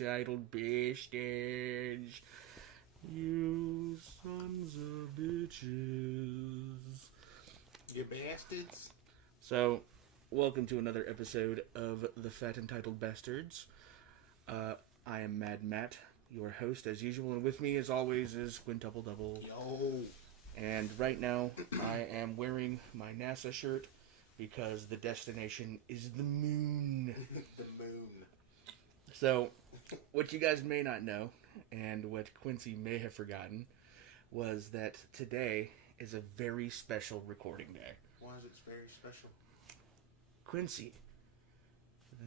entitled bastards. You sons of bitches. You bastards. So, welcome to another episode of The Fat Entitled Bastards. I am Mad Matt, your host as usual, and with me as always is Quintuple Double. Yo. And right now, I am wearing my NASA shirt because the destination is the moon. The moon. So, what you guys may not know, and what Quincy may have forgotten, was that today is a very special recording day. Why is it very special? Quincy,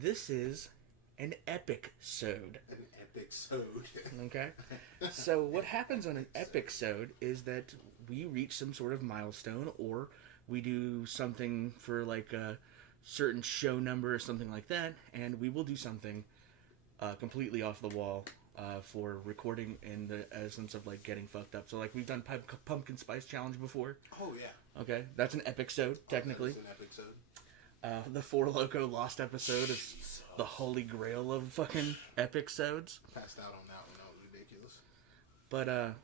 this is an Epic-sode. An Epic-sode. Okay? So what happens on an Epic-sode is that we reach some sort of milestone, or we do something for like a certain show number or something like that, and we will do something completely off the wall for recording in the essence of like getting fucked up. So like we've done pumpkin spice challenge before. Oh yeah. Okay, that's an Epic-sode technically. That's an Epic-sode. The Four Loko Lost episode is the holy grail of fucking Epic-sodes. Passed out on that one. That was ridiculous. But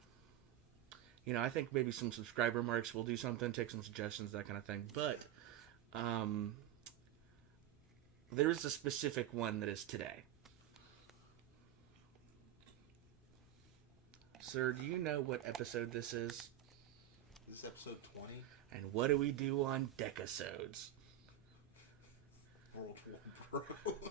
you know, I think maybe some subscriber marks will do something, take some suggestions, that kind of thing. But there is a specific one that is today. Sir, do you know what episode this is? This is episode 20. And what do we do on Decasodes? World War Bro.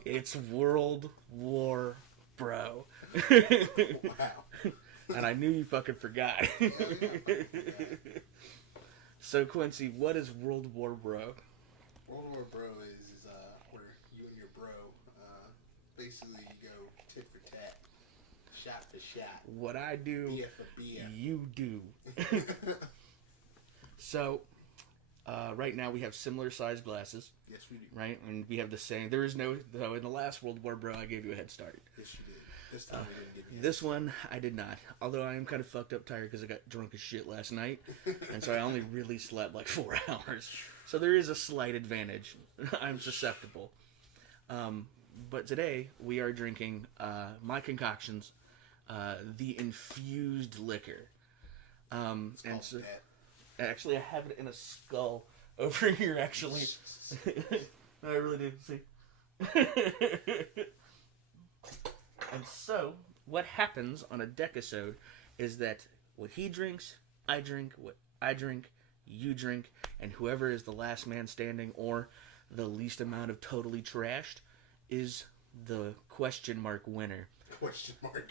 It's World War Bro. Wow. And I knew you fucking forgot. Yeah. So Quincy, what is World War Bro? World War Bro is where you and your bro basically you go tit for tat, shot for shot. What I do, BF for BF. you do. So, right now we have similar sized glasses, Yes, we do. right? And we have the same. There is no, though, in the last World War Bro, I gave you a head start. Yes, you did. This time we didn't give you This one, I did not. Although I am kind of fucked up tired because I got drunk as shit last night. And so I only really slept like 4 hours. So there is a slight advantage. I'm susceptible. But today, we are drinking my concoctions, the infused liquor. It's And called so, that. actually, I have it in a skull over here, actually. I really do. See? And so, what happens on a Decasode is that what he drinks, I drink. What I drink, you drink. And whoever is the last man standing or the least amount of totally trashed is the question mark winner. Question mark.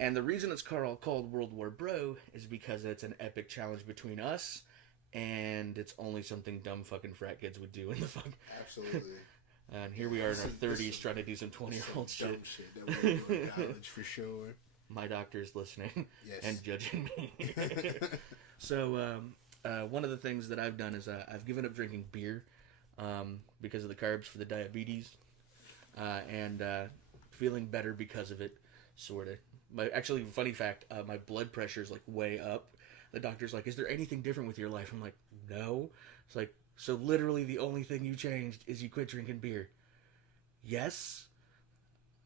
And the reason it's called World War Bro is because it's an epic challenge between us, and it's only something dumb fucking frat kids would do in the fuck. Absolutely. And here we are in our 30s trying to do some 20-year-old Some shit. dumb shit that we do in college for sure. My doctor's listening Yes. and judging me. So, one of the things that I've done is I've given up drinking beer because of the carbs for the diabetes, and feeling better because of it, sort of. Actually, funny fact, my blood pressure is like way up. The doctor's like, "Is there anything different with your life?" I'm like, "No." It's like, so literally the only thing you changed is you quit drinking beer. Yes.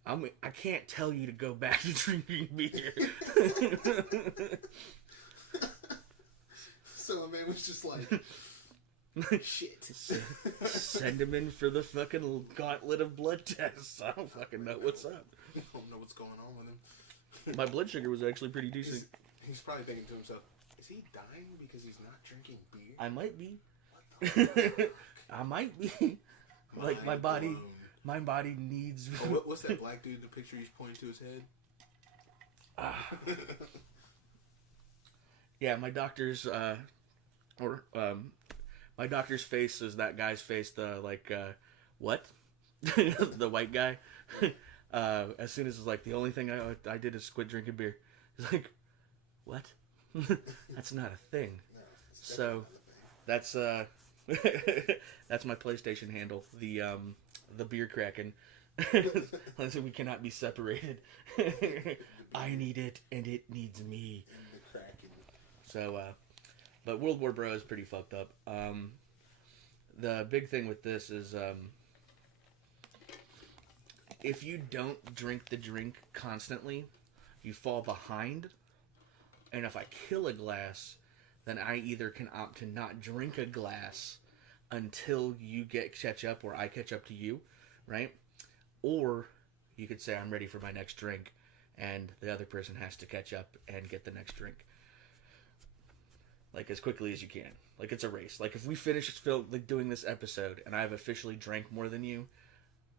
I can't tell you to go back to drinking beer. So the man was just like, shit. Send him in for the fucking gauntlet of blood tests. I don't fucking know what's up. I don't know what's going on with him. My blood sugar was actually pretty decent. He's probably thinking to himself, is he dying because he's not drinking beer? I might be. What the fuck? I might be. Like my Mind body, blown. my body needs. Oh, what's that black dude in the picture he's pointing to his head? Yeah, my doctor's my doctor's face is that guy's face. The like what? The white guy. As soon as it's like the only thing I did is quit drinking beer. He's like, what? That's not a thing. No, it's So definitely that's my PlayStation handle. The beer cracking. We cannot be separated. I need it and it needs me. the Kraken. So but World War Bro is pretty fucked up. The big thing with this is if you don't drink the drink constantly, you fall behind. And if I kill a glass, then I either can opt to not drink a glass until you catch up or I catch up to you, right? Or you could say I'm ready for my next drink, and the other person has to catch up and get the next drink. Like, as quickly as you can. Like, it's a race. Like, if we finish doing this episode and I've officially drank more than you,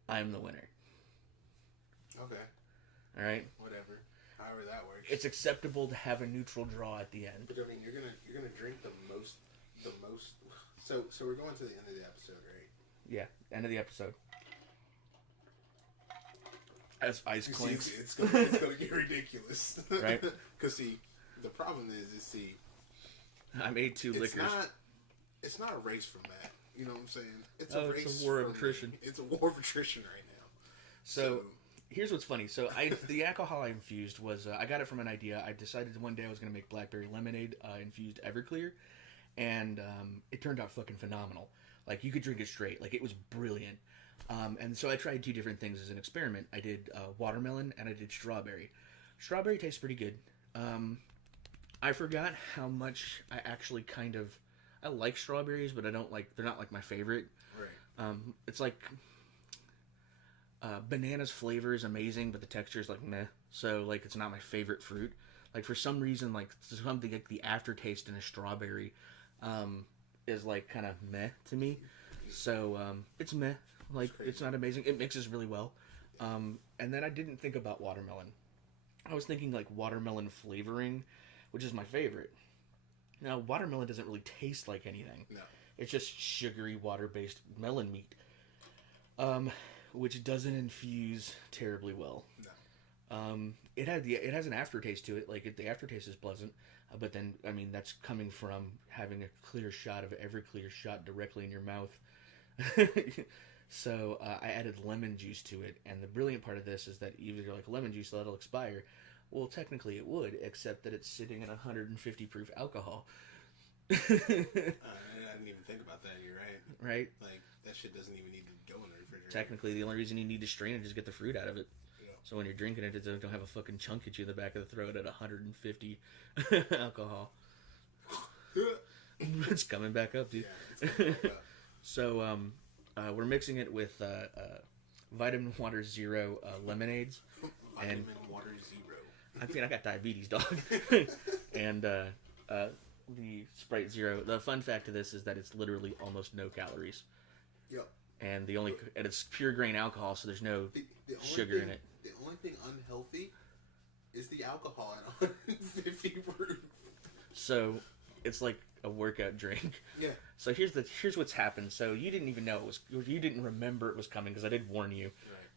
I'm the winner. Okay. Alright? Whatever. However that works. It's acceptable to have a neutral draw at the end. But I mean, you're gonna drink the most. So we're going to the end of the episode, right? Yeah, end of the episode. As ice clinks. See, it's gonna get ridiculous, right? Because see, the problem is I made 2 liquors. It's not a race from that. You know what I'm saying? It's a war of attrition. It's a war of attrition right now. So here's what's funny. So the alcohol I infused was I got it from an idea. I decided one day I was going to make blackberry lemonade infused Everclear, and it turned out fucking phenomenal. Like, you could drink it straight. Like, it was brilliant. And so I tried 2 different things as an experiment. I did watermelon and I did strawberry. Strawberry tastes pretty good. I forgot how much I actually I like strawberries, but they're not like my favorite. Right. It's like banana's flavor is amazing, but the texture is like meh. So like, it's not my favorite fruit. Like, for some reason, like something like the aftertaste in a strawberry is like kind of meh to me. So it's meh. Like, it's not amazing. It mixes really well. And then I didn't think about watermelon. I was thinking like watermelon flavoring, which is my favorite. Now, watermelon doesn't really taste like anything. No. It's just sugary water-based melon meat, which doesn't infuse terribly well. No. It has an aftertaste to it. Like, the aftertaste is pleasant, but then, I mean, that's coming from having a clear shot of Everclear shot directly in your mouth. So I added lemon juice to it, and the brilliant part of this is that even if you're like, lemon juice, that'll expire. Well, technically it would, except that it's sitting at 150 proof alcohol. I didn't even think about that. You're right. Right? Like, that shit doesn't even need to go in the refrigerator. Technically, the only reason you need to strain it is get the fruit out of it. Yeah. So when you're drinking it, don't have a fucking chunk at you in the back of the throat at 150 alcohol. It's coming back up, dude. Yeah, it's coming back up. So, we're mixing it with Vitamin Water Zero lemonades. Vitamin Water Zero. I mean, I got diabetes, dog. And the Sprite Zero. The fun fact of this is that it's literally almost no calories. Yep. And it's pure grain alcohol, so there's no sugar in it. The only thing unhealthy is the alcohol at 150 proof. So it's like a workout drink. Yeah. So here's what's happened. So you didn't even know you didn't remember it was coming, because I did warn you.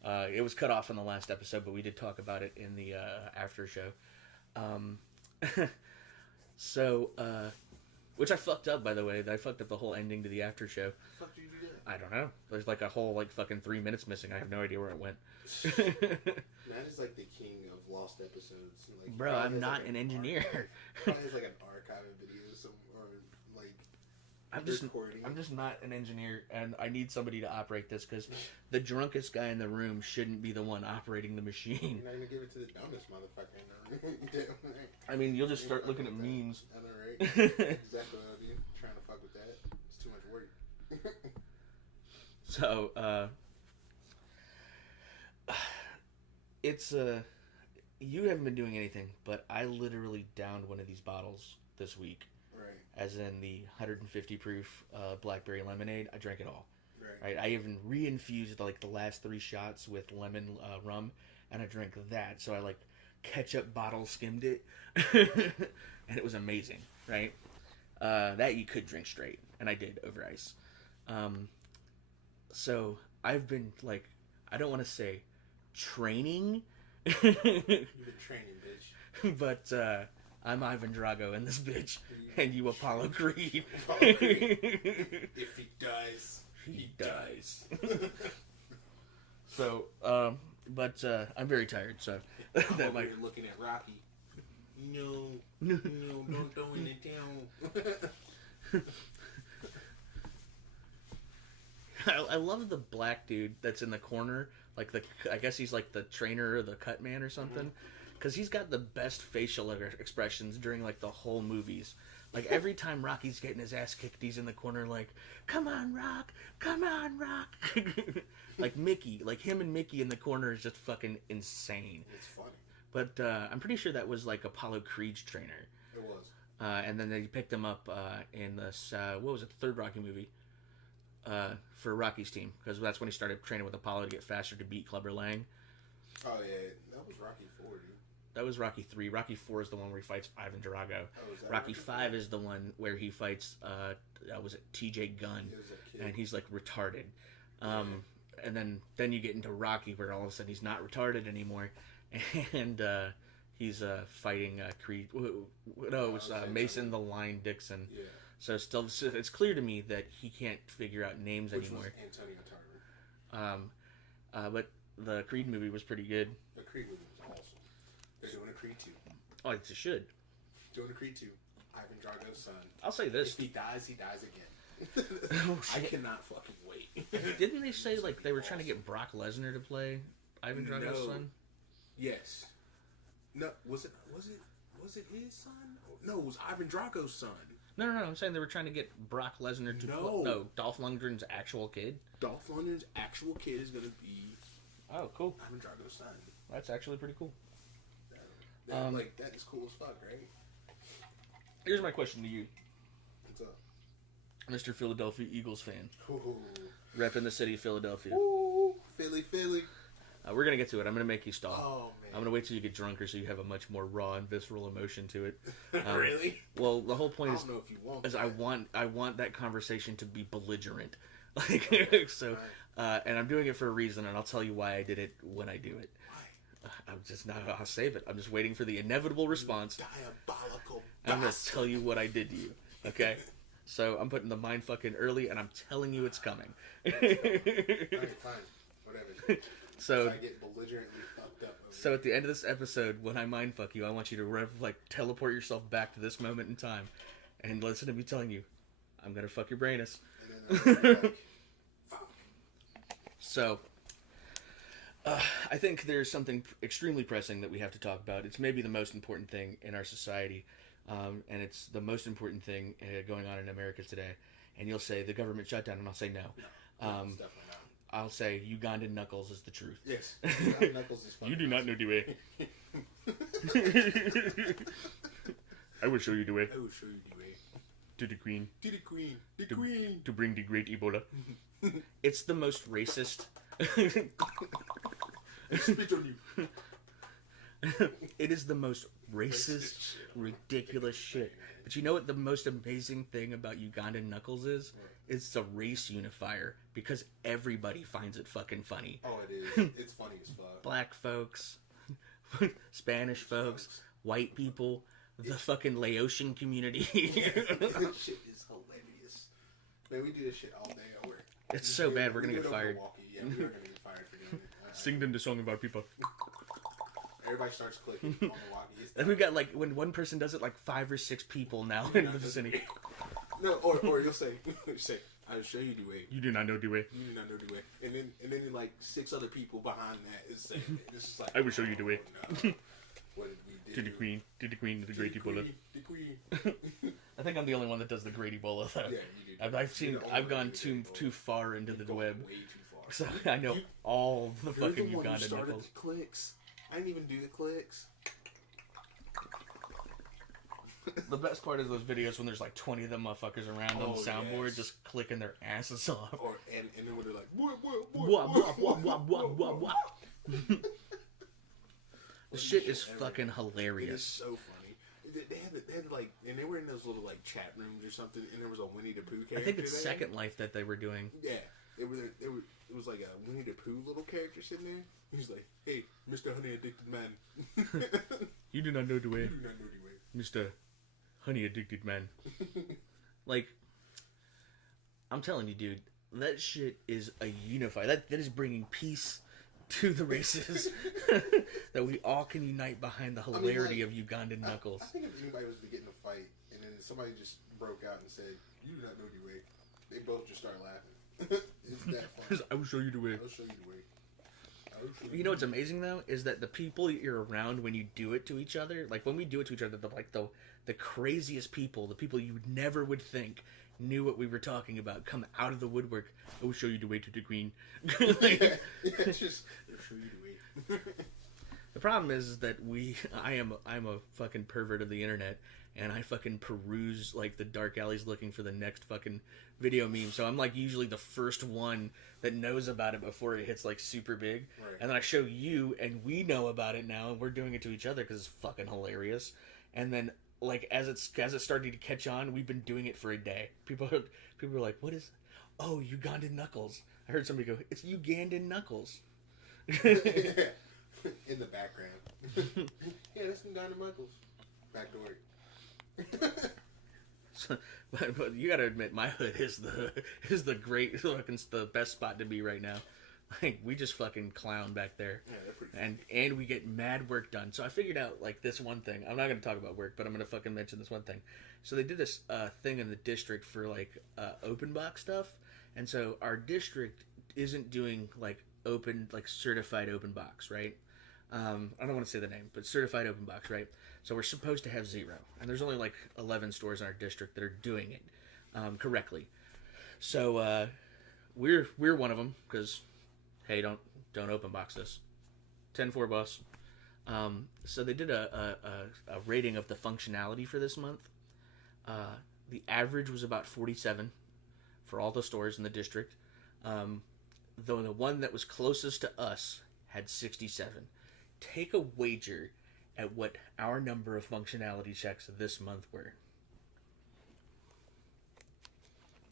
Right. It was cut off in the last episode, but we did talk about it in the after show. So, which I fucked up, by the way. I fucked up the whole ending to the after show. What the fuck did you do that? I don't know. There's like a whole fucking 3 minutes missing. I have no idea where it went. Matt is like the king of lost episodes. Like, bro, I'm not an engineer. Probably has like an archive of videos or like I'm just not an engineer, and I need somebody to operate this, because the drunkest guy in the room shouldn't be the one operating the machine. You're not gonna give it to the dumbest motherfucker in the room. Right. I mean, you'll just start looking at memes. I know, right? Exactly what I'll do. Trying to fuck with that. It's too much work. So, it's you haven't been doing anything, but I literally downed one of these bottles this week. Right. As in the 150 proof blackberry lemonade. I drank it all. Right. I even re-infused the last 3 shots with lemon rum, and I drank that. So I ketchup bottle skimmed it, and it was amazing. Right. That you could drink straight, and I did over ice. So I've been I don't want to say training. You've been training, bitch. But I'm Ivan Drago in this bitch, and you Apollo Creed. Apollo Creed. If he dies, he dies. So, but I'm very tired. So that might. You're looking at Rocky. No, don't throw in it down. I love the black dude that's in the corner Like I guess he's like the trainer or the cut man or something, because he's got the best facial expressions during like the whole movies. Like every time Rocky's getting his ass kicked, he's in the corner like, "Come on, Rock! Come on, Rock!" Like Mickey, like him and Mickey in the corner is just fucking insane. It's funny. But I'm pretty sure that was like Apollo Creed's trainer. It was. And then they picked him up in this, what was it, the third Rocky movie? For Rocky's team, because that's when he started training with Apollo to get faster to beat Clubber Lang. Oh yeah, that was Rocky 4, dude. That was Rocky 3. Rocky 4 is the one where he fights Ivan Drago. Oh, Rocky 5 is the one where he fights, was it TJ Gunn? And he's like retarded. And then you get into Rocky where all of a sudden he's not retarded anymore. And he's fighting Creed. No, it was Mason the Line Dixon. Yeah. So it's clear to me that he can't figure out names anymore. Was Antonio Tarver. But the Creed movie was pretty good. The Creed movie was awesome. They're doing a Creed 2. Oh, it should. Doing a Creed 2. Ivan Drago's son. I'll say this. If he dies again. Oh, shit. I cannot fucking wait. Didn't they say like they were trying to get Brock Lesnar to play Ivan Drago's son? Yes. No, was it his son? No, it was Ivan Drago's son. No. I'm saying they were trying to get Brock Lesnar to no, Dolph Lundgren's actual kid. Dolph Lundgren's actual kid is going to be Oh, cool. Ivan Drago's son. That's actually pretty cool. That is cool as fuck, right? Here's my question to you. What's up? Mr. Philadelphia Eagles fan. Ooh. Repping the city of Philadelphia. Ooh, Philly. We're going to get to it. I'm going to make you stop. Oh, man. I'm going to wait till you get drunker so you have a much more raw and visceral emotion to it. Really? Well, the whole point I don't know if you want is that. I want that conversation to be belligerent. Like so, and I'm doing it for a reason, and I'll tell you why I did it when I do it. Why? I'm just not. I'll save it. I'm just waiting for the inevitable response. Diabolical. I'm going to tell you what I did to you. Okay? So I'm putting the mind fucking early, and I'm telling you it's coming. Alright, fine. Whatever. So I get belligerently fucked up. So at the end of this episode, when I mind fuck you, I want you to teleport yourself back to this moment in time, and listen to me telling you, I'm gonna fuck your brainus. And then I'm like, fuck. So, I think there's something extremely pressing that we have to talk about. It's maybe the most important thing in our society, and it's the most important thing going on in America today. And you'll say the government shutdown, and I'll say no. No, it's definitely not. I'll say Ugandan Knuckles is the truth. Yes. Knuckles is fucking You do not know the way. I will show you the way. I will show you the way. To the queen. To the queen. The queen. To bring the great Ebola. It's the most racist. Spit on you. It is the most racist, ridiculous shit. But you know what the most amazing thing about Ugandan Knuckles is? It's a race unifier because everybody finds it fucking funny. Oh, it is. It's funny as fuck. Black folks, Spanish folks, white people, the fucking Laotian community. This shit is hilarious. Man, we do this shit all day at work. It's so bad we're gonna get fired. Yeah, we are gonna get fired for doing it. Sing them the song about people. Everybody starts clicking on the walkie. And we got when one person does it, 5 or 6 people now in the vicinity. No, or you'll say, I'll show you the way. You do not know the way. You do not know the way. And then 6 other people behind that is saying it. It's just like, I will show you the way. No. What did we do? To the queen, to the great Ebola. The queen. I think I'm the only one that does the great Ebola though. Yeah, you do. I've gone too far into the web. Way too far. So I know all the You're fucking the one who Ugandan started Knuckles. the clicks. I didn't even do the clicks. The best part is those videos when there's 20 of them motherfuckers around on the soundboard just clicking their asses off. And then when they're like, Wah. The shit is fucking hilarious. It is so funny. They had and they were in those little chat rooms or something, and there was a Winnie the Pooh character. I think it's Second Life that they were doing. Yeah, it was like a Winnie the Pooh little character sitting there. He's like, "Hey, Mr. Honey Addicted Man." You do not know the way, You do not know the way, Mr. Honey Addicted Man. I'm telling you, dude, that shit is a unify. That is bringing peace to the races. That we all can unite behind the hilarity of Ugandan Knuckles. I think if anybody was to get in a fight and then somebody just broke out and said, "You do not know the way," they both just start laughing. It's that funny. I will show you the way. I'll show you the way. You know what's amazing though is that the people you're around when you do it to each other, like when we do it to each other, the craziest people, the people you never would think knew what we were talking about, come out of the woodwork. I will show you the way to the green. Like, it's just I'll show you the way. The problem is that I'm a fucking pervert of the internet, and I fucking peruse like the dark alleys looking for the next fucking video meme. So I'm like usually the first one that knows about it before it hits like super big, Right. and then I show you, and we know about it now, and we're doing it to each other because it's fucking hilarious. And then like as it's starting to catch on, we've been doing it for a day. People are like, "What is? Oh, Ugandan knuckles." I heard somebody go, "It's Ugandan knuckles." In the background. Yeah, that's Ugandan knuckles. Back to work. So, but you gotta admit, my hood is the great fucking the best spot to be right now. Like we just fucking clown back there, Yeah, they're pretty and we get mad work done. So I figured out like this one thing. I'm not gonna talk about work, but I'm gonna fucking mention this one thing. So they did this thing in the district for like open box stuff, and so our district isn't doing like certified open box, right? I don't want to say the name, but certified open box, right? So we're supposed to have 0, and there's only like 11 stores in our district that are doing it correctly. So we're one of them because hey, don't open box this. 10-4 boss. So they did a rating of the functionality for this month. The average was about 47 for all the stores in the district. Though the one that was closest to us had 67. Take a wager at what our number of functionality checks this month were.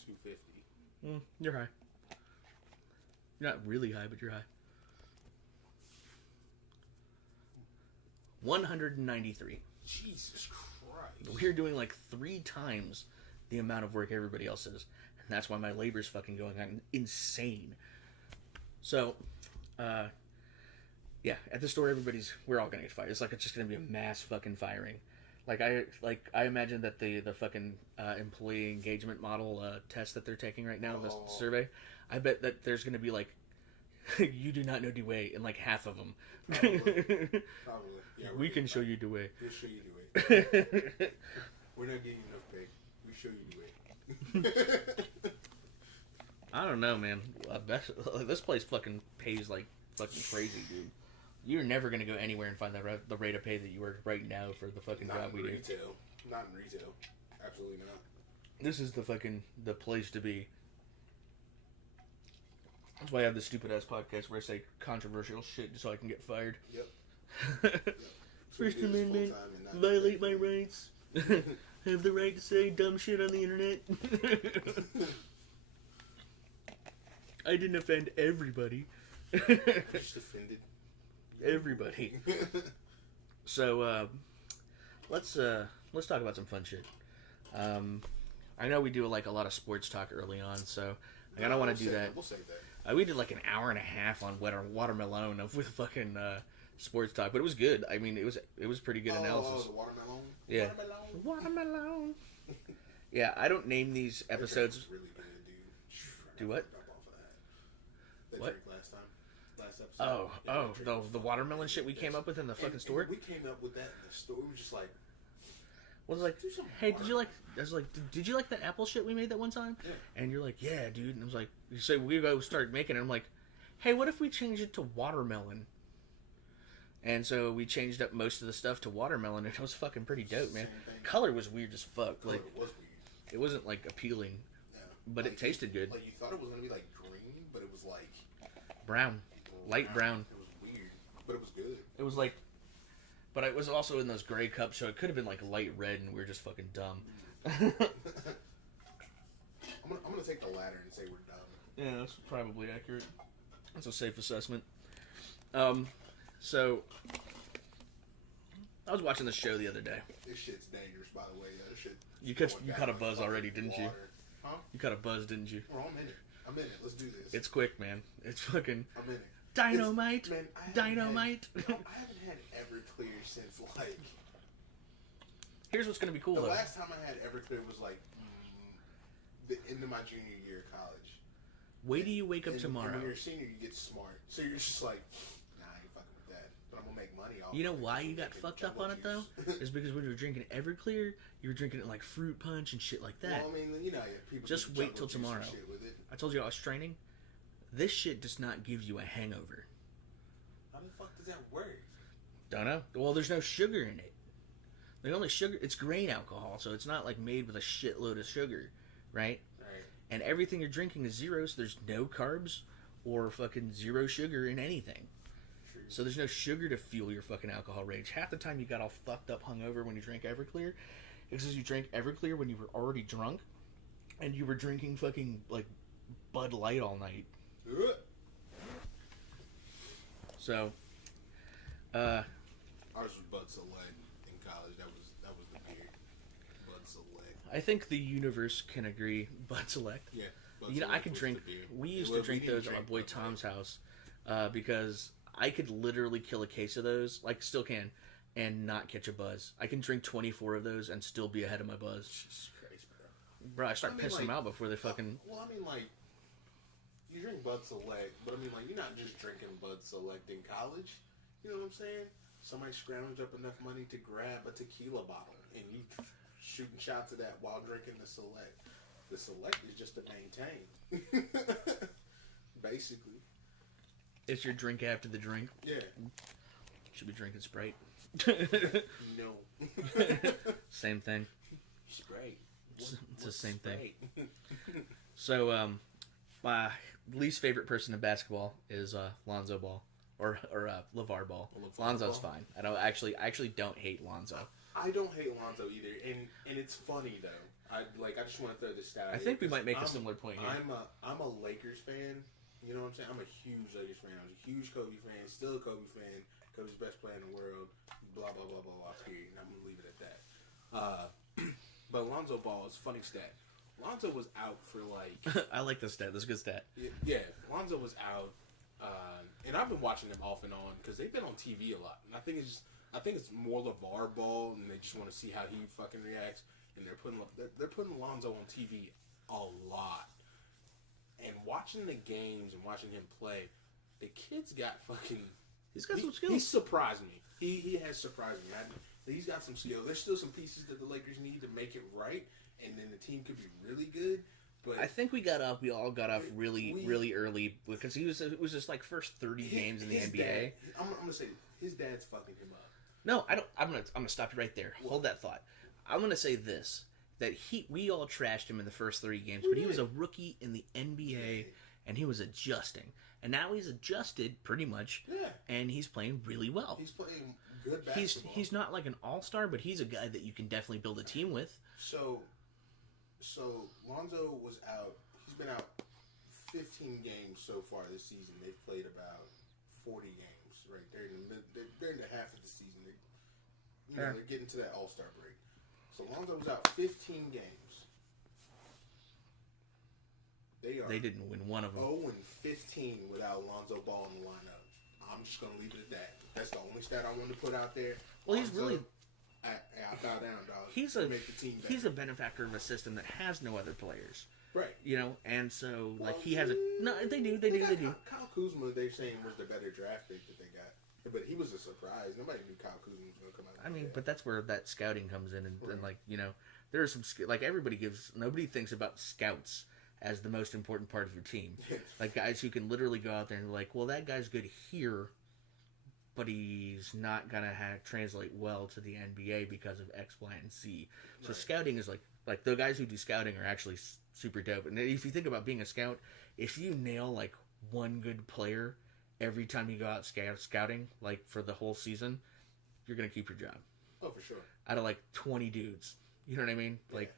250. You're high. You're not really high, but you're high. 193. Jesus Christ. We're doing like 3 times the amount of work everybody else is. And that's why my labor's fucking going on insane. So, yeah, at the store, we're all gonna get fired. It's like it's just gonna be a mass fucking firing. I imagine that the fucking employee engagement model test that they're taking right now, this survey, I bet that there's gonna be like, you do not know Dewey in like half of them. Probably. Yeah, we can show you Dewey. We'll show you Dewey. We're not getting enough pay. We show you Dewey. I don't know, man. This place fucking pays like fucking crazy, dude. You're never gonna go anywhere and find the rate of pay that you work right now for the fucking job we do. Not in retail. Absolutely not. This is the place to be. That's why I have this stupid ass podcast where I say controversial shit so I can get fired. Yep. First Amendment, violate my rights. Have the right to say dumb shit on the internet. I didn't offend everybody. Just offended everybody. So let's talk about some fun shit. I know we do like a lot of sports talk early on, so I don't want to do that. We'll save that. We did like an hour and a half on watermelon with fucking sports talk, but it was good. I mean, it was pretty good analysis. The watermelon. Yeah, watermelon. Yeah, I don't name these episodes. Really good, dude. Do what? That What? drink last episode. The watermelon shit we came up with in the fucking store. And we came up with that in the store. It was just like, was like, hey, did you like? I was like, did you like the apple shit we made that one time? Yeah. And you're like, yeah, dude. And I was like, so we go start making it. I'm like, hey, what if we change it to watermelon? And so we changed up most of the stuff to watermelon, and it was fucking pretty dope, man. Color was weird as fuck. Like, it was weird. It wasn't like appealing, but like, it tasted good. Like you thought it was gonna be like green, but it was like brown, light brown. It was weird, but it was good. It was like, but it was also in those gray cups, so it could have been like light red, and we were just fucking dumb. I'm gonna take the latter and say we're dumb. Yeah, that's probably accurate. That's a safe assessment. So I was watching the show the other day. This shit's dangerous, by the way. This shit. You caught a buzz already, didn't you? Huh? You caught a buzz, didn't you? Well, I'm in it. Let's do this. It's quick, man. It's fucking I'm in it. dynamite. Dynamite. I haven't had Everclear since like. Here's what's gonna be cool The though. last time I had Everclear was like the end of my junior year of college. Wait till you wake up tomorrow. And when you're a senior, you get smart. So you're just like, but I'm gonna make money off. You know of it. why I'm you got making fucked up jungle on it though? juice. Is because when you were drinking Everclear, you were drinking it like fruit punch and shit like that. Well, I mean, you know, people Just do wait till jungle juice and tomorrow. shit with it. I told you I was training. This shit does not give you a hangover. How the fuck does that work? Don't know. Well, there's no sugar in it. The only sugar, it's grain alcohol, so it's not like made with a shitload of sugar, right? Right. And everything you're drinking is zero, so there's no carbs or fucking zero sugar in anything. True. So there's no sugar to fuel your fucking alcohol rage. Half the time you got all fucked up hungover when you drank Everclear, it's because you drank Everclear when you were already drunk, and you were drinking fucking like Bud Light all night. Ugh. So, Ours was Bud Select in college. That was the beer. Bud Select. I think the universe can agree. Bud Select. Yeah. Bud You know, I Select could was drink. the beer. We used Well, to drink didn't those at my drink boy Bud Light. Tom's house because I could literally kill a case of those, like still can, and not catch a buzz. I can drink 24 of those and still be ahead of my buzz. Jesus Christ, bro. Bro, I start I mean, pissing like, them out before they fucking. Well, I mean, like, you drink Bud Select, but I mean, like, you're not just drinking Bud Select in college. You know what I'm saying? Somebody scrounged up enough money to grab a tequila bottle, and you shooting shots of that while drinking the Select. The Select is just to maintain. Basically. It's your drink after the drink. Yeah. Should be drinking Sprite. No. Same thing. Sprite. It's the same thing. thing. So, my least favorite person in basketball is Lonzo Ball or LeVar Ball. LeVar Lonzo's Ball? fine. I actually don't hate Lonzo. I don't hate Lonzo either, and it's funny though. I just want to throw this stat out I here think we 'cause might make a similar point here. I'm a Lakers fan. You know what I'm saying? I'm a huge Lakers fan. I was a huge Kobe fan. Still a Kobe fan. Kobe's best player in the world. Blah blah blah blah blah. Period. And I'm gonna leave it at that. But Lonzo Ball is funny stat. Lonzo was out for like I like this stat. That's a good stat. yeah. Lonzo was out, and I've been watching them off and on because they've been on TV a lot. And I think it's more LeVar Ball, and they just want to see how he fucking reacts. And they're putting Lonzo on TV a lot. And watching the games and watching him play, the kid's got fucking. He's got some skills. He surprised me. He has surprised me. He's got some skill. There's still some pieces that the Lakers need to make it right, and then the team could be really good. But I think we all got off really early because it was just like first 30 games in the NBA. Dad, I'm gonna say his dad's fucking him up. No, I don't. I'm gonna stop you right there. Hold that thought. I'm gonna say this: that we all trashed him in the first 3 games, but he was a rookie in the NBA, and he was adjusting, and now he's adjusted pretty much, and he's playing really well. He's playing good basketball. He's not like an all-star, but he's a guy that you can definitely build a team with. So Lonzo was out. He's been out 15 games so far this season. They've played about 40 games. Right, they're in the half of the season. They're getting to that All-Star break. So Lonzo was out 15 games. They didn't win one of them. 0-15 without Lonzo Ball in the lineup. I'm just gonna leave it at that. That's the only stat I wanted to put out there. Well, Lonzo, he's really. I bow down, dog. He's make the team better. he's a benefactor of a system that has no other players. Right. You know, and so like Well, he has a no. They do. Kyle Kuzma, they're saying was the better draft pick that they got, but he was a surprise. Nobody knew Kyle Kuzma was going to come out. I mean, but that's where that scouting comes in, and like you know, there are some like nobody thinks about scouts as the most important part of your team. Like guys who can literally go out there and be like, well, that guy's good here, but he's not gonna translate well to the NBA because of X, Y, and Z. So Right. scouting is like the guys who do scouting are actually super dope. And if you think about being a scout, if you nail like one good player every time you go out scouting, like for the whole season, you're gonna keep your job. Oh, for sure. Out of like 20 dudes, you know what I mean? Yeah. Like,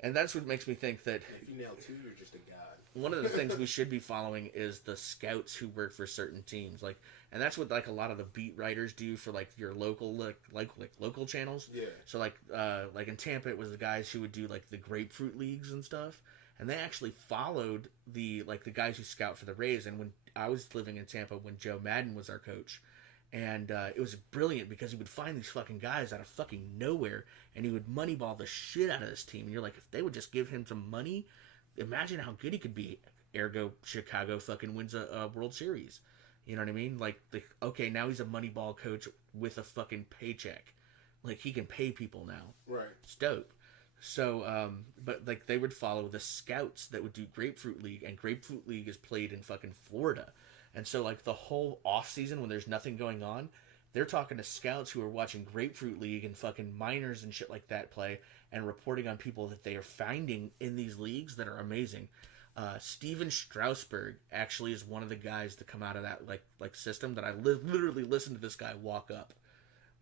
and that's what makes me think that If you nail 2, you're just a god. one of the things we should be following is the scouts who work for certain teams, like, and that's what like a lot of the beat writers do for like your local like local channels. Yeah. So like in Tampa, it was the guys who would do like the grapefruit leagues and stuff, and they actually followed the guys who scout for the Rays. And when I was living in Tampa, when Joe Madden was our coach, and it was brilliant because he would find these fucking guys out of fucking nowhere, and he would moneyball the shit out of this team. And you're like, if they would just give him some money, imagine how good he could be. Ergo, Chicago fucking wins a World Series. You know what I mean? Like, okay, now he's a Moneyball coach with a fucking paycheck. Like, he can pay people now. Right. It's dope. So, but, like, they would follow the scouts that would do Grapefruit League, and Grapefruit League is played in fucking Florida. And so, like, the whole off-season when there's nothing going on, they're talking to scouts who are watching Grapefruit League and fucking minors and shit like that play and reporting on people that they are finding in these leagues that are amazing. Steven Strasburg actually is one of the guys that come out of that like system that I literally listened to this guy walk up,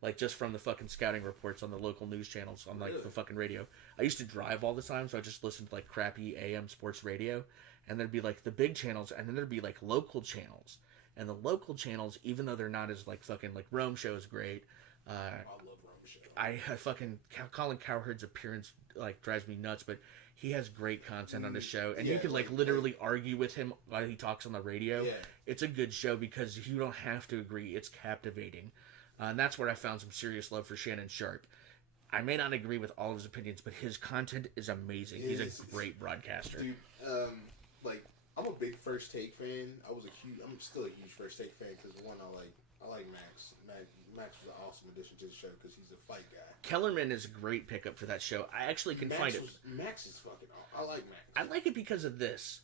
like just from the fucking scouting reports on the local news channels on like the fucking radio. I used to drive all the time, so I just listened to like crappy AM sports radio, and there'd be like the big channels, and then there'd be like local channels, and the local channels, even though they're not as like fucking like Rome Show is great. I love Rome Show. I fucking Colin Cowherd's appearance like drives me nuts, but he has great content on his show, and you can like literally argue with him while he talks on the radio. Yeah. It's a good show because you don't have to agree. It's captivating, and that's where I found some serious love for Shannon Sharp. I may not agree with all of his opinions, but his content is amazing. He's a great broadcaster. Dude, like I'm a big First Take fan. I'm still a huge First Take fan because one I like Max. Max was an awesome addition to the show because he's a fight guy. Kellerman is a great pickup for that show. I actually can find it. Max is fucking awesome. I like Max. I like it because of this.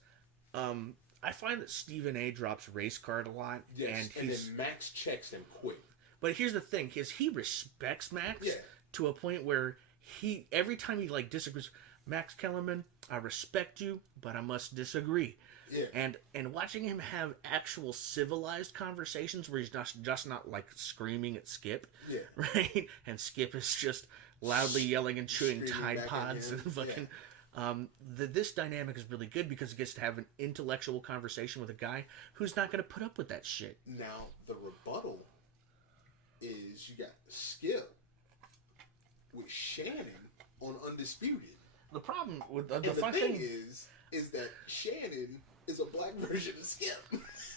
I find that Stephen A. drops race card a lot. Yes, and then Max checks him quick. But here's the thing, he respects Max to a point where every time he like disagrees, Max Kellerman, I respect you, but I must disagree. Yeah. And watching him have actual civilized conversations where he's just not like screaming at Skip, right? And Skip is just loudly yelling and chewing Tide Pods and fucking. Yeah. This dynamic is really good because he gets to have an intellectual conversation with a guy who's not going to put up with that shit. Now the rebuttal is you got Skip with Shannon on Undisputed. The problem with the thing is that Shannon is a black version of Skip.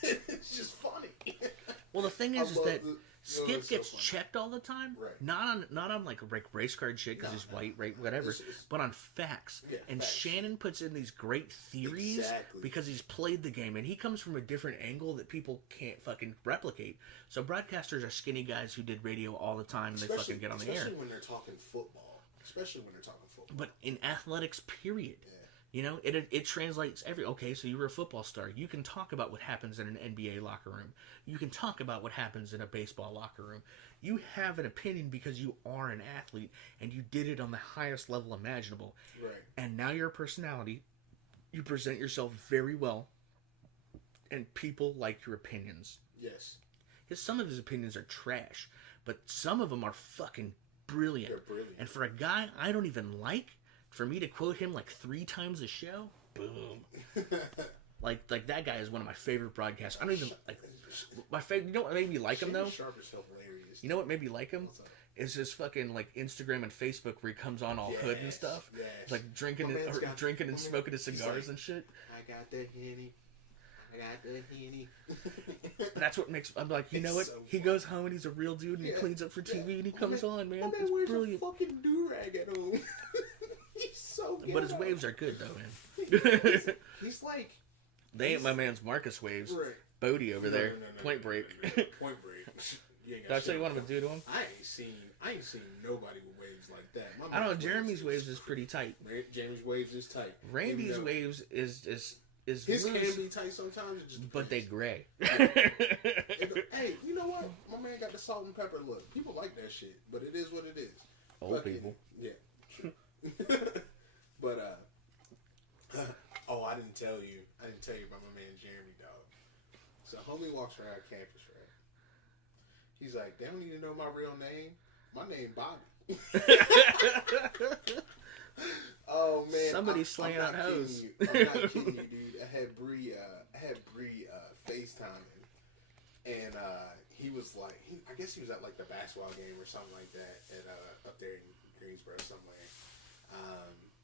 It's just funny. Well, the thing is that Skip gets checked all the time, right? Not on like race card shit because he's white, right? Whatever, but on facts. Yeah, and facts. Shannon puts in these great theories because he's played the game, and he comes from a different angle that people can't fucking replicate. So broadcasters are skinny guys who did radio all the time, and they fucking get on the air. Especially when they're talking football. But in athletics, period. Yeah. You know, it translates okay, so you were a football star. You can talk about what happens in an NBA locker room. You can talk about what happens in a baseball locker room. You have an opinion because you are an athlete, and you did it on the highest level imaginable. Right. And now you're a personality. You present yourself very well, and people like your opinions. Yes. Because some of his opinions are trash, but some of them are fucking brilliant. They're brilliant. And for a guy I don't even like, for me to quote him like 3 times a show, boom. like that guy is one of my favorite broadcasters. I don't even like my favorite. You know what made me like him though? Sharp is hilarious. You know what made me like him? Is his fucking like Instagram and Facebook where he comes on all hood and stuff. Yes. Like drinking and smoking his cigars and shit. I got the Henny. That's what makes. I'm like, you know what? So he goes home and he's a real dude and he cleans up for TV and he comes on, man. It's brilliant. A fucking do-rag at home. He's so good. But his waves are good though, man. He's like. They ain't my man's Marcus waves. Right. Bodie over there. No, Point break. Point break. Did I tell you what I'm gonna do to him? I ain't seen nobody with waves like that. I don't know. Jeremy's waves is pretty tight. Jeremy's waves is tight. Randy's waves is his loose, can be tight sometimes. But they gray. Hey, you know what? My man got the salt and pepper look. People like that shit, but it is what it is. Old people. Yeah. But I didn't tell you about my man Jeremy, dog. So homie walks around campus, right? He's like, they don't need to know my real name. My name Bobby. Oh man, somebody's slaying out hoes. I'm not kidding you, dude. I had Bree FaceTiming, and he was like, I guess he was at like the basketball game or something like that at up there in Greensboro somewhere.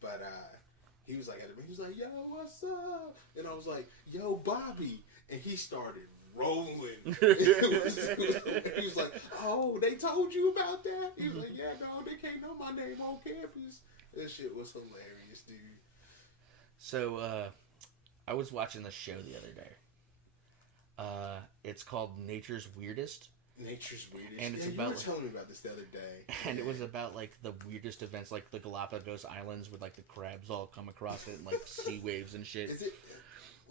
But he was like, yo, what's up? And I was like, yo, Bobby, and he started rolling. He was like, oh, they told you about that? He was like, yeah, no, they can't know my name on campus. This shit was hilarious, dude. So, I was watching the show the other day. It's called Nature's Weirdest. Nature's Weirdest. And it's you about were telling me about this the other day. And it was about like the weirdest events, like the Galapagos Islands, with like the crabs all come across it, and like sea waves and shit. Is it?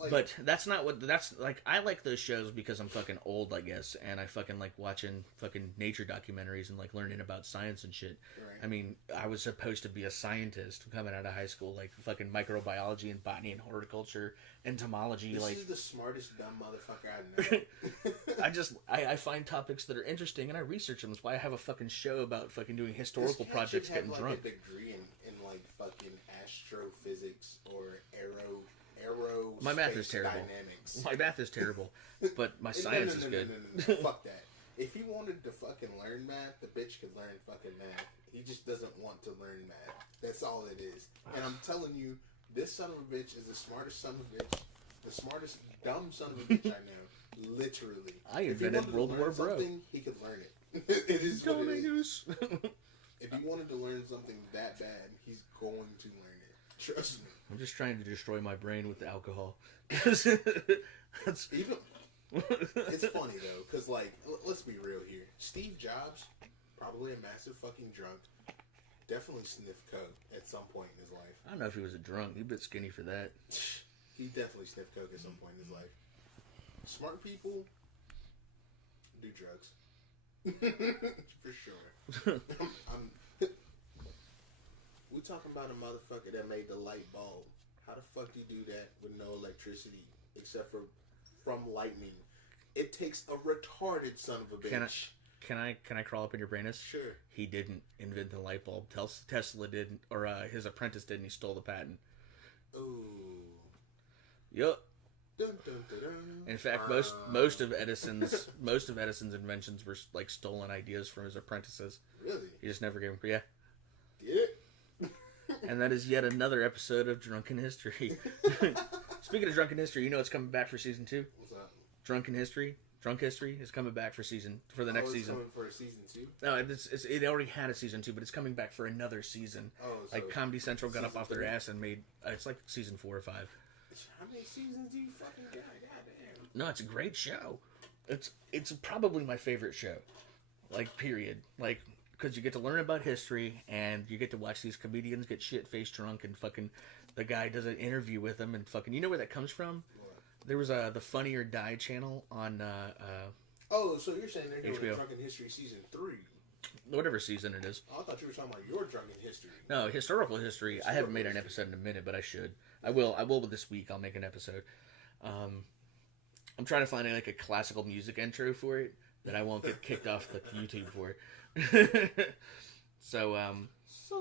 Like, but that's not what that's like. I like those shows because I'm fucking old, I guess, and I fucking like watching fucking nature documentaries and like learning about science and shit. right. I mean, I was supposed to be a scientist coming out of high school, like fucking microbiology and botany and horticulture, entomology. This like, is the smartest dumb motherfucker I know. I find topics that are interesting and I research them. That's why I have a fucking show about fucking doing historical projects, getting like drunk. A degree in like fucking astrophysics or aero. My math is terrible. Dynamics. My math is terrible, but my science is good. No. Fuck that. If he wanted to fucking learn math, the bitch could learn fucking math. He just doesn't want to learn math. That's all it is. And I'm telling you, this son of a bitch is the smartest son of a bitch, the smartest dumb son of a bitch I know. Literally. I invented World War Bro. He could learn it. It is what it is. Goose. If he wanted to learn something that bad, he's going to learn it. Trust me. I'm just trying to destroy my brain with the alcohol. It's funny though, because like, let's be real here. Steve Jobs, probably a massive fucking drunk. Definitely sniffed coke at some point in his life. I don't know if he was a drunk. He's a bit skinny for that. He definitely sniffed coke at some point in his life. Smart people do drugs. For sure. We talking about a motherfucker that made the light bulb. How the fuck do you do that with no electricity except for from lightning? It takes a retarded son of a bitch. Can I crawl up in your brainus? Sure. He didn't invent the light bulb. Tesla didn't, or his apprentice did, and he stole the patent. Ooh. Yup. Dun, dun, dun, dun. In fact, most of Edison's inventions were like stolen ideas from his apprentices. Really? He just never gave them. Yeah. Did it? And that is yet another episode of Drunken History. Speaking of Drunken History, you know it's coming back for season 2? What's that? Drunk History is coming back for the next season. Coming for a season 2? No, it already had a season 2, but it's coming back for another season. Oh, so like Comedy Central got up off their 3? ass and made it's like season 4 or 5. How many seasons do you fucking got? Goddamn. No, it's a great show. It's probably my favorite show. Like, period. Like, because you get to learn about history and you get to watch these comedians get shit-faced drunk and fucking the guy does an interview with them and fucking, you know where that comes from? What? There was the Funny or Die channel on Oh, so you're saying they're doing HBO. Drunken History season 3? Whatever season it is. Oh, I thought you were talking about your Drunken History. No, historical history. I haven't made an episode in a minute, but I should. I will this week. I'll make an episode. I'm trying to find like a classical music intro for it that I won't get kicked off the YouTube for. So Suck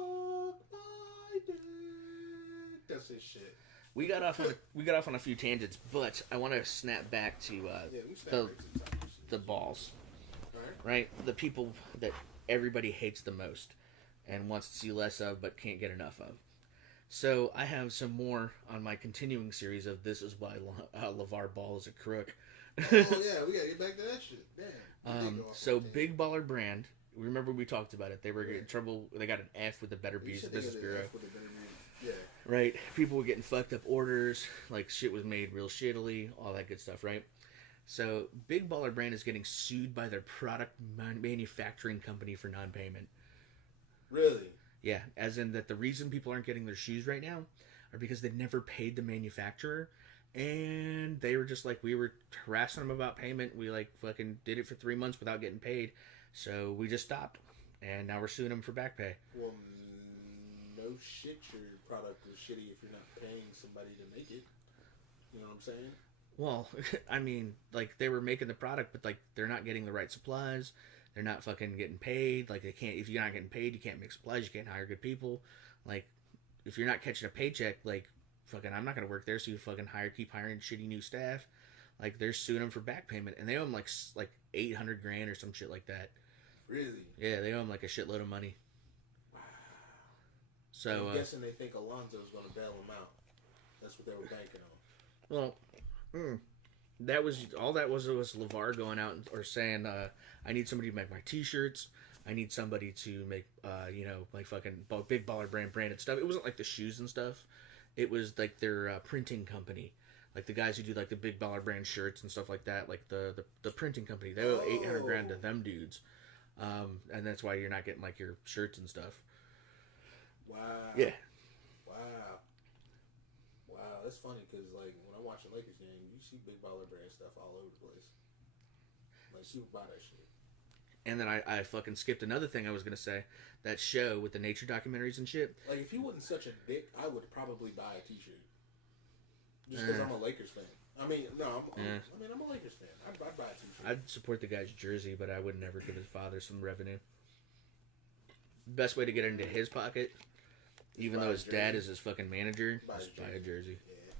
my dick. That's his shit. we got off on a few tangents, but I want to snap back to the balls. Right? The people that everybody hates the most and wants to see less of but can't get enough of. So I have some more on my continuing series of This Is Why LeVar Ball is a Crook. Oh yeah, we gotta get back to that shit. Damn. So Big Baller Brand, remember we talked about it. They were in trouble. They got an F with the Better Business Bureau. Yeah. Right? People were getting fucked up orders. Like shit was made real shittily. All that good stuff, right? So Big Baller Brand is getting sued by their product manufacturing company for non-payment. Really? Yeah, as in that the reason people aren't getting their shoes right now are because they never paid the manufacturer, and they were just like, we were harassing them about payment. We like fucking did it for 3 months without getting paid, so we just stopped, and now we're suing them for back pay. Well, no shit, your product was shitty if you're not paying somebody to make it. You know what I'm saying? Well, I mean, like they were making the product, but like they're not getting the right supplies. They're not fucking getting paid. Like they can't. If you're not getting paid, you can't make supplies. You can't hire good people. Like if you're not catching a paycheck, like fucking, I'm not gonna work there. So you fucking keep hiring shitty new staff. Like they're suing them for back payment, and they owe them like $800,000 or some shit like that. Really? Yeah, they owe them like a shitload of money. Wow. So I'm guessing they think Alonzo's gonna bail them out. That's what they were banking on. Well, that was all. That was LeVar going out or saying, "I need somebody to make my T-shirts. I need somebody to make, like fucking Big Baller branded stuff." It wasn't like the shoes and stuff. It was like their printing company. Like the guys who do like the big baller brand shirts and stuff like that, like the printing company, they owe $800,000 to them dudes, and that's why you're not getting like your shirts and stuff. Wow. Yeah. Wow. That's funny because like when I watch a Lakers game, you see big baller brand stuff all over the place. Like people buy that shit. And then I fucking skipped another thing I was gonna say. That show with the nature documentaries and shit. Like if he wasn't such a dick, I would probably buy a T-shirt. Just because I'm a Lakers fan. I mean, no, I'm a Lakers fan. I'd buy a T-shirt. I'd support the guy's jersey, but I would never give his father some revenue. Best way to get into his pocket, even though his dad is his fucking manager, is buy a jersey. Yeah.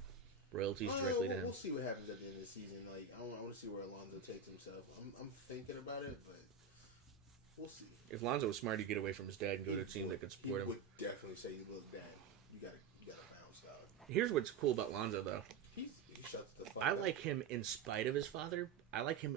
Royalties directly to him. We'll see what happens at the end of the season. Like, I want to see where Alonzo takes himself. I'm thinking about it, but we'll see. If Lonzo was smart, he'd get away from his dad and go to a team that could support him. He would definitely say, "Look, Dad, you gotta bounce out." Here's what's cool about Lonzo, though. He shuts the fuck I up. like him in spite of his father. I like him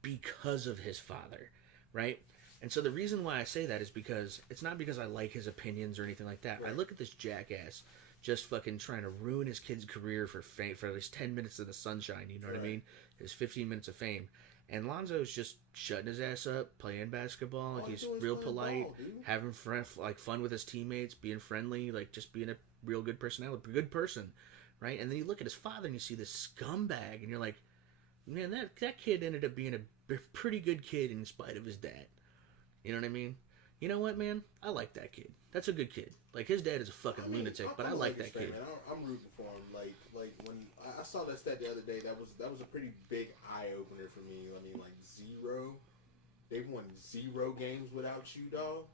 because of his father, right? And so the reason why I say that is because it's not because I like his opinions or anything like that. Right. I look at this jackass just fucking trying to ruin his kid's career for fame, for at least 10 minutes of the sunshine, you know what I mean? His 15 minutes of fame. And Lonzo's just shutting his ass up, playing basketball. Like he's real polite, having fun with his teammates, being friendly, like just being a real good personality, a good person, right? And then you look at his father and you see this scumbag, and you're like, man, that kid ended up being a pretty good kid in spite of his dad. You know what I mean? You know what, man? I like that kid. That's a good kid. Like his dad is a fucking lunatic, but I like that kid. Man. I'm rooting for him. Like when I saw that stat the other day, that was a pretty big eye opener for me. I mean, like they've won 0 games without you, dog.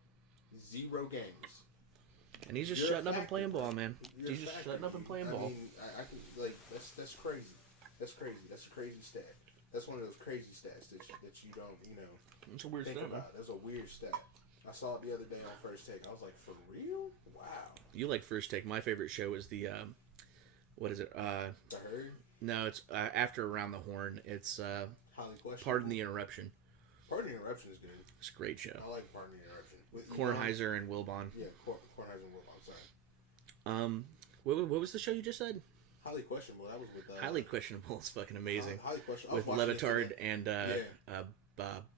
0 games. And he's just shutting up and playing ball, man. He's just shutting up and playing ball. I mean, I can like that's crazy. That's crazy. That's a crazy stat. That's one of those crazy stats that you don't it's a weird think stat, about. That's a weird stat. I saw it the other day on First Take. I was like, for real? Wow. You like First Take. My favorite show is the, what is it? The Herd? No, it's after Around the Horn. It's Pardon the Interruption. Pardon the Interruption is good. It's a great show. I like Pardon the Interruption. With Kornheiser and Wilbon. Yeah, Kornheiser and Wilbon, sorry. What was the show you just said? Highly Questionable. That was with... Highly Questionable is fucking amazing. Highly Questionable. With Levitard and,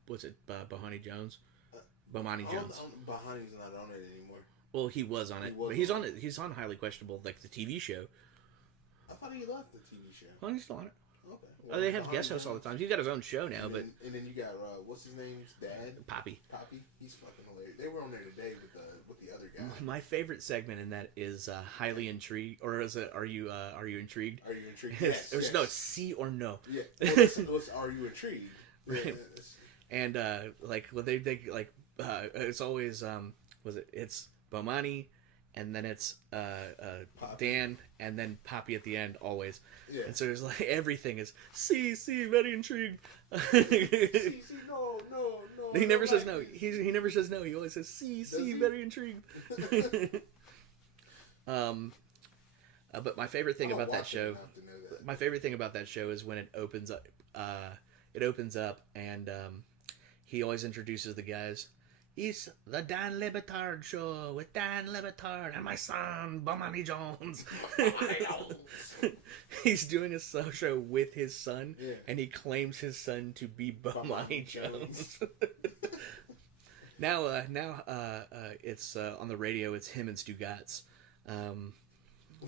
what's it, Bohani Jones? Bomani Jones. Bahani's not on it anymore. Well, he was on it. But he's on it. He's on Highly Questionable, like the TV show. I thought he left the TV show. Oh, he's still on it. Okay. Well, they have guest hosts all the time. He's got his own show now, and then you got what's his name's dad? Poppy. He's fucking hilarious. They were on there today with the other guy. My favorite segment in that is Highly Intrigued, or is it Are you intrigued? Are you intrigued? Yes. No, it's C or No. Yeah. Well, it's Are you intrigued? Right. And it's always it's Bomani, and then it's Dan, and then Poppy at the end always. Yeah. And so there's like everything is C, very intrigued. C, no. He never says no. He never says no. He always says C, very intrigued. But my favorite thing about that show, is when it opens up. And he always introduces the guys. It's the Dan Le Batard show with Dan Le Batard and my son, Bomani Jones. He's doing a show with his son, and he claims his son to be Bomani Jones. Now, it's on the radio. It's him and Stu Gatz.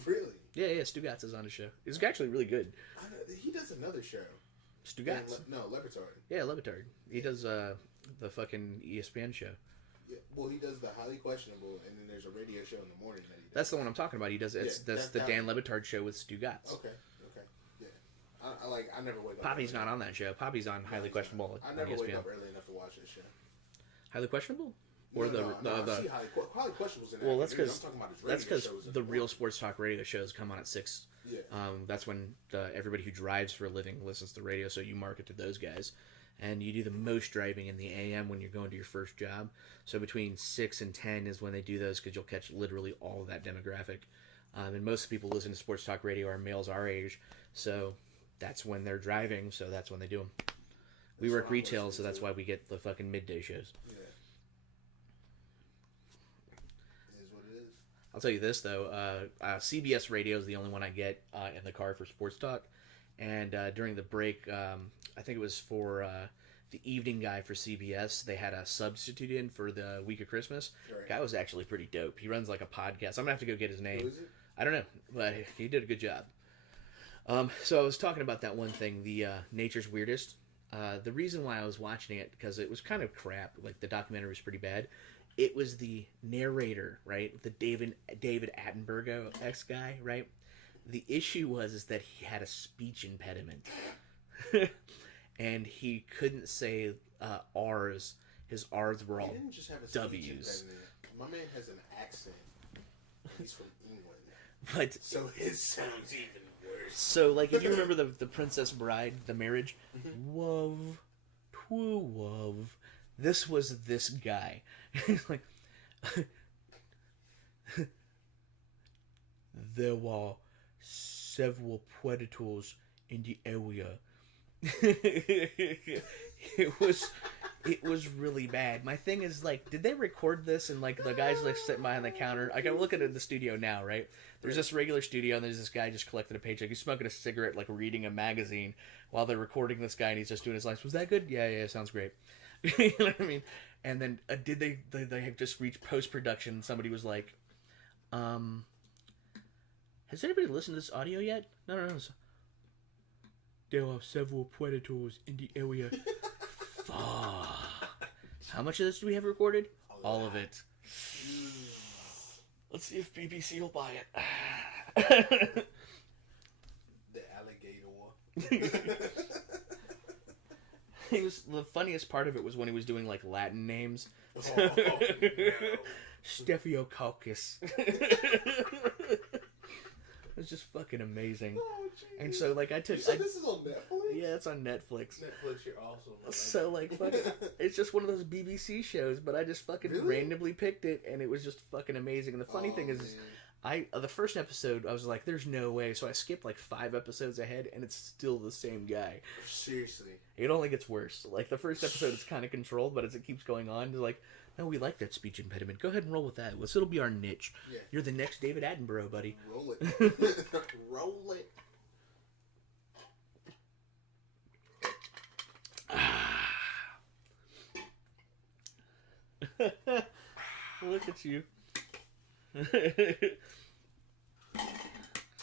Really? Yeah. Stu Gatz is on the show. It's actually really good. He does another show. Stu Gatz. No, Levitard. Yeah, Levitard. He does the fucking ESPN show. Yeah, well, he does the Highly Questionable, and then there's a radio show in the morning that he does. That's the one I'm talking about. He does that's the Dan Levitard show with Stu Gatz. Okay, yeah. I never wake up. Poppy's not on that show. Poppy's on Highly Questionable. I never wake up early enough to watch this show. Highly Questionable? Or I see Highly Questionable's in that. Well, that's because the real sports talk radio shows come on at 6. Yeah. That's when everybody who drives for a living listens to the radio, so you market to those guys. And you do the most driving in the AM when you're going to your first job. So between 6 and 10 is when they do those, because you'll catch literally all of that demographic. And most people listen to sports talk radio are males our age, so that's when they're driving, so that's when they do them. We work retail, so that's why we get the fucking midday shows. Yeah. It is what it is. I'll tell you this though. CBS Radio is the only one I get in the car for sports talk, and during the break, I think it was for the evening guy for CBS. They had a substitute in for the week of Christmas. Right. Guy was actually pretty dope. He runs like a podcast. I'm gonna have to go get his name. Who is it? I don't know, but he did a good job. So I was talking about that one thing, the Nature's Weirdest. The reason why I was watching it, because it was kind of crap. Like, the documentary was pretty bad. It was the narrator, right? The David Attenborough ex guy, right? The issue was that he had a speech impediment. And he couldn't say R's. His R's were all He didn't just have a speech W's. impediment. My man has an accent. He's from England. But So his sounds even worse. so, like, if you remember the Princess Bride, the marriage, wov, twoo wov. This was this guy. He's like, there were several predators in the area. It was really bad. My thing is, like, did they record this and, like, the guy's like sitting behind the counter? Like, I'm looking at the studio now, right? There's this regular studio and there's this guy just collecting a paycheck. He's smoking a cigarette, like reading a magazine while they're recording this guy, and he's just doing his lines. Was that good? Yeah, sounds great. You know what I mean? And then did they have just reached post-production and somebody was like, has anybody listened to this audio yet? No. There are several predators in the area. Fuck. How much of this do we have recorded? All of it. Let's see if BBC will buy it. The alligator. The funniest part of it was when he was doing like Latin names. Oh, no. Staphylococcus. It was just fucking amazing. Oh, And so, like, I took... You said this is on Netflix? Yeah, it's on Netflix. Netflix, you're awesome. So, like, fucking... It's just one of those BBC shows, but I just fucking Really? randomly picked it, and it was just fucking amazing. And the funny thing is, the first episode, I was like, there's no way. So I skipped, like, 5 episodes ahead, and it's still the same guy. Seriously. It only gets worse. Like, the first episode is kind of controlled, but as it keeps going on, they're like, no, we like that speech impediment. Go ahead and roll with that. It'll be our niche. Yeah. You're the next David Attenborough, buddy. Roll it. Roll it. Look at you.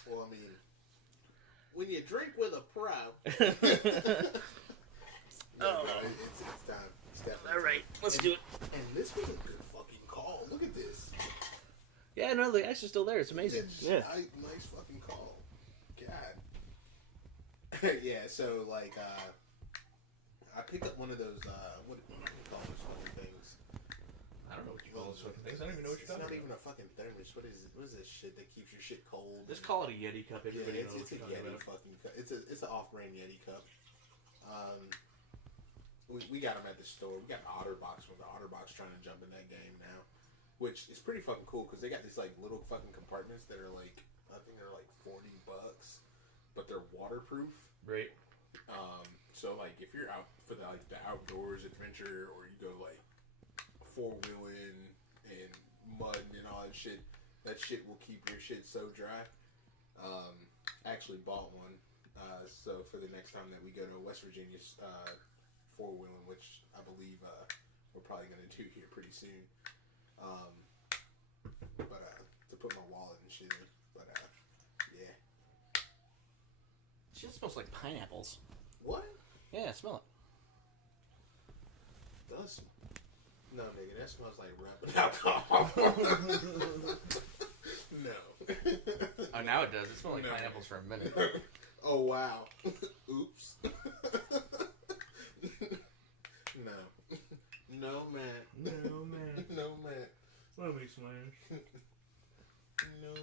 Well, I mean, when you drink with a prop. Oh. It's time. It's definitely All right, let's do it. And this was a good fucking call. Look at this. Yeah, no, the ice is still there. It's amazing. Yeah. Nice fucking call. God. Yeah, so, like, I picked up one of those, what do you call those fucking things? I don't know what you call those fucking things. I don't even know what you're It's talking not about. even a fucking thermos. What is it? What is this shit that keeps your shit cold? Just call it a Yeti cup. Everybody Yeah, knows it's a what you're Yeti talking about. fucking cup. It's an off-brand Yeti cup. We got them at the store. We got an OtterBox with the OtterBox trying to jump in that game now, which is pretty fucking cool because they got these like little fucking compartments that are like, I think they're like $40, but they're waterproof. Right. So like if you're out for the outdoors adventure, or you go like 4-wheeling and mud and all that shit will keep your shit so dry. Actually bought one. So for the next time that we go to West Virginia, 4-wheeling, which I believe we're probably going to do here pretty soon. But to put my wallet and shit in. But yeah. Shit smells like pineapples. What? Yeah, smell it. Does no, nigga, that smells like rubbing alcohol. No. Oh, now it does. It smells like No. pineapples for a minute. Oh wow. Oops. No. No, man. No, man. No, man. Let me smash. No.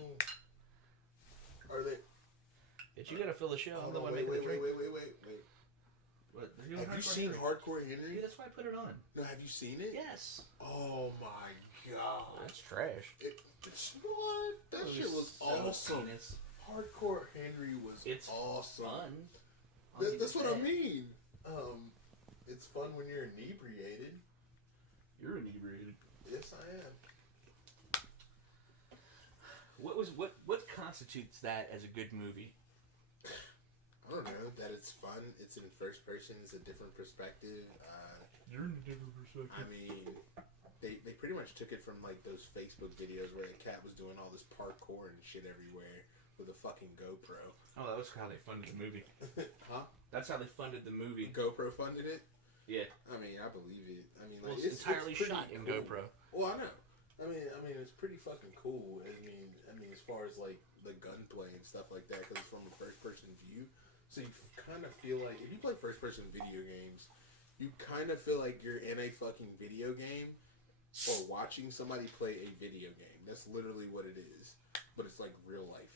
Are they? Bitch, you gotta fill the show. I'm the one wait, making the drink. wait. What? Have you seen Hardcore Henry? Yeah, that's why I put it on. No, have you seen it? Yes. Oh my god. That's trash. What? That shit was So awesome. penis. Hardcore Henry was It's awesome. fun. That's what I mean. It's fun when you're inebriated. You're inebriated. Yes, I am. What constitutes that as a good movie? I don't know, that it's fun, it's in first person, it's a different perspective. You're in a different perspective. I mean, they pretty much took it from like those Facebook videos where the cat was doing all this parkour and shit everywhere with a fucking GoPro. Oh, that was how they funded the movie. Huh? That's how they funded the movie. GoPro funded it? Yeah. I mean, I believe it. I mean, Well, like, it's entirely shot in cool. GoPro. Well, I know. I mean, it's pretty fucking cool. I mean, as far as like the gunplay and stuff like that, because it's from a first-person view. So you kind of feel like if you play first-person video games, you kind of feel like you're in a fucking video game or watching somebody play a video game. That's literally what it is. But it's like real life.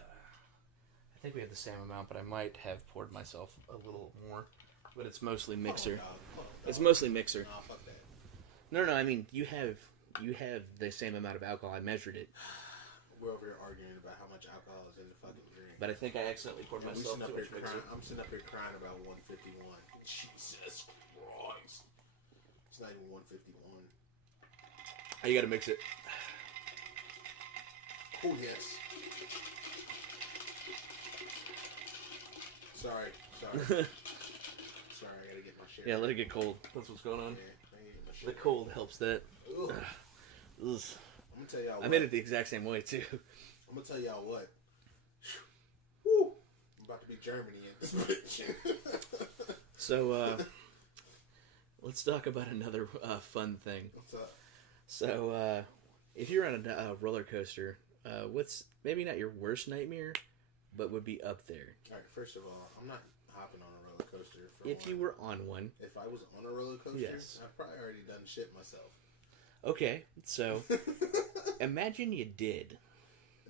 I think we have the same amount, but I might have poured myself a little more. But it's mostly mixer. It's mostly mixer. Nah, fuck that. No, I mean you have the same amount of alcohol. I measured it. We're over here arguing about how much alcohol is in the fucking drink. But I think I accidentally poured myself too much mixer. I'm sitting up here crying about 151. Jesus Christ. It's not even 151. Oh, you gotta mix it. Oh, yes. Sorry. Sorry, I gotta get my share. Yeah, let it get cold. That's what's going on. Yeah, The cold helps that. Ugh. I'm gonna tell y'all what. I made it the exact same way, too. I'm gonna tell y'all what. Woo! I'm about to be Germany in this bitch. So, let's talk about another fun thing. What's up? So, if you're on a roller coaster, what's maybe not your worst nightmare, but would be up there? Alright, first of all, I'm not hopping on a roller coaster. If you were on one. If I was on a roller coaster, yes. I've probably already done shit myself. Okay, so imagine you did.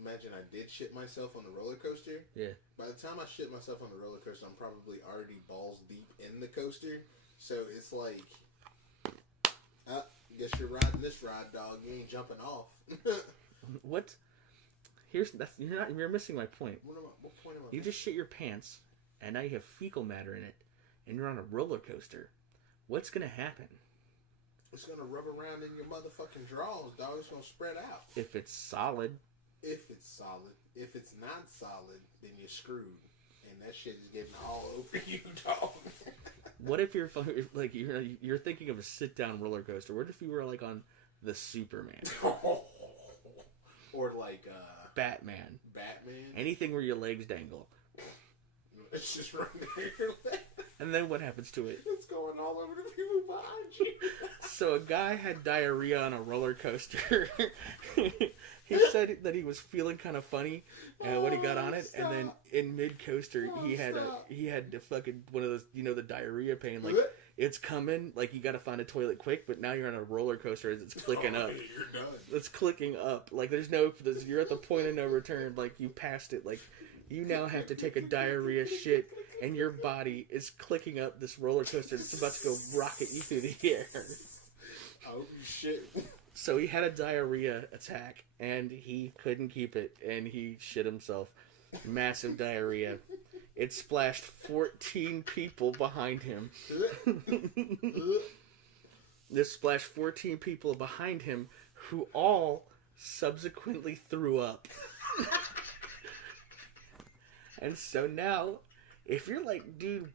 Imagine I did shit myself on the roller coaster. Yeah. By the time I shit myself on the roller coaster, I'm probably already balls deep in the coaster. So it's like, guess you're riding this ride, dog. You ain't jumping off. What? You're missing my point. What point am I? You just shit your pants, and now you have fecal matter in it, and you're on a roller coaster. What's gonna happen? It's gonna rub around in your motherfucking drawers, dog. It's gonna spread out. If it's solid. If it's solid. If it's not solid, then you're screwed. And that shit is getting all over you, dog. What if you're like you're thinking of a sit down roller coaster? What if you were like on the Superman? Or like Batman. Batman. Anything where your legs dangle. It's just running there your legs. And then what happens to it? It's going all over the people behind you. So a guy had diarrhea on a roller coaster. He said that he was feeling kind of funny when he got on it, and then in mid coaster he had the fucking one of those, the diarrhea pain, like it's coming, like you got to find a toilet quick, but now you're on a roller coaster as it's clicking up. You're done. It's clicking up, like you're at the point of no return, like you passed it, like you now have to take a diarrhea shit, and your body is clicking up this roller coaster that's about to go rocket you through the air. Oh shit. So he had a diarrhea attack, and he couldn't keep it, and he shit himself. Massive diarrhea. It splashed 14 people behind him. This splashed 14 people behind him, who all subsequently threw up. And so now, if you're like dude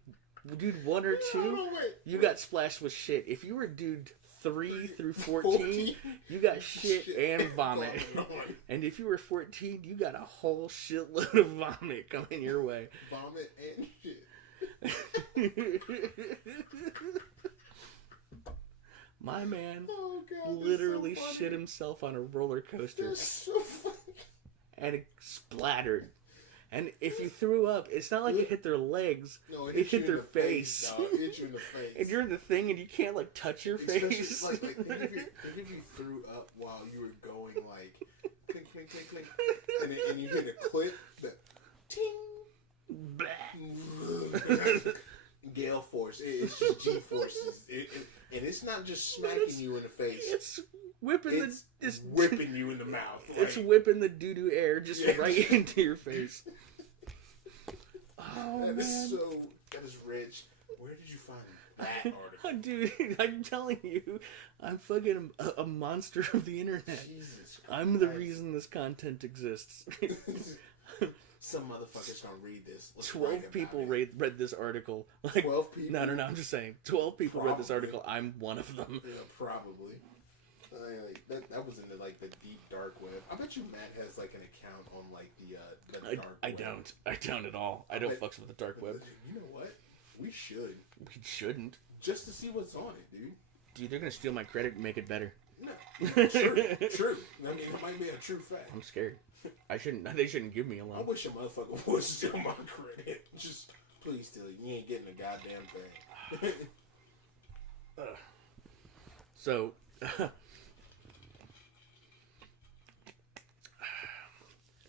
1 or 2, you got splashed with shit. If you were dude 3 through 14, you got shit and vomit. And if you were 14, you got a whole shitload of vomit coming your way. Vomit and shit. My man literally so shit himself on a roller coaster. That's so funny. And it splattered. And if you threw up, it's not like it hit their legs. No, it hit their face. It hit you in the face. And you're in the thing and you can't like touch your face. Like think if you threw up while you were going like clink, clink, clink, clink. And you hit a click that ting. Gale force. It's just G forces. And it's not just smacking you in the face. It's whipping it's whipping you in the mouth. It's whipping the doo-doo air just right into your face. Oh, that is rich. Where did you find That article. Dude, I'm telling you, I'm fucking a monster of the internet. Jesus Christ. I'm the reason this content exists. Some motherfucker's gonna read this. 12 people read this article. Like, 12 people? No, I'm just saying. 12 people read this article. I'm one of them. Yeah, probably. That was in the deep dark web. I bet you Matt has like an account on like the dark web. I don't at all. I don't fucks with the dark web. You know what? We should. We shouldn't. Just to see what's on it, dude. Dude, they're gonna steal my credit and make it better. No. True. I mean, it might be a true fact. I'm scared. They shouldn't give me a loan. I wish a motherfucker would steal my credit. Just please steal it. You ain't getting a goddamn thing. So, let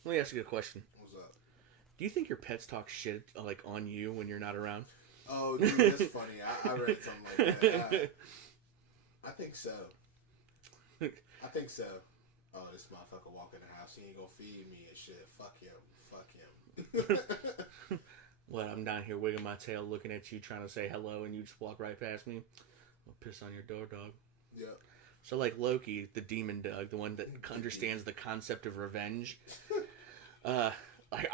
me ask you a question. What's up? Do you think your pets talk shit like on you when you're not around? Oh, dude, that's funny. I read something like that. I think so. Oh, this motherfucker walk in the house. He ain't gonna feed me and shit. Fuck him. What? I'm down here wigging my tail, looking at you, trying to say hello, and you just walk right past me. I'll piss on your door, dog. Yep. So, like Loki, the demon dog, the one that understands the concept of revenge. I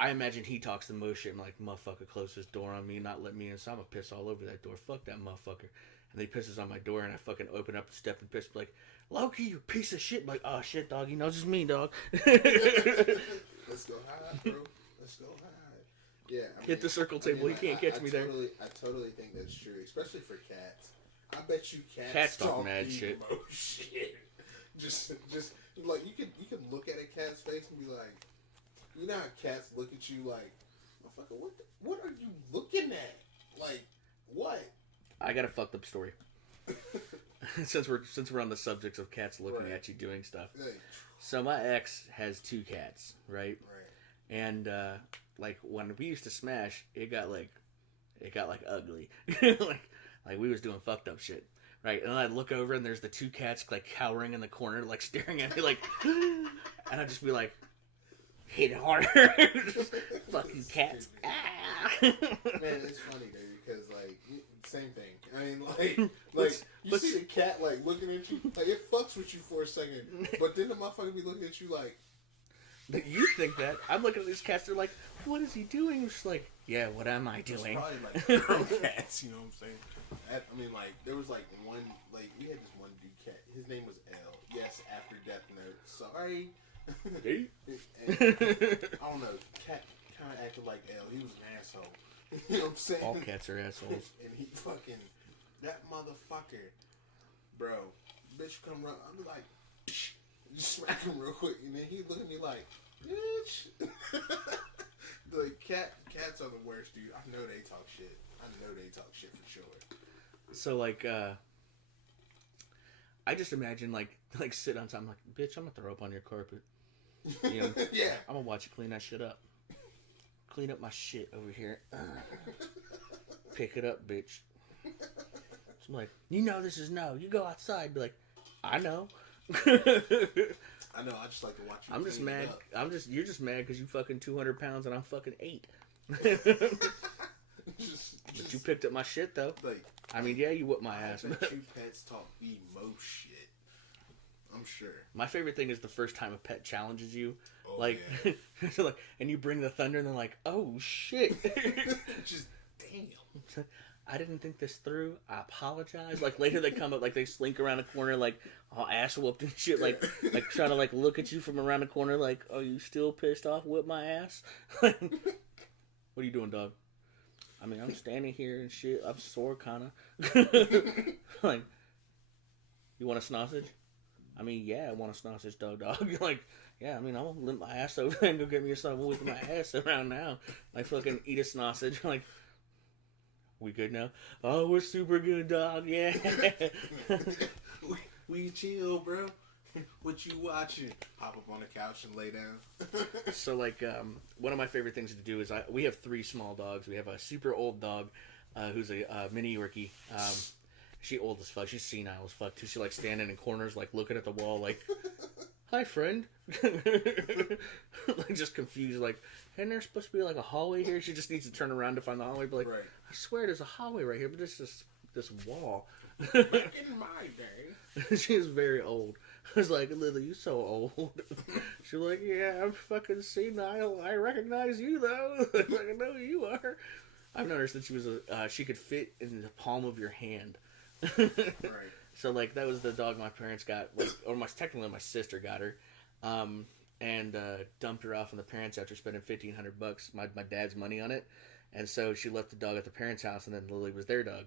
imagine he talks the most shit. I'm like, motherfucker, close this door on me, not let me in. So I'm gonna piss all over that door. Fuck that motherfucker. And he pisses on my door, and I fucking open up the step and piss. Like, Loki, you piece of shit. I'm like, oh shit, dog. He knows it's me, dog. Let's go hide, bro. Let's go hide. Yeah. Hit the circle table. He can't catch me there. I totally think that's true, especially for cats. I bet you cats talk mad shit. Shit. Just like you can look at a cat's face and be like, you know how cats look at you like, motherfucker, what are you looking at? Like, what? I got a fucked up story. since we're on the subject of cats looking at you doing stuff. Hey. So my ex has 2 cats, right? Right. And like when we used to smash, it got ugly. like we was doing fucked up shit. Right, and I'd look over and there's the 2 cats like cowering in the corner, like staring at me, like, and I'd just be like, hit harder, fucking cats. Man, it's funny, dude, because like same thing. I mean, you see the cat like looking at you, like it fucks with you for a second, but then the motherfucker be looking at you like. You think that? I'm looking at these cats. They're like, what is he doing? It's like, yeah, what am I doing? It's probably like girl cats, you know what I'm saying? I mean, like, there was like one, like, we had this one dude cat. His name was L. Yes, after Death Note. Sorry. Hey? I don't know. Cat kind of acted like L. He was an asshole. You know what I'm saying? All cats are assholes. And he fucking, that motherfucker, bro, bitch come run. I'll be like, psh, just smack him real quick. And then he look at me like, bitch. Like, cats are the worst, dude. I know they talk shit. For sure. So, like, I just imagine, like sit on top. I'm like, bitch, I'm gonna throw up on your carpet. You know? Yeah. I'm gonna watch you clean that shit up. Clean up my shit over here. Pick it up, bitch. So I'm like, you know this is no. You go outside. Be like, I know. I know. I just like to watch you. I'm just mad. You're just mad because you fucking 200 pounds and I'm fucking 8. But you picked up my shit though. Like, I mean, yeah, you whooped my ass. You pets talk the most shit. I'm sure. My favorite thing is the first time a pet challenges you, oh, like, yeah. like, and you bring the thunder, and they're like, "Oh shit!" Just damn. I didn't think this through. I apologize. Like later they come up, like they slink around a corner, like all ass whooped and shit, like trying to like look at you from around the corner, like, "Oh, you still pissed off? Whip my ass." What are you doing, dog? I mean, I'm standing here and shit. I'm sore, kinda. Like, you want a sausage? I mean, yeah, I want a sausage, dog. Like, yeah, I mean, I'm gonna limp my ass over and go get me a sausage. I'm whipping my ass around now. Like, fucking eat a sausage. Like, we good now? Oh, we're super good, dog. Yeah. we chill, bro. What you watching? Hop up on the couch and lay down. So, like, one of my favorite things to do is we have 3 small dogs. We have a super old dog who's a mini Yorkie. She old as fuck. She's senile as fuck, too. She, like, standing in corners, like, looking at the wall, like, hi, friend. Like, just confused, like, isn't there supposed to be, like, a hallway here? She just needs to turn around to find the hallway. But, like, right. I swear there's a hallway right here, but it's just this wall. Back in my day. She was very old. I was like, Lily, you so old. She was like, yeah, I'm fucking senile. I recognize you, though. I know who you are. I've noticed that she was she could fit in the palm of your hand. Right. So, like, that was the dog my parents got, like, or technically my sister got her, and dumped her off on the parents after spending $1,500, my dad's money on it. And so she left the dog at the parents' house, and then Lily was their dog.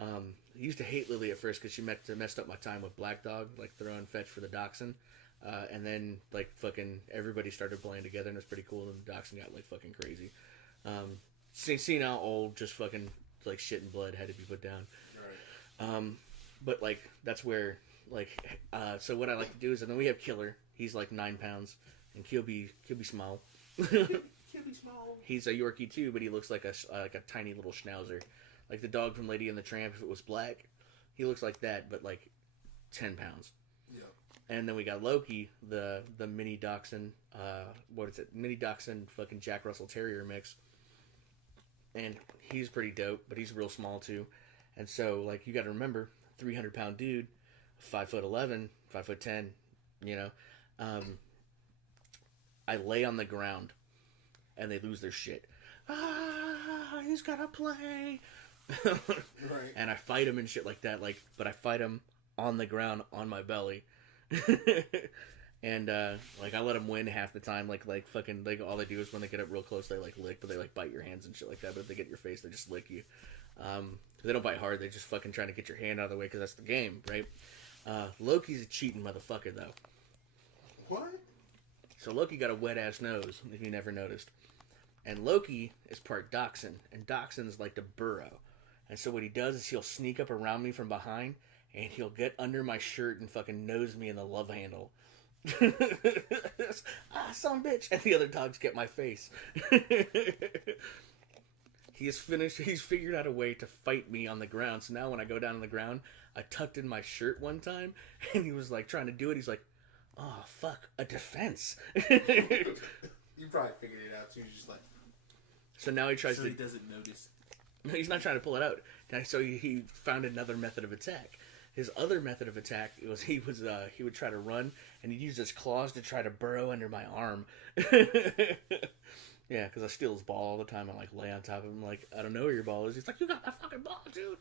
I used to hate Lily at first because she messed up my time with Black Dog, like throwing fetch for the dachshund. And then, like, fucking everybody started playing together, and it was pretty cool, and the dachshund got, like, fucking crazy. Seeing how old, just fucking, like, shit and blood had to be put down. Right. But, like, that's where, like, so what I like to do is, and then we have Killer. He's, like, 9 pounds, and he'll be small. He'll be small. He's a Yorkie, too, but he looks like a tiny little schnauzer. Like the dog from Lady and the Tramp, if it was black, he looks like that, but, like, 10 pounds. Yeah. And then we got Loki, the mini dachshund, mini dachshund fucking Jack Russell Terrier mix. And he's pretty dope, but he's real small, too. And so, like, you got to remember, 300-pound dude, 5'11", 5'10", you know. I lay on the ground, and they lose their shit. He's gotta play. Right. And I fight him and shit like that, like, but I fight him on the ground on my belly. And like I let them win half the time, like fucking, like all they do is when they get up real close they like lick, but they like bite your hands and shit like that. But if they get in your face, they just lick you. They don't bite hard, they just fucking trying to get your hand out of the way because that's the game, right? Loki's a cheating motherfucker though. What? So Loki got a wet ass nose, if you never noticed. And Loki is part dachshund, and dachshunds like to burrow. And so what he does is he'll sneak up around me from behind, and he'll get under my shirt and fucking nose me in the love handle. Son bitch! And the other dogs get my face. He's figured out a way to fight me on the ground. So now when I go down on the ground, I tucked in my shirt one time, and he was like trying to do it. He's like, oh, fuck, a defense. You probably figured it out too. You're just like... So now he tries so to... he doesn't notice. No, he's not trying to pull it out. So he found another method of attack. His other method of attack was he would try to run, and he'd use his claws to try to burrow under my arm. Yeah, because I steal his ball all the time. I like lay on top of him, like, I don't know where your ball is. He's like, you got my fucking ball, dude.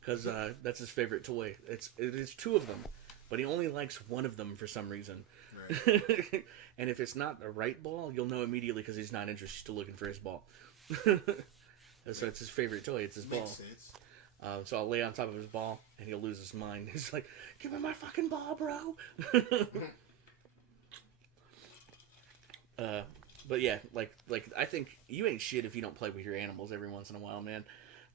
Because that's his favorite toy. It is 2 of them, but he only likes 1 of them for some reason. Right. And if it's not the right ball, you'll know immediately because he's not interested. He's still looking for his ball. So it's his favorite toy. It's his ball. Makes sense. So I'll lay on top of his ball, and he'll lose his mind. He's like, give me my fucking ball, bro. But yeah, like I think you ain't shit if you don't play with your animals every once in a while, man.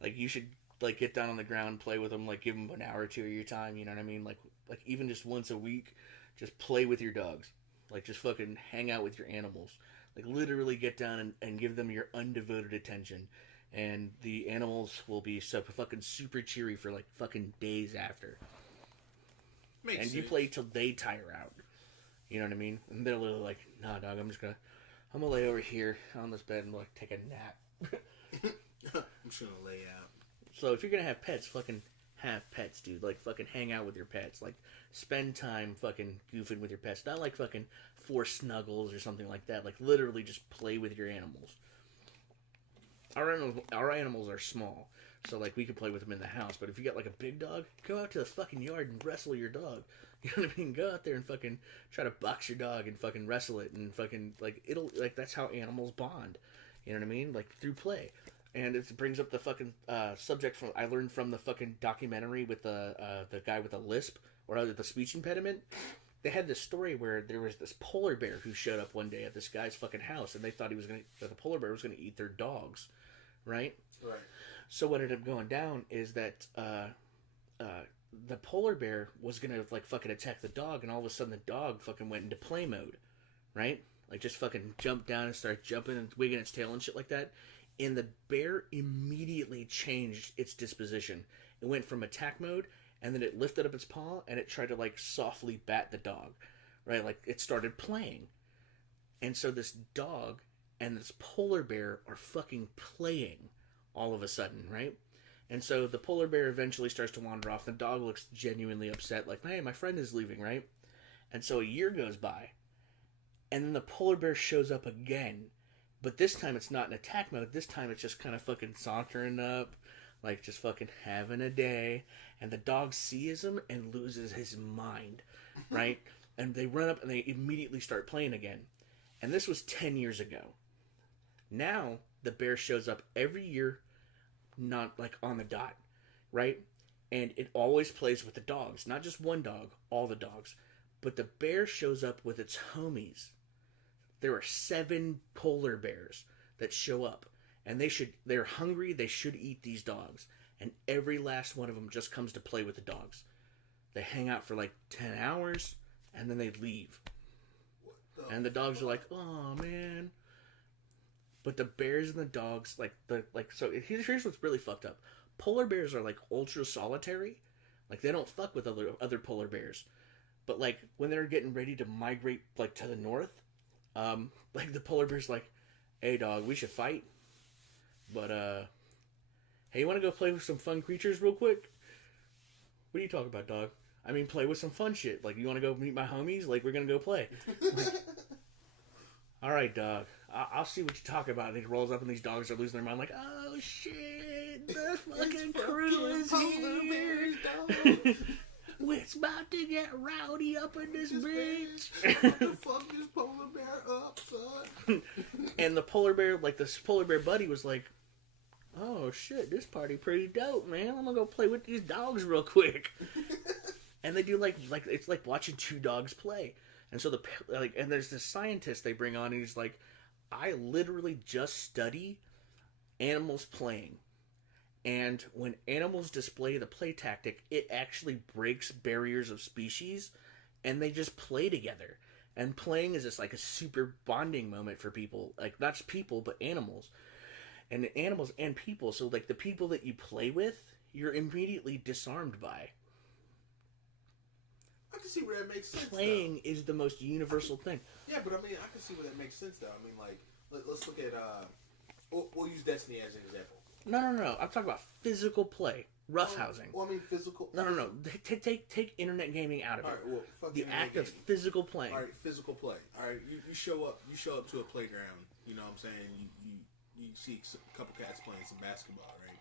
Like, you should, like, get down on the ground, play with them, like, give them an hour or 2 of your time, you know what I mean? Like even just once a week, just play with your dogs. Like, just fucking hang out with your animals. Like, literally get down and give them your undevoted attention. And the animals will be so fucking super cheery for, like, fucking days after. Makes and sense. you play till they tire out. You know what I mean? And they're literally like, nah, dog, I'm gonna lay over here on this bed and, like, take a nap. I'm just gonna lay out. So if you're gonna have pets, fucking have pets, dude. Like, fucking hang out with your pets. Like, spend time fucking goofing with your pets. Not like fucking force snuggles or something like that. Like, literally just play with your animals. Our animals are small, so, like, we can play with them in the house. But if you got, like, a big dog, go out to the fucking yard and wrestle your dog. You know what I mean? Go out there and fucking try to box your dog and fucking wrestle it and fucking, like, that's how animals bond. You know what I mean? Like, through play. And it brings up the fucking subject I learned from the fucking documentary with the guy with the lisp, or the speech impediment. They had this story where there was this polar bear who showed up one day at this guy's fucking house, and they thought that the polar bear was gonna eat their dogs, right? Right. So what ended up going down is that the polar bear was gonna, like, fucking attack the dog, and all of a sudden the dog fucking went into play mode, right? Like, just fucking jumped down and started jumping and wigging its tail and shit like that. And the bear immediately changed its disposition. It went from attack mode, and then it lifted up its paw, and it tried to, like, softly bat the dog, right? Like, it started playing. And so this dog and this polar bear are fucking playing all of a sudden, right? And so the polar bear eventually starts to wander off. The dog looks genuinely upset, like, hey, my friend is leaving, right? And so a year goes by, and then the polar bear shows up again. But this time it's not in attack mode. This time it's just kind of fucking sauntering up, like just fucking having a day. And the dog sees him and loses his mind, right? And they run up and they immediately start playing again. And this was 10 years ago. Now the bear shows up every year, not like on the dot, right? And it always plays with the dogs. Not just one dog, all the dogs. But the bear shows up with its homies. There are 7 polar bears that show up. And they're hungry, they should eat these dogs. And every last one of them just comes to play with the dogs. They hang out for like 10 hours, and then they leave. And the dogs are like, oh man. But the bears and the dogs, so here's what's really fucked up. Polar bears are like ultra solitary. Like they don't fuck with other polar bears. But like when they're getting ready to migrate like to the north, like the polar bear's like, hey dog, we should fight. But hey, you want to go play with some fun creatures real quick? What are you talking about, dog? I mean, play with some fun shit. Like, you want to go meet my homies? Like, we're going to go play. Like, all right, dog. I'll see what you talk about. And he rolls up and these dogs are losing their mind. Like, oh, shit. The fucking crew is here. It's about to get rowdy up in this bitch. What the fuck is polar bear up, son? And the polar bear, like, this polar bear buddy was like, oh, shit, this party pretty dope, man. I'm going to go play with these dogs real quick. And they do like it's like watching 2 dogs play. And so and there's this scientist they bring on, and he's like, I literally just study animals playing. And when animals display the play tactic, it actually breaks barriers of species, and they just play together. And playing is just like a super bonding moment for people. Like, not just people, but animals. And animals and people. So, like, the people that you play with, you're immediately disarmed by. I can see where that makes sense. Playing is the most universal thing. Yeah, but I mean, I can see where that makes sense, though. I mean, like, let's look at, we'll use Destiny as an example. No. I'm talking about physical play. Roughhousing. Well, I mean, physical... No. Take internet gaming out of it. All right, well, fuck the act of physical playing. All right, physical play. All right, you show up to a playground, you know what I'm saying? You see a couple cats playing some basketball, right?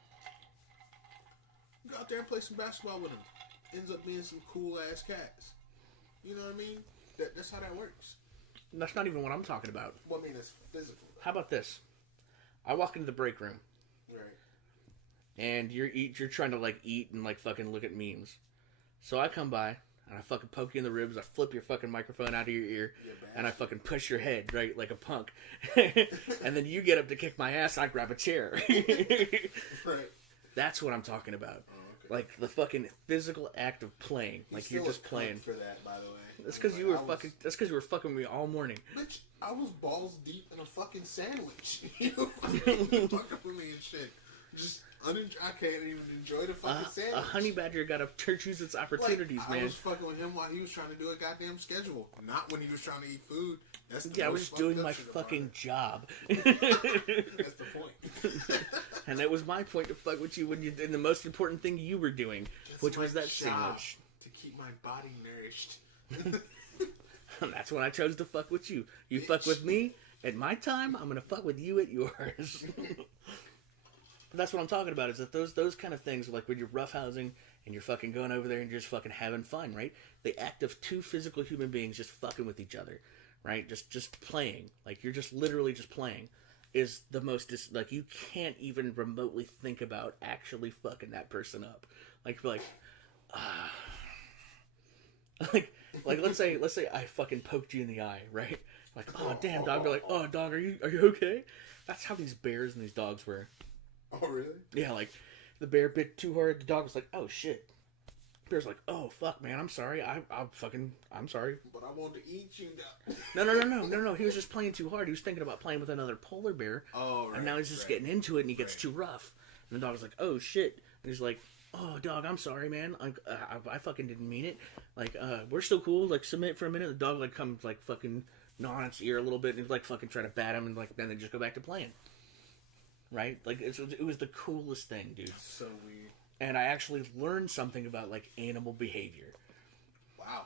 You go out there and play some basketball with them. Ends up being some cool-ass cats. You know what I mean? That's how that works. That's not even what I'm talking about. Well, I mean, it's physical. How about this? I walk into the break room. Right. And you're trying to, like, eat and, like, fucking look at memes. So I come by, and I fucking poke you in the ribs, I flip your fucking microphone out of your ear, and I fucking push your head, right, like a punk. And then you get up to kick my ass, and I grab a chair. Right. That's what I'm talking about. Like, the fucking physical act of playing. Like, you're just playing. For that, by the way. That's because you were fucking. That's because you were fucking me all morning. Bitch, I was balls deep in a fucking sandwich. You fucking with me and shit. I can't even enjoy the fucking sandwich. A honey badger got to choose its opportunities, man. I was fucking with him while he was trying to do a goddamn schedule, not when he was trying to eat food. That's the I was just doing my fucking job. That's the point. And that was my point to fuck with you when you did the most important thing you were doing, which was that sandwich. To keep my body nourished. That's when I chose to fuck with you. You fuck with me at my time, I'm gonna fuck with you at yours. But that's what I'm talking about, is that those kind of things, like when you're roughhousing and you're fucking going over there and you're just fucking having fun, right? The act of 2 physical human beings just fucking with each other, right? Just playing. Like, you're just literally just playing is the most, like, you can't even remotely think about actually fucking that person up. Like, you're like, like let's say I fucking poked you in the eye, right? Like, oh damn, dog. You're like, oh dog, are you okay? That's how these bears and these dogs were. Oh really? Yeah, like the bear bit too hard. The dog was like, oh shit. The bear's like, oh fuck, man, I'm sorry. I'm sorry. But I want to eat you now. No. He was just playing too hard. He was thinking about playing with another polar bear. Oh right. And now he's just getting into it, and he gets too rough. And the dog's like, oh shit. And he's like, oh dog, I'm sorry, man. I fucking didn't mean it. Like, we're still cool. Like, submit for a minute. The dog like comes like fucking gnaw on its ear a little bit, and he's like fucking trying to bat him, and like then they just go back to playing. right? Like it was the coolest thing, dude. So weird. And I actually learned something about like animal behavior. Wow.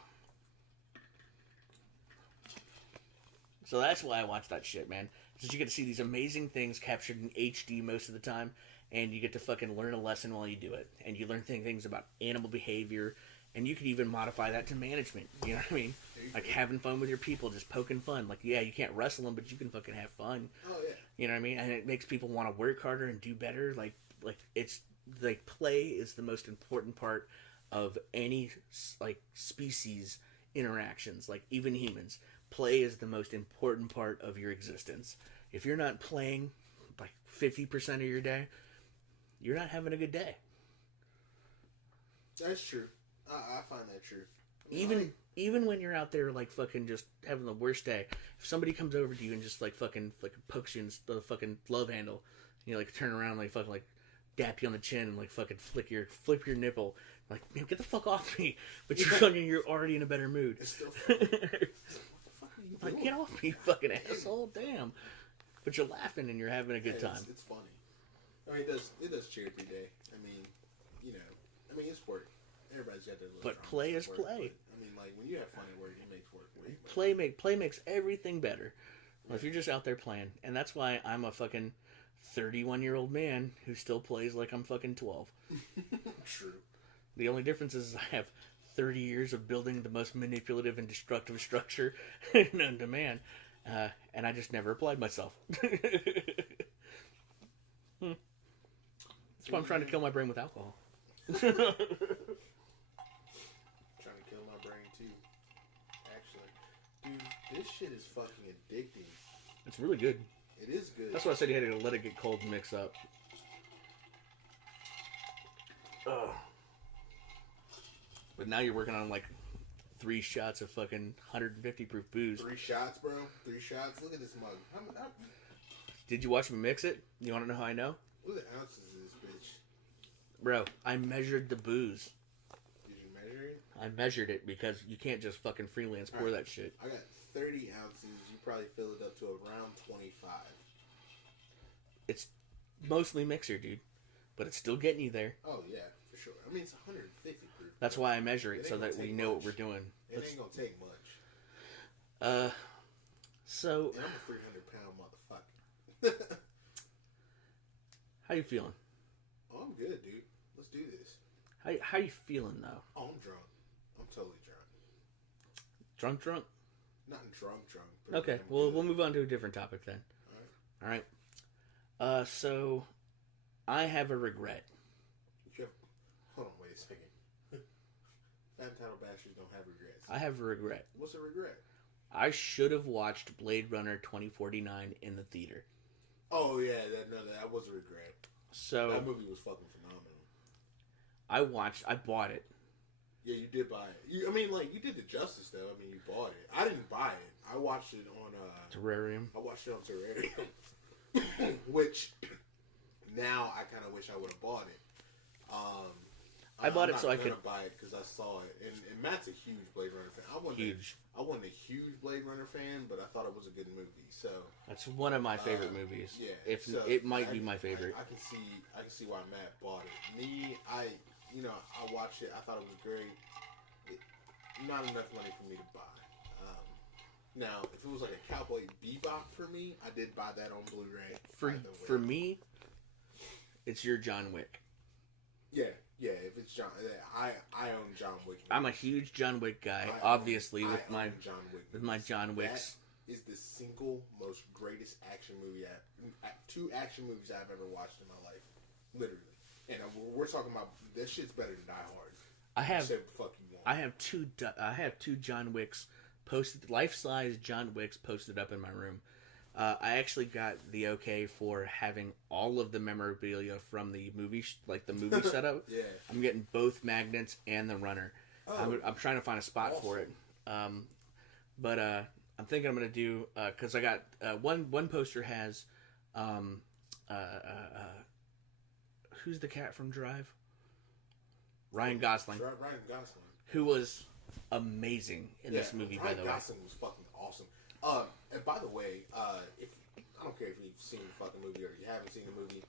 So that's why I watch that shit, man. Because you get to see these amazing things captured in HD most of the time, and you get to fucking learn a lesson while you do it. And you learn things about animal behavior, and you can even modify that to management. You know what I mean? Like having fun with your people, just poking fun. Like, yeah, you can't wrestle them, but you can fucking have fun. Oh yeah. You know what I mean? And it makes people want to work harder and do better. Like it's like play is the most important part of any like species interactions. Like even humans, play is the most important part of your existence. If you're not playing like 50% of your day, you're not having a good day. That's true. I find that true. I mean, Even when you're out there like fucking just having the worst day, if somebody comes over to you and just like fucking like pokes you in the fucking love handle, you know, like turn around and like fucking like dap you on the chin and like fucking flip your nipple, like, man, get the fuck off me. But you're already in a better mood. It's still funny. What the fuck are you doing? Like, get off me, you fucking asshole, damn. But you're laughing and you're having a good time. It's funny. I mean, it does cheer up your day. I mean, you know, it's work. Everybody's got their little But play is play. But, I mean, like, when you have fun at work, it makes work way better. Play makes everything better. Well, if you're just out there playing. And that's why I'm a fucking 31-year-old man who still plays like I'm fucking 12. True. The only difference is I have 30 years of building the most manipulative and destructive structure known to man. And I just never applied myself. That's why I'm trying to kill my brain with alcohol. Trying to kill my brain too. Actually, dude, this shit is fucking addicting. It's really good. It is good. That's why I said you had to let it get cold and mix up. Ugh. But now you're working on like 3 shots of fucking 150 proof booze. 3 shots, bro. 3 shots. Look at this mug. How Did you watch me mix it? You want to know how I know? what the ounces is this bitch? Bro, I measured the booze. Did you measure it? I measured it because you can't just fucking freelance pour that shit. I got 30 ounces. You probably fill it up to around 25. It's mostly mixer, dude. But it's still getting you there. Oh, yeah, for sure. I mean, it's 150 proof. That's why I measure it so that we know what we're doing. It ain't gonna take much. So... And I'm a 300-pound motherfucker. How you feeling? Oh, I'm good, dude. Let's do this. How you feeling, though? Oh, I'm drunk. I'm totally drunk. Drunk? Not drunk. But Okay, I'm well, good. we'll move on to a different topic then. Alright. Alright. So, I have a regret. Hold on, wait a second. Fat Title Bastards don't have regrets. I have a regret. What's a regret? I should have watched Blade Runner 2049 in the theater. Oh, yeah, that was a regret. So, That movie was fucking phenomenal. I bought it. Yeah, you did buy it. You did the justice, though. I mean, you bought it. I didn't buy it. I watched it on, Terrarium. I watched it on Terrarium. Which, now I kind of wish I would have bought it. I bought it so I could buy it because I saw it, and Matt's a huge Blade Runner fan. I wasn't a huge Blade Runner fan, but I thought it was a good movie. So that's one of my favorite movies. Yeah, It might be my favorite. I can see why Matt bought it. Me, I watched it. I thought it was great. Not enough money for me to buy. Now, if it was like a Cowboy Bebop for me, I did buy that on Blu-ray. For me, it's your John Wick. Yeah, if it's John, I own John Wick. I'm a huge John Wick guy, obviously, with my John Wicks. That is the single most greatest action movie. 2 action movies I've ever watched in my life, literally. And we're talking about that shit's better than Die Hard. I have fuck you want. I have two John Wicks posted, life-size John Wicks posted up in my room. I actually got the okay for having all of the memorabilia from the movie, the movie setup. Yeah. I'm getting both magnets and the runner. Oh, I'm trying to find a spot for it. But I'm thinking I'm going to do, because I got, one poster has, who's the cat from Drive? Ryan Gosling. Ryan Gosling. Who was amazing in this movie, by the way. Ryan Gosling was fucking awesome. And by the way, if I don't care if you've seen the fucking movie or you haven't seen the movie,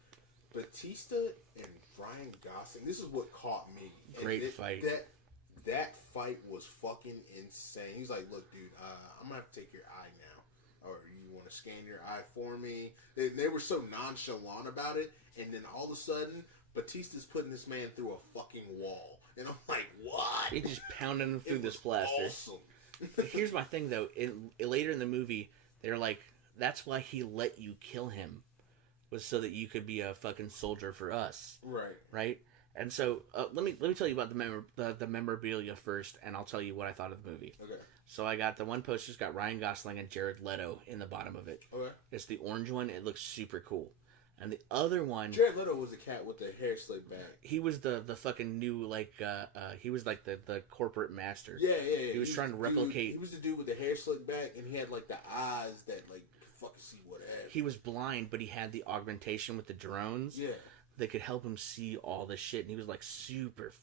Batista and Ryan Gosling. This is what caught me. Great fight. That fight was fucking insane. He's like, "Look, dude, I'm gonna have to take your eye now, or you want to scan your eye for me?" They were so nonchalant about it, and then all of a sudden, Batista's putting this man through a fucking wall, and I'm like, "What?" He just pounding him through this plaster. Awesome. Here's my thing, though. Later in the movie, they're like, "That's why he let you kill him, was so that you could be a fucking soldier for us." Right. Right. And so let me tell you about the memorabilia first, and I'll tell you what I thought of the movie. Okay. So I got the one poster's got Ryan Gosling and Jared Leto in the bottom of it. Okay. It's the orange one. It looks super cool. And the other one, Jared Leto was a cat with the hair slicked back. he was the fucking new he was like the corporate master. Yeah. He was trying to replicate. He was the dude with the hair slicked back, and he had like the eyes that like fucking see whatever. He was blind, but he had the augmentation with the drones. Yeah. That could help him see all this shit, and he was like super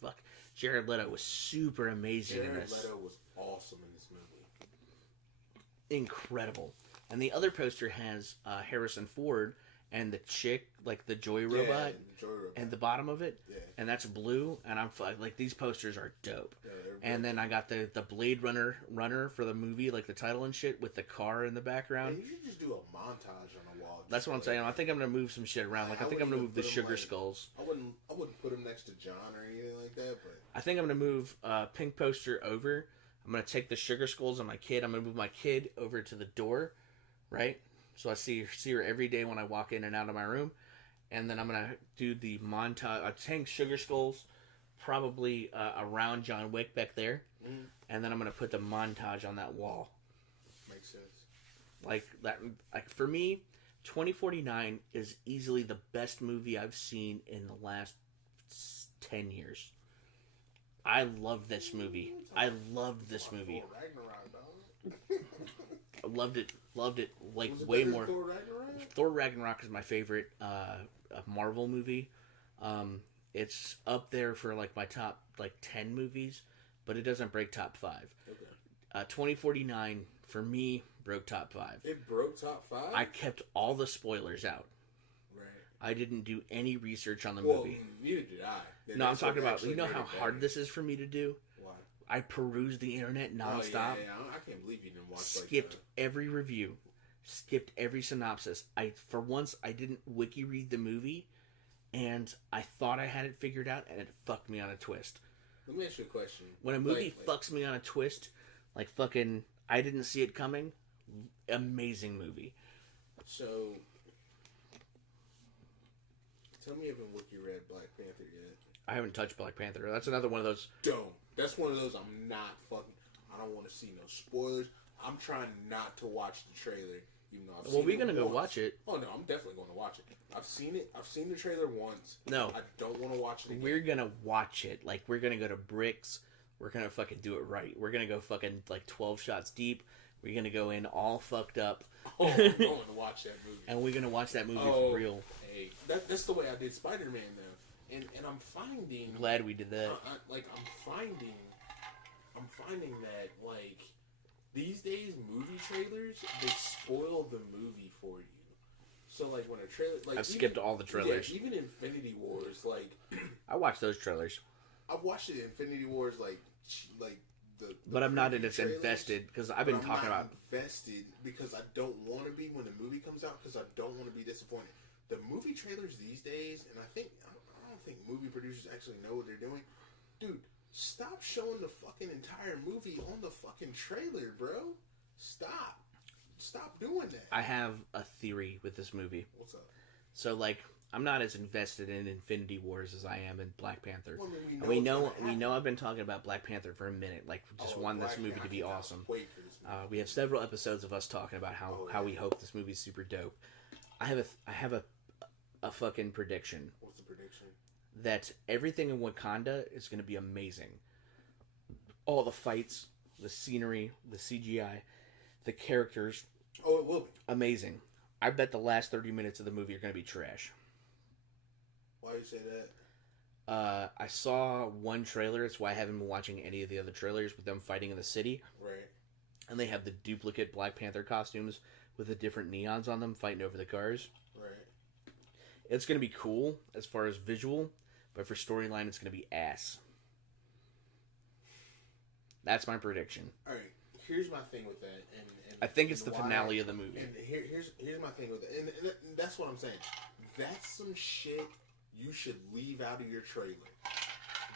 Jared Leto was super amazing in this. Jared Leto was awesome in this movie. Incredible. And the other poster has Harrison Ford and the chick, like the Joy robot, and the bottom of it, and that's blue. And I'm like, these posters are dope. Yeah, and then I got the Blade Runner for the movie, like the title and shit, with the car in the background. Man, you should just do a montage on the wall. That's what I'm saying. I think I'm gonna move some shit around. Like I think I'm gonna move the Sugar Skulls. I wouldn't put him next to John or anything like that. But I think I'm gonna move pink poster over. I'm gonna take the Sugar Skulls on my kid. I'm gonna move my kid over to the door, right? So I see her every day when I walk in and out of my room. And then I'm going to do the montage. I tank Sugar Skulls probably around John Wick back there. Mm. And then I'm going to put the montage on that wall. Makes sense. Like that. Like for me, 2049 is easily the best movie I've seen in the last 10 years. I love this movie. I loved this movie. I loved it like way more. Thor Ragnarok is my favorite Marvel movie. It's up there for like my top like 10 movies, but it doesn't break top 5. Okay. 2049 for me broke top 5. It broke top 5? I kept all the spoilers out. Right. I didn't do any research on the movie. Neither did I. No, I'm talking about, you know how hard this is for me to do? Why? I perused the internet nonstop. Yeah. I can't believe you didn't watch Skipped every review. Skipped every synopsis. For once, I didn't wiki read the movie, and I thought I had it figured out, and it fucked me on a twist. Let me ask you a question. When a movie fucks me on a twist, like fucking, I didn't see it coming, amazing movie. So, tell me you haven't wiki read Black Panther yet. I haven't touched Black Panther. That's another one of those. Don't. That's one of those I'm not fucking. I don't want to see no spoilers. I'm trying not to watch the trailer, even though I've seen it. Well, we're gonna go watch it. Oh no, I'm definitely going to watch it. I've seen it. I've seen the trailer once. No, I don't want to watch it again. We're gonna watch it. Like we're gonna go to Bricks. We're gonna fucking do it right. We're gonna go fucking like 12 shots deep. We're gonna go in all fucked up. Oh, I'm going to watch that movie. And we're gonna watch that movie for real. Hey, that's the way I did Spider-Man now. And I'm finding. Glad we did that. I'm finding that like. These days, movie trailers, they spoil the movie for you. So, like, when a trailer... like I've skipped all the trailers. Yeah, even Infinity Wars, like... I watched those trailers. I've watched it Infinity Wars, like the but I'm not in it invested, because I've been talking about... invested, because I don't want to be when the movie comes out, because I don't want to be disappointed. The movie trailers these days, and I don't think movie producers actually know what they're doing. Dude... Stop showing the fucking entire movie on the fucking trailer, bro. Stop doing that. I have a theory with this movie. What's up? So, like, I'm not as invested in Infinity Wars as I am in Black Panther. Well, I mean, we know I've been talking about Black Panther for a minute. Like, just want this movie to be awesome. Wait for this movie. We have several episodes of us talking about how we hope this movie's super dope. I have a fucking prediction. What's the prediction? That everything in Wakanda is going to be amazing. All the fights, the scenery, the CGI, the characters. Oh, it will be. Amazing. I bet the last 30 minutes of the movie are going to be trash. Why do you say that? I saw one trailer. That's why I haven't been watching any of the other trailers with them fighting in the city. Right. And they have the duplicate Black Panther costumes with the different neons on them fighting over the cars. Right. It's going to be cool as far as visual, but for storyline, it's going to be ass. That's my prediction. All right. Here's my thing with that, and I think it's the finale of the movie. And here's my thing with it, and that's what I'm saying. That's some shit you should leave out of your trailer.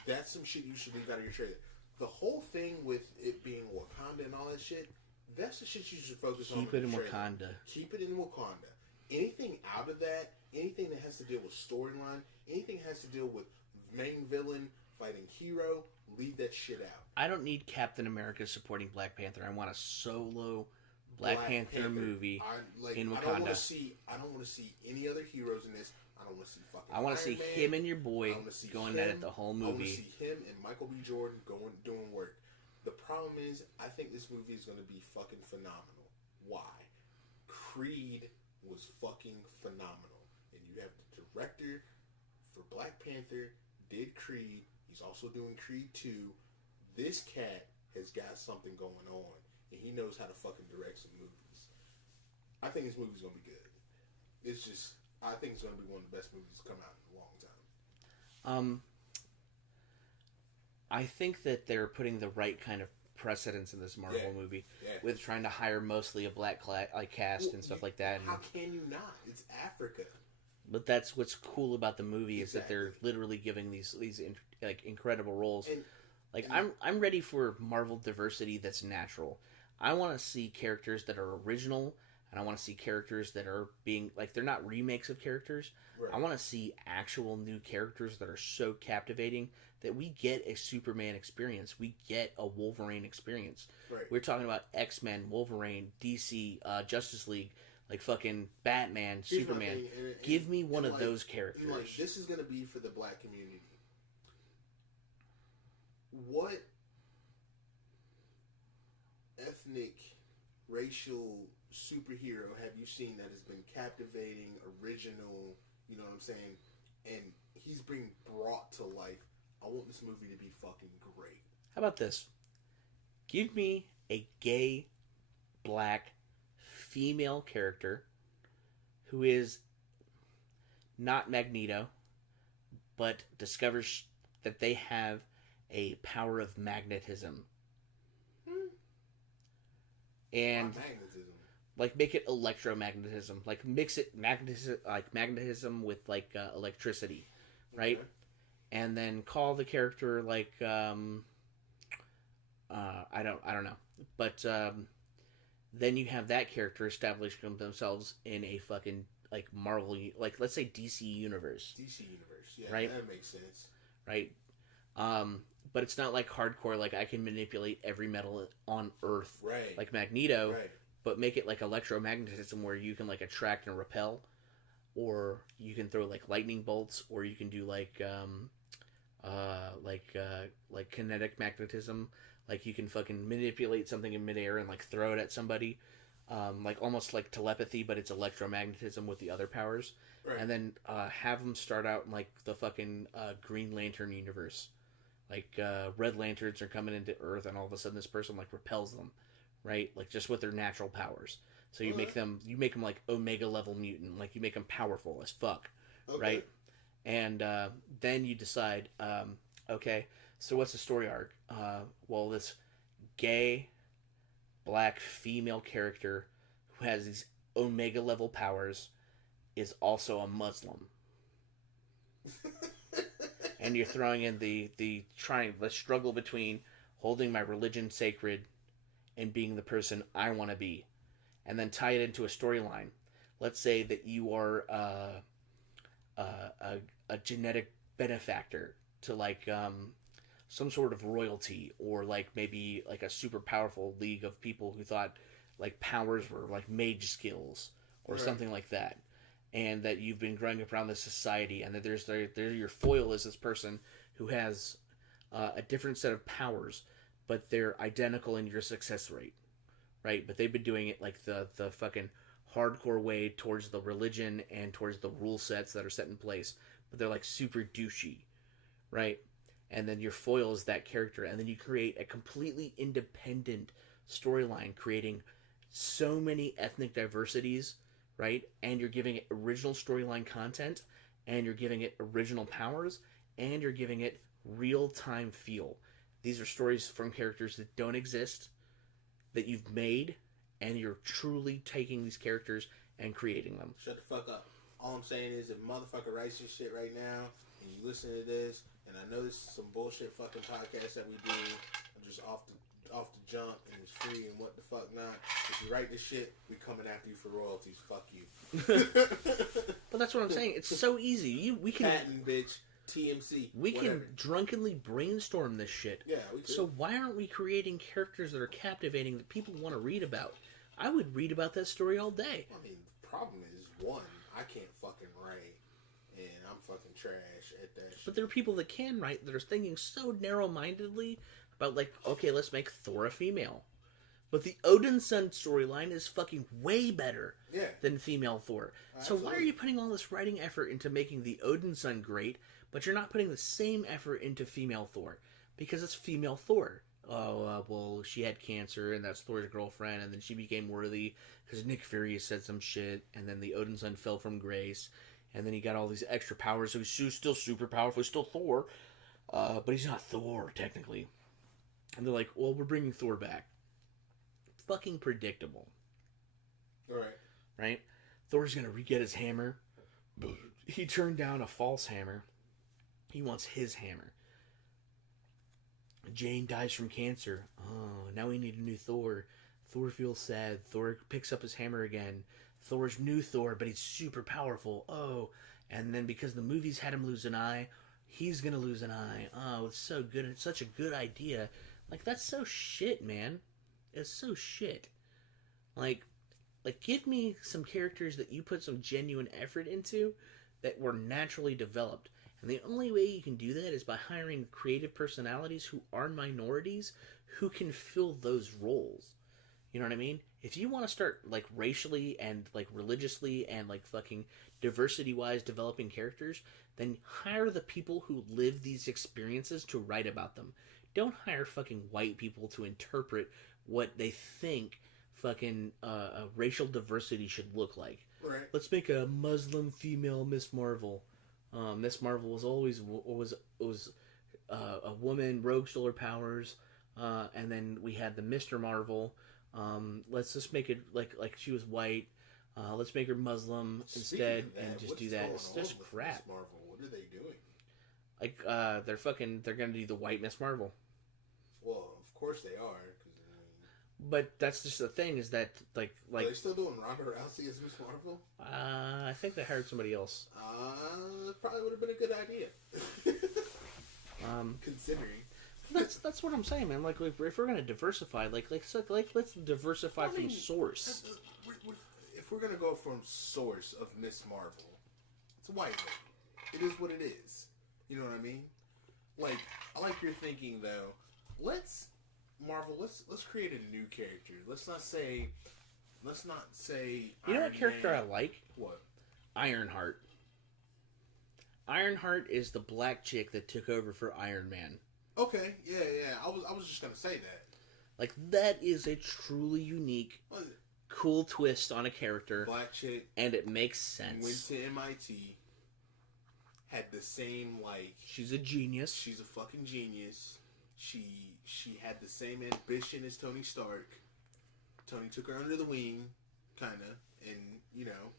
That's some shit you should leave out of your trailer. The whole thing with it being Wakanda and all that shit, that's the shit you should focus on. Keep it in Wakanda. Keep it in Wakanda. Anything out of that, anything that has to deal with storyline, anything that has to deal with main villain fighting hero, leave that shit out. I don't need Captain America supporting Black Panther. I want a solo Black Panther movie in Wakanda. I don't want to see any other heroes in this. I don't want to see fucking. I want to see him and your boy going at it the whole movie. I want to see him and Michael B. Jordan doing work. The problem is, I think this movie is going to be fucking phenomenal. Why? Creed was fucking phenomenal, and you have the director for Black Panther did Creed. He's also doing Creed 2. This cat has got something going on, and he knows how to fucking direct some movies. I think this movie's going to be good. It's just, I think it's going to be one of the best movies to come out in a long time. I think that they're putting the right kind of precedence in this Marvel movie with trying to hire mostly a black cast and stuff like that. How can you not? It's Africa. But that's what's cool about the movie is that they're literally giving these incredible roles. I'm ready for Marvel diversity that's natural. I want to see characters that are original, and I want to see characters that are being they're not remakes of characters. Right. I want to see actual new characters that are so captivating that we get a Superman experience, we get a Wolverine experience. Right. We're talking about X-Men, Wolverine, DC, Justice League. Like fucking Batman, Superman. Give me one of those characters. This is going to be for the black community. What ethnic, racial superhero have you seen that has been captivating, original, you know what I'm saying? And he's being brought to life. I want this movie to be fucking great. How about this? Give me a gay, black, female character who is not Magneto, but discovers that they have a power of magnetism. And make it electromagnetism. Mix it magnetism with electricity, right? Okay. And then call the character I don't know. But then you have that character establish themselves in a fucking Marvel, let's say DC universe. DC universe, yeah, right? That makes sense, right? But it's not hardcore. I can manipulate every metal on Earth, right? Like Magneto, right? But make it electromagnetism where you can attract and repel, or you can throw lightning bolts, or you can do kinetic magnetism. You can fucking manipulate something in midair and throw it at somebody, almost like telepathy, but it's electromagnetism with the other powers. Right. And then have them start out in the fucking Green Lantern universe. Red Lanterns are coming into Earth, and all of a sudden this person repels them, right? Just with their natural powers. So you make them Omega level mutant, you make them powerful as fuck, right? And then you decide, okay. So what's the story arc? Well, this gay, black, female character who has these Omega level powers is also a Muslim. And you're throwing in the struggle between holding my religion sacred and being the person I want to be. And then tie it into a storyline. Let's say that you are a genetic benefactor to some sort of royalty, or maybe a super powerful league of people who thought powers were mage skills or something like that, and that you've been growing up around this society, and that there's your foil is this person who has a different set of powers, but they're identical in your success rate, right? But they've been doing it the fucking hardcore way towards the religion and towards the rule sets that are set in place, but they're super douchey, right? And then your foil is that character, and then you create a completely independent storyline, creating so many ethnic diversities, right? And you're giving it original storyline content, and you're giving it original powers, and you're giving it real-time feel. These are stories from characters that don't exist, that you've made, and you're truly taking these characters and creating them. Shut the fuck up. All I'm saying is, if motherfucker writes this shit right now, and you listen to this, and I know this is some bullshit fucking podcast that we do, I'm just off the jump, and it's free, and what the fuck not. If you write this shit, we coming after you for royalties. Fuck you. But that's what I'm saying. It's so easy. We can patent, bitch. TMC. We whatever. can drunkenly brainstorm this shit. Yeah, we could. So why aren't we creating characters that are captivating that people want to read about? I would read about that story all day. I mean, the problem is, one, I can't fucking write, and I'm fucking trash at that shit. But there are people that can write that are thinking so narrow-mindedly about, like, okay, let's make Thor a female. But the Odin Son storyline is fucking way better than female Thor. Absolutely. So why are you putting all this writing effort into making the Odin Son great, but you're not putting the same effort into female Thor? Because it's female Thor. Well, she had cancer, and that's Thor's girlfriend, and then she became worthy because Nick Fury said some shit, and then the Odin Son fell from grace, and then he got all these extra powers, so he's still super powerful, he's still Thor, but he's not Thor, technically. And they're like, well, we're bringing Thor back. Fucking predictable. Alright. Right? Thor's gonna re-get his hammer. He turned down a false hammer. He wants his hammer. Jane dies from cancer. Oh, now we need a new Thor. Thor feels sad. Thor picks up his hammer again. Thor's new Thor, but he's super powerful. Oh, and then because the movies had him lose an eye, he's gonna lose an eye. Oh, it's so good. It's such a good idea. Like, that's so shit, man. It's so shit. Like, give me some characters that you put some genuine effort into that were naturally developed. And the only way you can do that is by hiring creative personalities who are minorities who can fill those roles. You know what I mean? If you want to start, like, racially and, like, religiously and, like, fucking diversity-wise developing characters, then hire the people who live these experiences to write about them. Don't hire fucking white people to interpret what they think fucking racial diversity should look like. Right. Let's make a Muslim female Miss Marvel. Miss Marvel was a woman, rogue stole her powers, and then we had the Mr. Marvel. Let's just make it like she was white. Let's make her Muslim instead, and just do that. It's just crap. Miss Marvel, what are they doing? Like they're gonna do the white Miss Marvel. Well, of course they are. But that's just the thing, is that like are they still doing Ronda Rousey as Miss Marvel? I think they hired somebody else. Probably would have been a good idea. Considering. That's what I'm saying, man. Like, if we're gonna diversify, let's diversify from source. If we're gonna go from source of Miss Marvel, it's a white lady. It is what it is. You know what I mean? Like, I like your thinking though. Let's create a new character. Let's not say. You know what character I like? What? Ironheart. Ironheart is the black chick that took over for Iron Man. Okay, yeah. I was just gonna say that. Like, that is a truly unique, cool twist on a character. Black chick, and it makes sense. Went to MIT. Had the same, like, she's a genius. She's a fucking genius. She had the same ambition as Tony Stark. Tony took her under the wing, kinda, and, you know,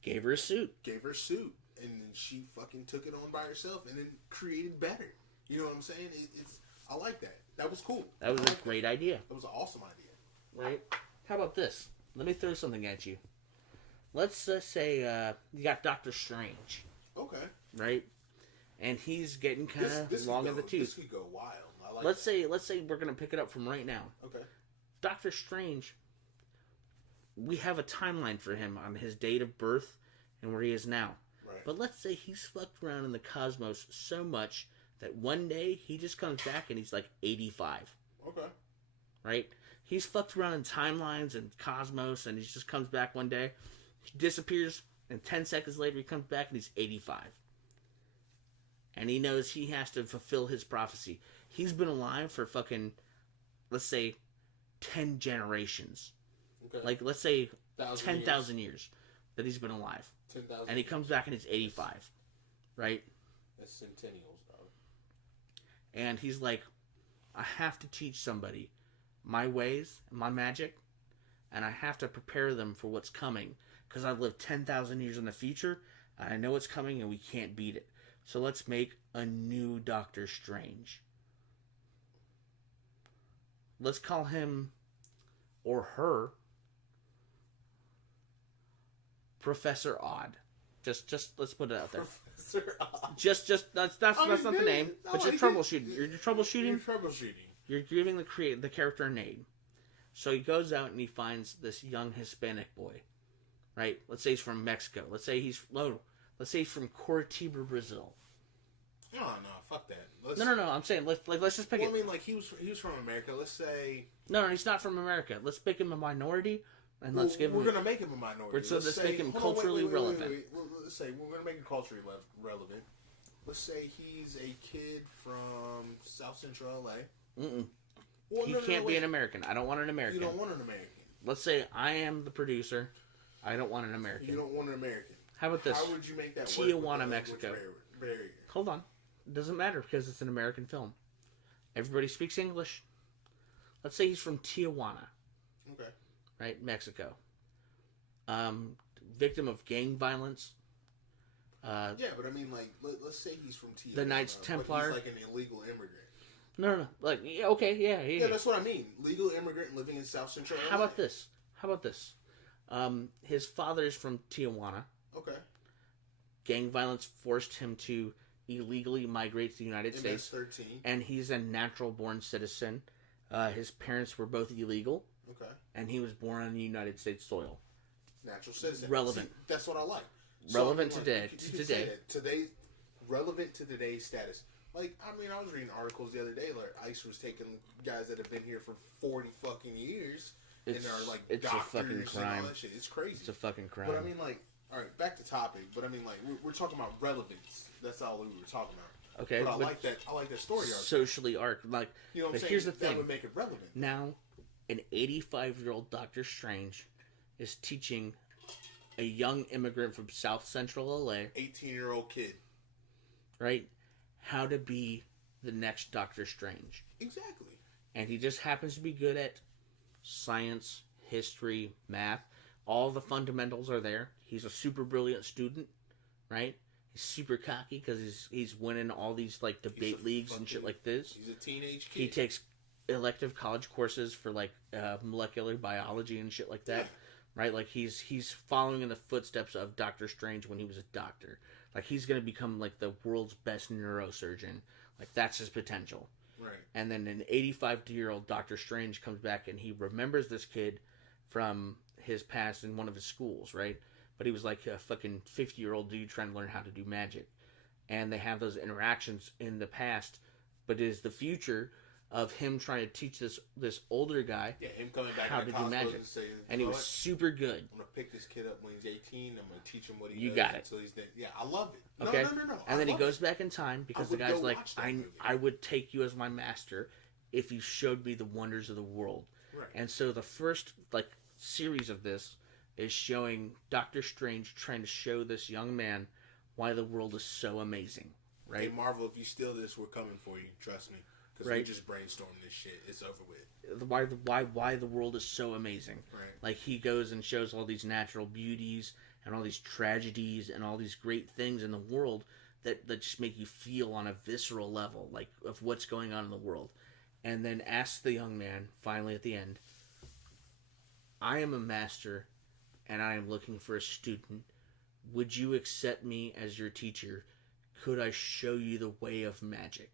gave her a suit. And then she fucking took it on by herself and then created better. You know what I'm saying? I like that. That was cool. That was a great idea. That was an awesome idea. Right? How about this? Let me throw something at you. Let's say you got Doctor Strange. Okay. Right? And he's getting kind of long in the tooth. This could go wild. I like let's say we're going to pick it up from right now. Okay. Doctor Strange, we have a timeline for him on his date of birth and where he is now. Right. But let's say he's fucked around in the cosmos so much that one day he just comes back and he's like 85. Okay. Right? He's fucked around in timelines and cosmos, and he just comes back one day, he disappears, and 10 seconds later he comes back and he's 85. And he knows he has to fulfill his prophecy. He's been alive for fucking, let's say, 10 generations. Okay. Like, let's say 1,000 10,000 years that he's been alive. 10,000. And he comes back and he's 85. Right? That's centennials, dog. And he's like, I have to teach somebody my ways, my magic, and I have to prepare them for what's coming. Because I've lived 10,000 years in the future, and I know what's coming, and we can't beat it. So let's make a new Doctor Strange. Let's call him, or her, Professor Odd. Just let's put it out there. Professor Odd. Just that's not the name, but you're troubleshooting. You're troubleshooting. You're troubleshooting. You're giving the character a name. So he goes out and he finds this young Hispanic boy, right? Let's say he's from Mexico. Let's say he's from Curitiba, Brazil. No, fuck that. No. I'm saying let's just pick it. I mean, like he was from America. Let's say no, he's not from America. Let's pick him a minority, and let's give him. We're gonna make him a minority. Let's make him culturally relevant. Let's say we're gonna make him culturally relevant. Let's say he's a kid from South Central LA. Well, he can't be an American. I don't want an American. You don't want an American. Let's say I am the producer. I don't want an American. You don't want an American. How about this? How would you make that Tijuana, Mexico. Barrier? Hold on. It doesn't matter because it's an American film. Everybody speaks English. Let's say he's from Tijuana. Okay. Right? Mexico. Victim of gang violence. Yeah, but I mean, like, let's say he's from Tijuana. The Knights Templar. He's like an illegal immigrant. No. Like, yeah, okay, yeah. Yeah, that's what I mean. Legal immigrant living in South Central LA. How about this? His father's from Tijuana. Okay. Gang violence forced him to illegally migrate to the United States. 13. And he's a natural-born citizen. His parents were both illegal. Okay. And he was born on the United States soil. Natural citizen. Relevant. See, that's what I like. Relevant so, today. Today, relevant to today's status. Like, I mean, I was reading articles the other day. Like, ICE was taking guys that have been here for 40 fucking years, and are like it's doctors a fucking crime. and all that shit. It's crazy. It's a fucking crime. But I mean, like, all right, back to topic. But I mean, like, we're talking about relevance. That's all we were talking about. Okay, but I like that. I like that story arc. Socially arc, like. You know what I'm saying? Here's the thing. That would make it relevant. Now, an 85-year-old Doctor Strange is teaching a young immigrant from South Central LA, 18-year-old kid, right, how to be the next Doctor Strange. Exactly. And he just happens to be good at science, history, math. All the fundamentals are there. He's a super brilliant student, right? He's super cocky because he's winning all these like debate leagues and shit like this. He's a teenage kid. He takes elective college courses for like molecular biology and shit like that. Yeah. Right? Like he's following in the footsteps of Doctor Strange when he was a doctor. Like he's going to become like the world's best neurosurgeon. Like that's his potential. Right. And then an 85-year-old Doctor Strange comes back and he remembers this kid from his past in one of his schools, right? But he was like a fucking 50-year-old dude trying to learn how to do magic. And they have those interactions in the past, but it is the future of him trying to teach this older guy him coming back how to do magic. And he was super good. I'm going to pick this kid up when he's 18. I'm going to teach him what he does. You got it. Until he's dead. Yeah, I love it. Okay. No. And then he goes back in time because the guy's like, I would take you as my master if you showed me the wonders of the world. Right. And so the first like series of this is showing Doctor Strange trying to show this young man why the world is so amazing. Right? Hey, Marvel, if you steal this, we're coming for you. Trust me. Because we just brainstormed this shit. It's over with. Why the world is so amazing. Right. Like, he goes and shows all these natural beauties and all these tragedies and all these great things in the world that just make you feel on a visceral level, like, of what's going on in the world. And then asks the young man, finally at the end, I am a master, and I am looking for a student. Would you accept me as your teacher? Could I show you the way of magic?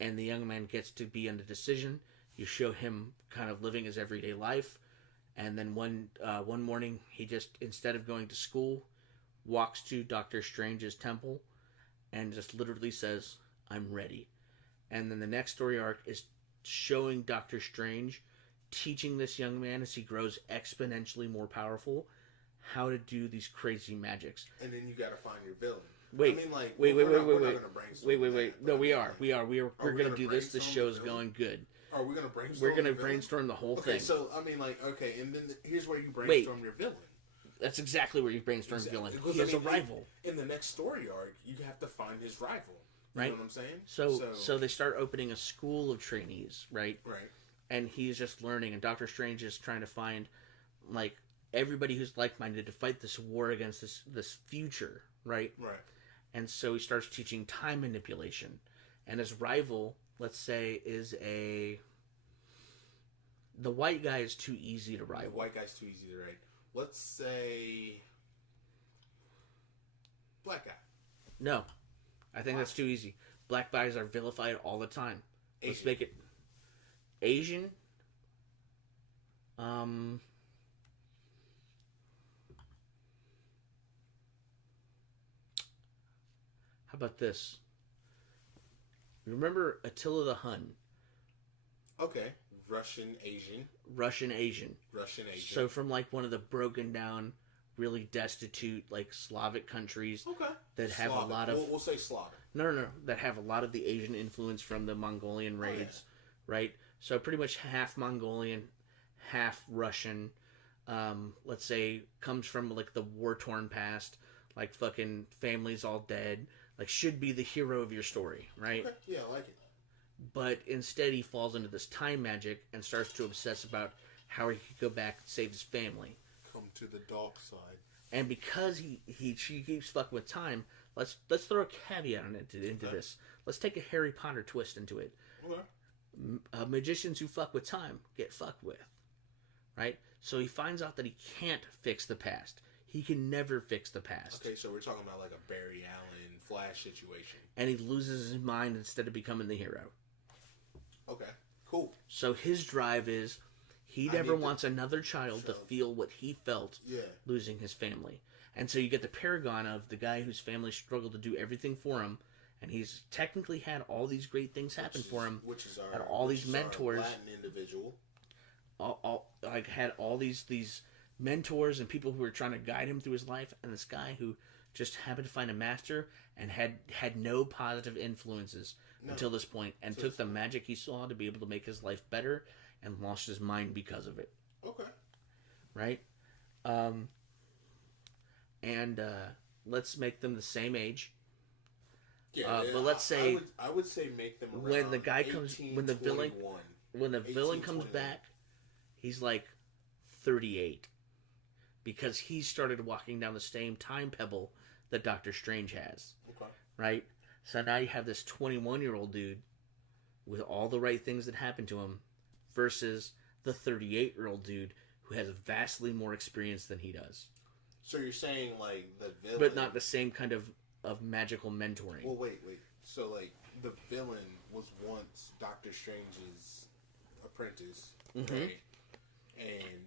And the young man gets to be in the decision. You show him kind of living his everyday life. And then one morning, he just, instead of going to school, walks to Doctor Strange's temple and just literally says, I'm ready. And then the next story arc is showing Doctor Strange teaching this young man as he grows exponentially more powerful how to do these crazy magics. And then you got to find your villain. Wait. No, we are. We're going to do this. This show is going good. Are we gonna brainstorm? We're gonna brainstorm the whole thing. So I mean, like, okay, and then here's where you brainstorm your villain. That's exactly where you brainstorm villain. He has a rival. In the next story arc, you have to find his rival. You know what I'm saying? So they start opening a school of trainees, right? Right. And he's just learning, and Doctor Strange is trying to find, like, everybody who's like-minded to fight this war against this future, right? Right. And so he starts teaching time manipulation. And his rival, let's say, is the white guy is too easy to rival. The white guy's too easy to rival. Let's say black guy. No. I think that's too easy. Black guys are vilified all the time. Asian. Let's make it Asian. How about this? Remember Attila the Hun? Okay. Russian Asian. So from like one of the broken down, really destitute, like Slavic countries that have Slavic. a lot of... We'll say Slavic. No. That have a lot of the Asian influence from the Mongolian raids, right? So pretty much half Mongolian, half Russian. Let's say comes from like the war-torn past, like fucking families all dead. Like should be the hero of your story, right? Okay. Yeah, I like it. But instead he falls into this time magic and starts to obsess about how he could go back and save his family. Come to the dark side. And because she keeps fucking with time, let's throw a caveat on it into this. Let's take a Harry Potter twist into it. Okay. Magicians who fuck with time get fucked with, right? So he finds out that he can't fix the past. He can never fix the past. Okay, so we're talking about like a Barry Allen Flash situation. And he loses his mind instead of becoming the hero. Okay, cool. So his drive is he never wants another child to feel what he felt losing his family. And so you get the paragon of the guy whose family struggled to do everything for him, and he's technically had all these great things happen for him, had all these mentors, Latin individual, had all these mentors and people who were trying to guide him through his life, and this guy who just happened to find a master and had no positive influences until this point, and took the magic he saw to be able to make his life better, and lost his mind because of it. Okay. Right? Let's make them the same age. Yeah, but let's say I would say make them around when the guy comes 18, when the 21. villain comes back, he's like 38 because he started walking down the same time pebble that Doctor Strange has. Okay. Right? So now you have this 21-year-old dude with all the right things that happened to him versus the 38-year-old dude who has vastly more experience than he does. So you're saying like the villain, but not the same kind of magical mentoring. Well, wait. So like the villain was once Doctor Strange's apprentice, right? And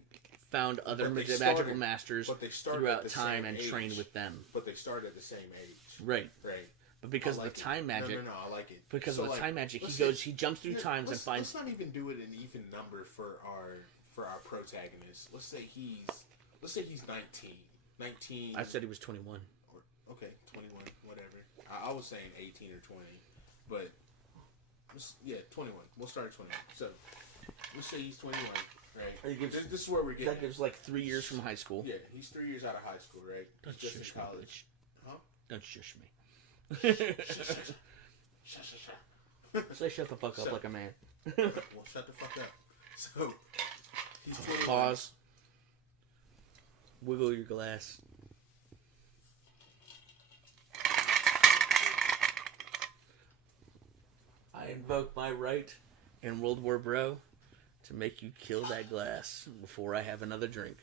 found other magical masters throughout time and trained with them. But they started at the same age. Right. Right. But because of the time magic... No, I like it. Because of the time magic, he jumps through times and finds... Let's not even do it an even number for our protagonist. Let's say he's 19. 19... I said he was 21. Okay, 21, whatever. I was saying 18 or 20. But, 21. We'll start at 21. So, let's say he's 21, right? This is where we're getting. That gives like 3 years from high school. Yeah, he's 3 years out of high school, right? Don't he's just shush in college. me, Huh? Don't shush me. Shut. Say shut the fuck up like a man. Well, shut the fuck up. So, he's 21. Pause. Wiggle your glass. I invoke my right in World War Bro to make you kill that glass before I have another drink.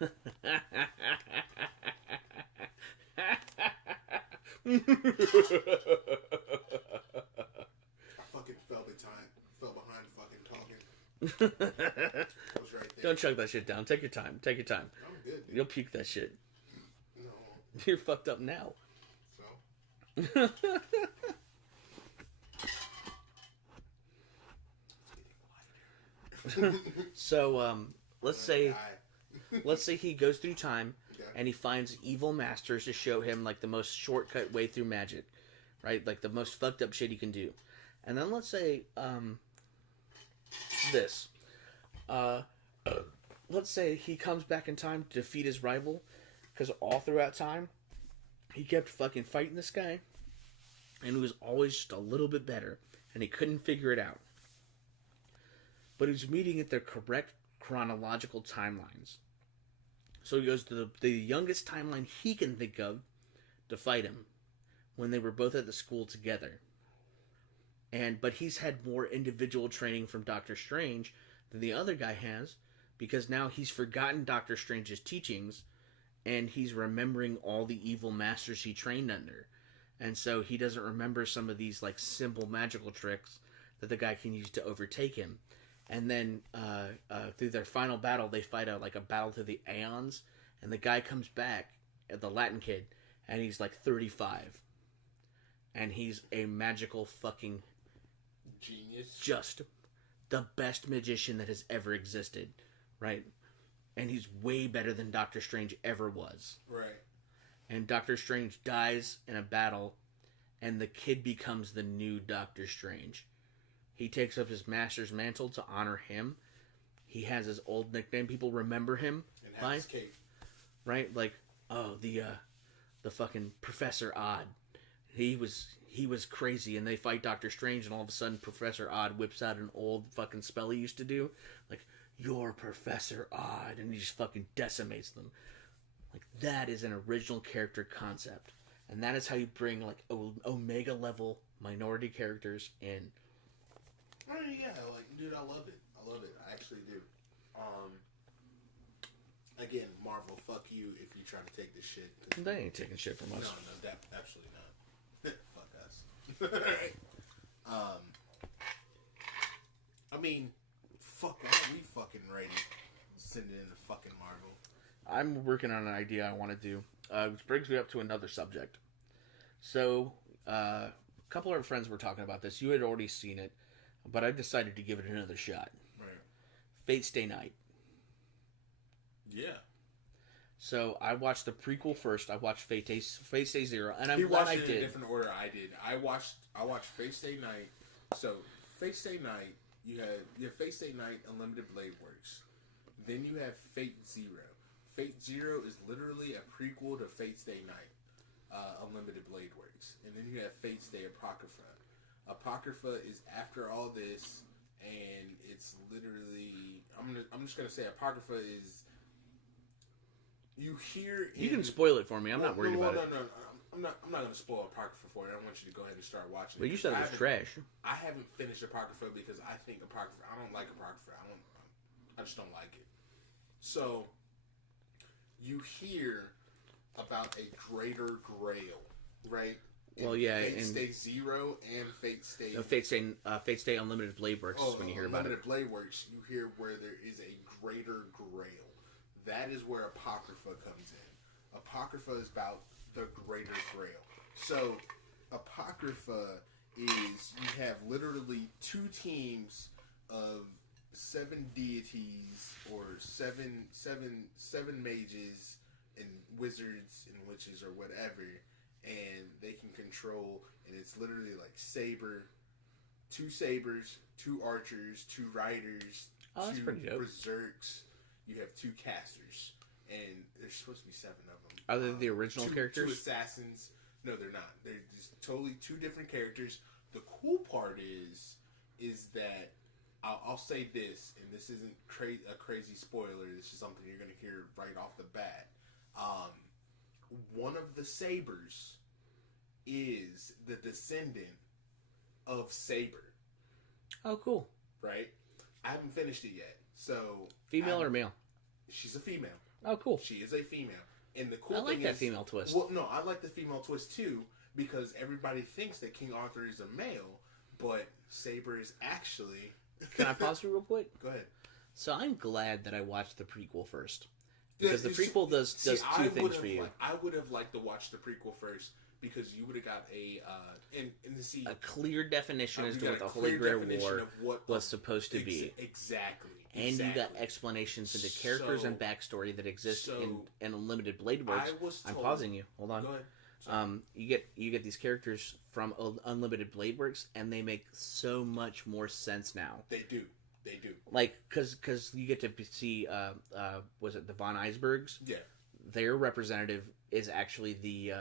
I fucking fell behind fucking talking. I was right there. Don't chug that shit down. Take your time. I'm good, dude. You'll puke that shit. No. You're fucked up now. So? So, let's say he goes through time and he finds evil masters to show him like the most shortcut way through magic, right? Like the most fucked up shit he can do. And then let's say this. Uh, let's say he comes back in time to defeat his rival, because all throughout time, he kept fucking fighting this guy, and he was always just a little bit better, and he couldn't figure it out. But he was meeting at the correct chronological timelines. So he goes to the youngest timeline he can think of to fight him, when they were both at the school together. But he's had more individual training from Doctor Strange than the other guy has, because now he's forgotten Doctor Strange's teachings, and he's remembering all the evil masters he trained under. And so he doesn't remember some of these like simple magical tricks that the guy can use to overtake him. And then through their final battle, they fight a battle to the aeons, and the guy comes back, the Latin kid, and he's like 35. And he's a magical fucking genius. Just the best magician that has ever existed, right? And he's way better than Doctor Strange ever was. Right. And Doctor Strange dies in a battle, and the kid becomes the new Doctor Strange. He takes up his master's mantle to honor him. He has his old nickname. People remember him and has his cape. Right? Like, oh, the fucking Professor Odd. He was crazy, and they fight Doctor Strange, and all of a sudden Professor Odd whips out an old fucking spell he used to do. Like, you're Professor Odd, and he just fucking decimates them. Like, that is an original character concept. And that is how you bring, like, Omega level minority characters in. Oh, yeah, like, dude, I love it. I actually do. Again, Marvel, fuck you if you try to take this shit. They ain't taking shit from us. No, absolutely not. Fuck us. Alright. I mean, fuck, why are we fucking ready? Send it in to fucking Marvel. I'm working on an idea I want to do, which brings me up to another subject. So, a couple of our friends were talking about this. You had already seen it, but I decided to give it another shot. Right. Fate Stay Night. Yeah. So I watched the prequel first. I watched Fate Stay Zero, and I'm he glad watched I it did. in a different order. I did. I watched Fate Stay Night. So Fate Stay Night, you have Fate Stay Night, Unlimited Blade Works. Then you have Fate Zero. Fate Zero is literally a prequel to Fate Stay Night, Unlimited Blade Works, and then you have Fate Stay Apocrypha. Apocrypha is after all this, and it's literally I'm just gonna say Apocrypha is. You hear. You can spoil it for me. I'm not worried about it. No. I'm not going to spoil Apocrypha for you. I want you to go ahead and start watching it. But you said it was trash. I haven't finished Apocrypha because I think Apocrypha. I don't like Apocrypha. I just don't like it. So you hear about a greater grail, right? Well, yeah, Fate Stay Zero and Fate Stay. No, Fate Stay Unlimited Blade Works is when you hear about it. Unlimited Blade Works, you hear where there is a greater grail. That is where Apocrypha comes in. Apocrypha is about the greater grail. So, Apocrypha is, you have literally 2 teams of 7 deities or seven mages and wizards and witches or whatever, and they can control, and it's literally like 2 sabers, 2 archers, 2 riders, 2 berserks. You have 2 casters, and there's supposed to be 7 of them. Are they the original characters? 2 assassins. No, they're not. They're just totally 2 different characters. The cool part is that I'll say this, and this isn't a crazy spoiler. This is something you're going to hear right off the bat. One of the sabers is the descendant of Saber. Oh, cool. Right? I haven't finished it yet. So female or male? She's a female. Oh, cool. She is a female. And the cool I like thing that is, female twist. Well, no, I like the female twist too, because everybody thinks that King Arthur is a male, but Saber is actually. Can I pause you real quick? Go ahead. So I'm glad that I watched the prequel first, because the prequel does 2 things for you. I would have liked to watch the prequel first, because you would have got a clear definition as to what the Holy Grail War was supposed to be. Exactly. And you got explanations into characters and backstory that exist in Unlimited Blade Works. I'm pausing you. Hold on. Go ahead. You get these characters from Unlimited Blade Works, and they make so much more sense now. They do. Like, because you get to see, was it the Von Icebergs? Yeah. Their representative is actually the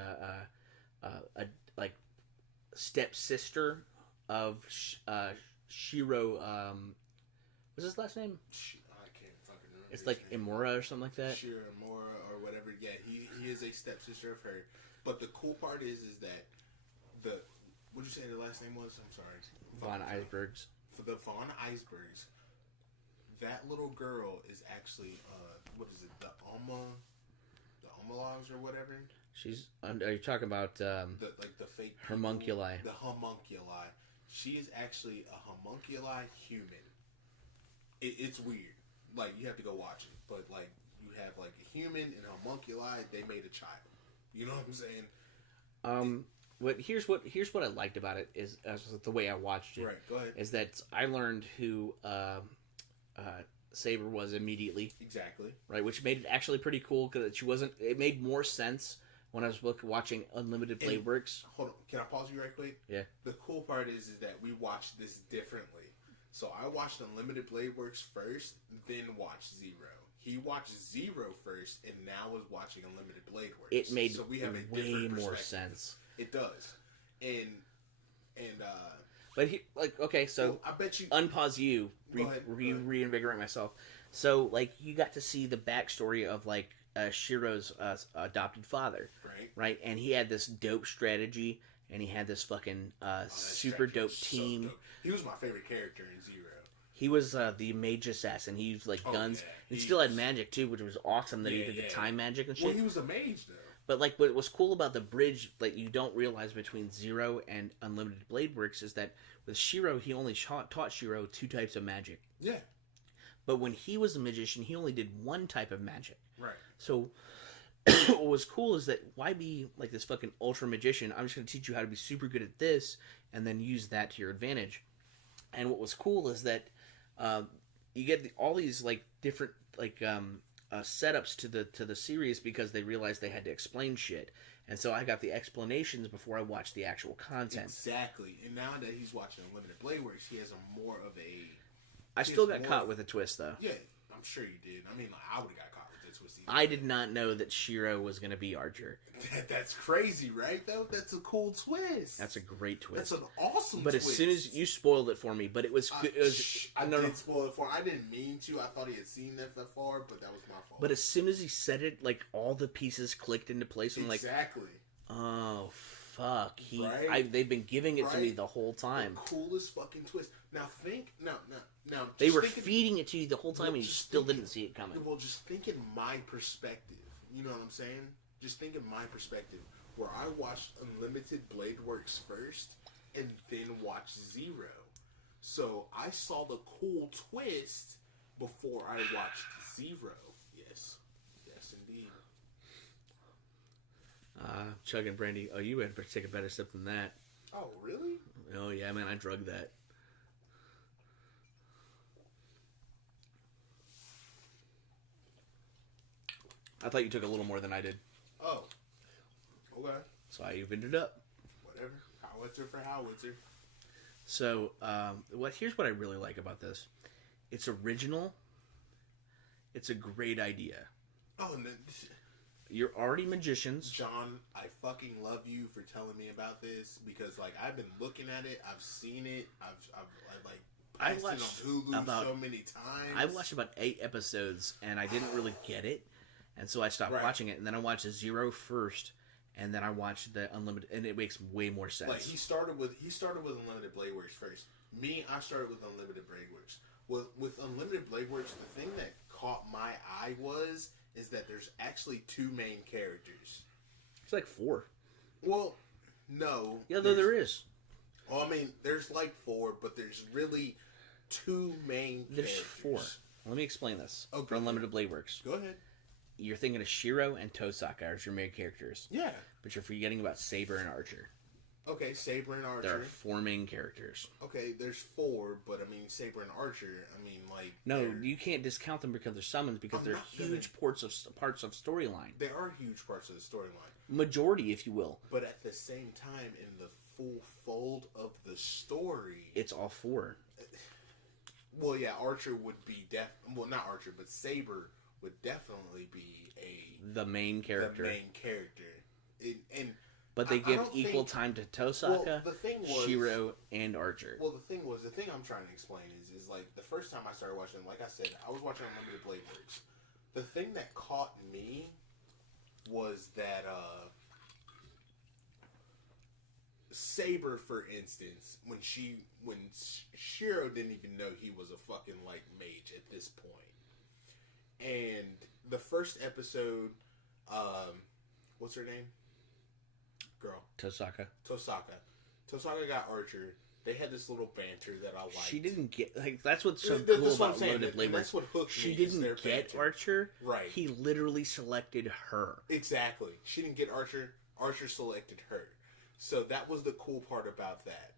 like stepsister of Shiro. What's his last name? I can't fucking remember. It's like Imura or something like that. Shiro Imura or whatever. Yeah, he is a stepsister of her. But the cool part is that what'd you say the last name was? I'm sorry. Von Icebergs. For the Von Icebergs, that little girl is actually what is it? The Omalogs or whatever. She's. Are you talking about the fake homunculi? The homunculi. She is actually a homunculi human. It's weird. Like, you have to go watch it, but like you have like a human and a homunculi. They made a child. You know what I'm saying? Here's what I liked about it is the way I watched it. Right, go ahead. Is that I learned who Saber was immediately. Exactly. Right, which made it actually pretty cool because she wasn't. It made more sense when I was watching Unlimited Blade Works. Hold on, can I pause you right quick? Yeah. The cool part is that we watched this differently. So I watched Unlimited Blade Works first, then watched Zero. He watched Zero first, and now is watching Unlimited Blade Works. It made so we have a way different more perspective. sense. It does, and but okay, so well, I bet you unpause you, go ahead. reinvigorate myself. So like you got to see the backstory of like Shiro's adopted father, right, and he had this dope strategy, and he had this fucking super dope team. So dope. He was my favorite character in Zero. He was the mage assassin. He used like guns. Yeah. He still had magic too, which was awesome that he did the time magic and shit. Well, he was a mage though. But like, what was cool about the bridge, like you don't realize between Zero and Unlimited Blade Works, is that with Shiro, he only taught Shiro 2 types of magic. Yeah. But when he was a magician, he only did 1 type of magic. Right. So what was cool is that why be like this fucking ultra magician? I'm just going to teach you how to be super good at this, and then use that to your advantage. And what was cool is that you get all these like different like setups to the series because they realized they had to explain shit, and so I got the explanations before I watched the actual content. Exactly, and now that he's watching Unlimited Blade Works, he has a more of a. I still got caught with a twist though. Yeah, I'm sure you did. I mean, like, I would have got caught with a twist. I did not know that Shiro was going to be Archer. That's crazy, right? Though that's a cool twist. That's a great twist. That's an awesome. But twist. as soon as you spoiled it for me, but it was. I did spoil it for. I didn't mean to. I thought he had seen that before, but that was my fault. But as soon as he said it, like all the pieces clicked into place. I'm exactly. Like, oh fuck! Right? They've been giving it to me the whole time. The coolest fucking twist. Now think. Now. They were feeding it to you the whole time, and you still didn't see it coming. Well, just think in my perspective. You know what I'm saying? Just think in my perspective, where I watched Unlimited Blade Works first, and then watched Zero. So I saw the cool twist before I watched Zero. Yes, indeed. Chugging brandy. Oh, you had to take a better sip than that. Oh, really? Oh yeah, man, I drugged that. I thought you took a little more than I did. Oh. Okay. So I evened it up. Whatever. Howitzer for howitzer. So, here's what I really like about this. It's original. It's a great idea. Oh, and then... You're already magicians. John, I fucking love you for telling me about this, because, like, I've been looking at it, I've seen it, I've watched it on Hulu so many times. I watched about 8 episodes, and I didn't really get it. And so I stopped watching it, and then I watched the Zero first, and then I watched the Unlimited, and it makes way more sense. Like he started with Unlimited Blade Works first. Me, I started with Unlimited Blade Works. With Unlimited Blade Works, the thing that caught my eye is that there's actually 2 main characters. It's like 4. Well, no. Yeah, though there is. Well, I mean, there's like 4, but there's really 2 main characters. There's 4. Let me explain this. Okay. For Unlimited Blade Works. Go ahead. You're thinking of Shiro and Tosaka as your main characters. Yeah. But you're forgetting about Saber and Archer. Okay, Saber and Archer. There are 4 main characters. Okay, there's 4, but I mean Saber and Archer. I mean, like no, you can't discount them because they're summons because they're huge parts of storyline. They are huge parts of the storyline. Majority, if you will. But at the same time, in the full fold of the story, it's all 4. Well, yeah, Archer would be not Archer, but Saber would definitely be the main character. But they give equal time to Tosaka, Shiro, and Archer. Well, the thing I'm trying to explain is like the first time I started watching, like I said, I was watching Unlimited Blade Works. The thing that caught me was that Saber, for instance, when Shiro didn't even know he was a fucking like mage at this point, and the first episode, what's her name? Girl. Tosaka got Archer. They had this little banter that I liked. She didn't get that's what's so cool about Unlimited Blade Works. That's what hooked me. She didn't get banter. Archer. Right. He literally selected her. Exactly. She didn't get Archer. Archer selected her. So that was the cool part about that.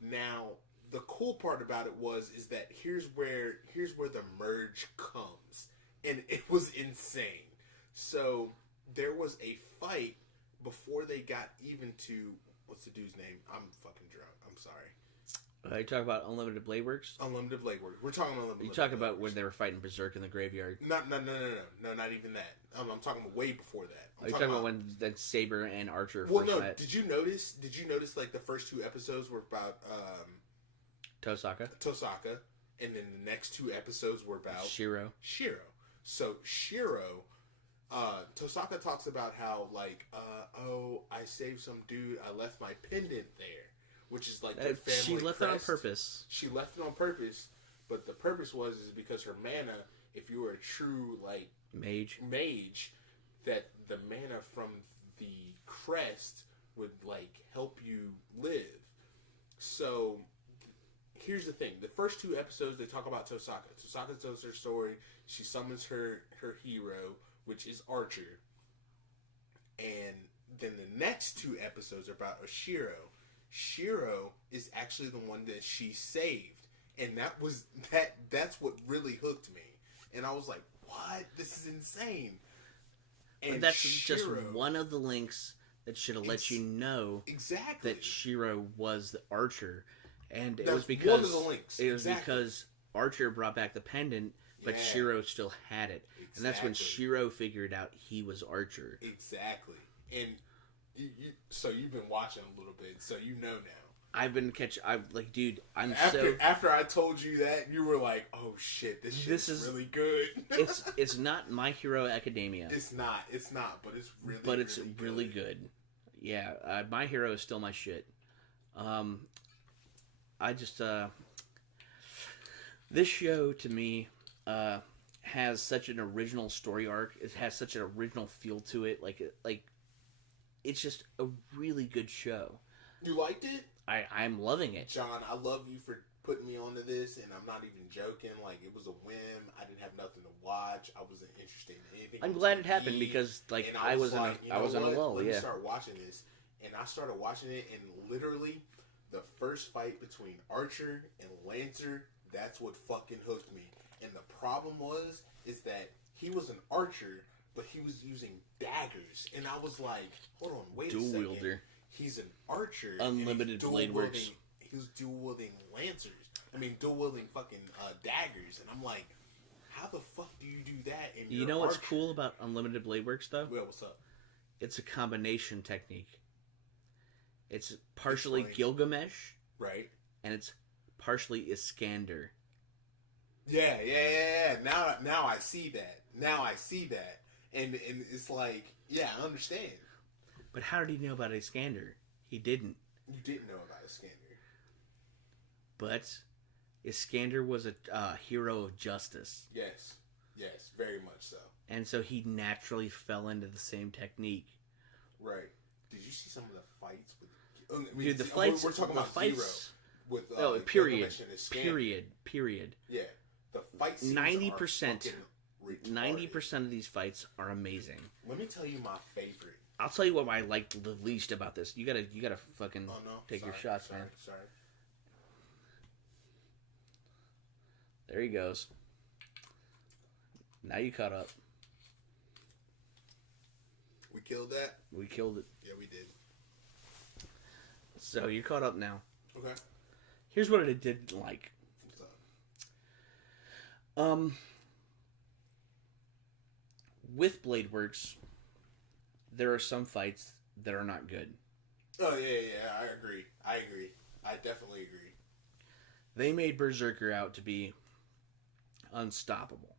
Now, the cool part about it is that here's where the merge comes, and it was insane. So there was a fight before they got even to what's the dude's name? I'm fucking drunk. I'm sorry. You talk about Unlimited Blade Works? Unlimited Blade Works. We're talking Unlimited. You talk about when they were fighting Berserk in the graveyard. No, not even that. I'm talking about way before that. You're talking about when then Saber and Archer first met. Did you notice like the first 2 episodes were about Tosaka, and then the next 2 episodes were about Shiro. So Shiro, Tosaka talks about how like, I saved some dude. I left my pendant there, which is like their family she left crest. it on purpose. She left it on purpose, but the purpose is because her mana. If you were a true like mage, that the mana from the crest would like help you live. So here's the thing: the first 2 episodes they talk about Tosaka. Tosaka tells her story. She summons her hero, which is Archer, and then the next 2 episodes are about Shiro. Shiro is actually the one that she saved, and that's what really hooked me. And I was like, "What? This is insane!" And but that's just one of the links that should have let you know that Shiro was the Archer, and it was because one of the links. It was because Archer brought back the pendant, but Shiro still had it, and that's when Shiro figured out he was Archer. Exactly, and so you've been watching a little bit, so you know now. I'm like, dude, after I told you that, you were like, oh shit, this is really good. it's not My Hero Academia. It's not, but it's really good. Yeah, My Hero is still my shit. This show to me has such an original story arc. It has such an original feel to it. Like it's just a really good show. You liked it? I'm loving it. John, I love you for putting me onto this, and I'm not even joking. Like, it was a whim. I didn't have nothing to watch. I wasn't interested in anything. I'm glad it happened because, like, I was in a lull. Let me start watching this. And I started watching it, and literally, the first fight between Archer and Lancer, that's what fucking hooked me. And the problem is that he was an archer, but he was using daggers. And I was like, hold on, wait a second. Dual wielder. He's an archer. Unlimited Blade Works. He was dual wielding lancers. Dual wielding fucking daggers. And I'm like, how the fuck do you do that? You know what's cool about Unlimited Blade Works, though? Well, what's up? It's a combination technique. It's partially Gilgamesh, right? And it's partially Iskander. Yeah. Now I see that. And it's like, yeah, I understand. But how did he know about Iskander? He didn't. You didn't know about Iskander. But Iskander was a hero of justice. Yes, very much so. And so he naturally fell into the same technique. Right. Did you see some of the fights with? Dude, the fights. We're talking about fights with period. Period. Yeah, the fight scenes 90%. retarded. 90% of these fights are amazing. Let me tell you my favorite. I'll tell you what I liked the least about this. You gotta fucking take your shots, man. Sorry. There he goes. Now you caught up. We killed that? We killed it. Yeah, we did. So you're caught up now. Okay. Here's what I didn't like. What's up? With Blade Works, there are some fights that are not good. Oh, yeah, I agree. I definitely agree. They made Berserker out to be unstoppable.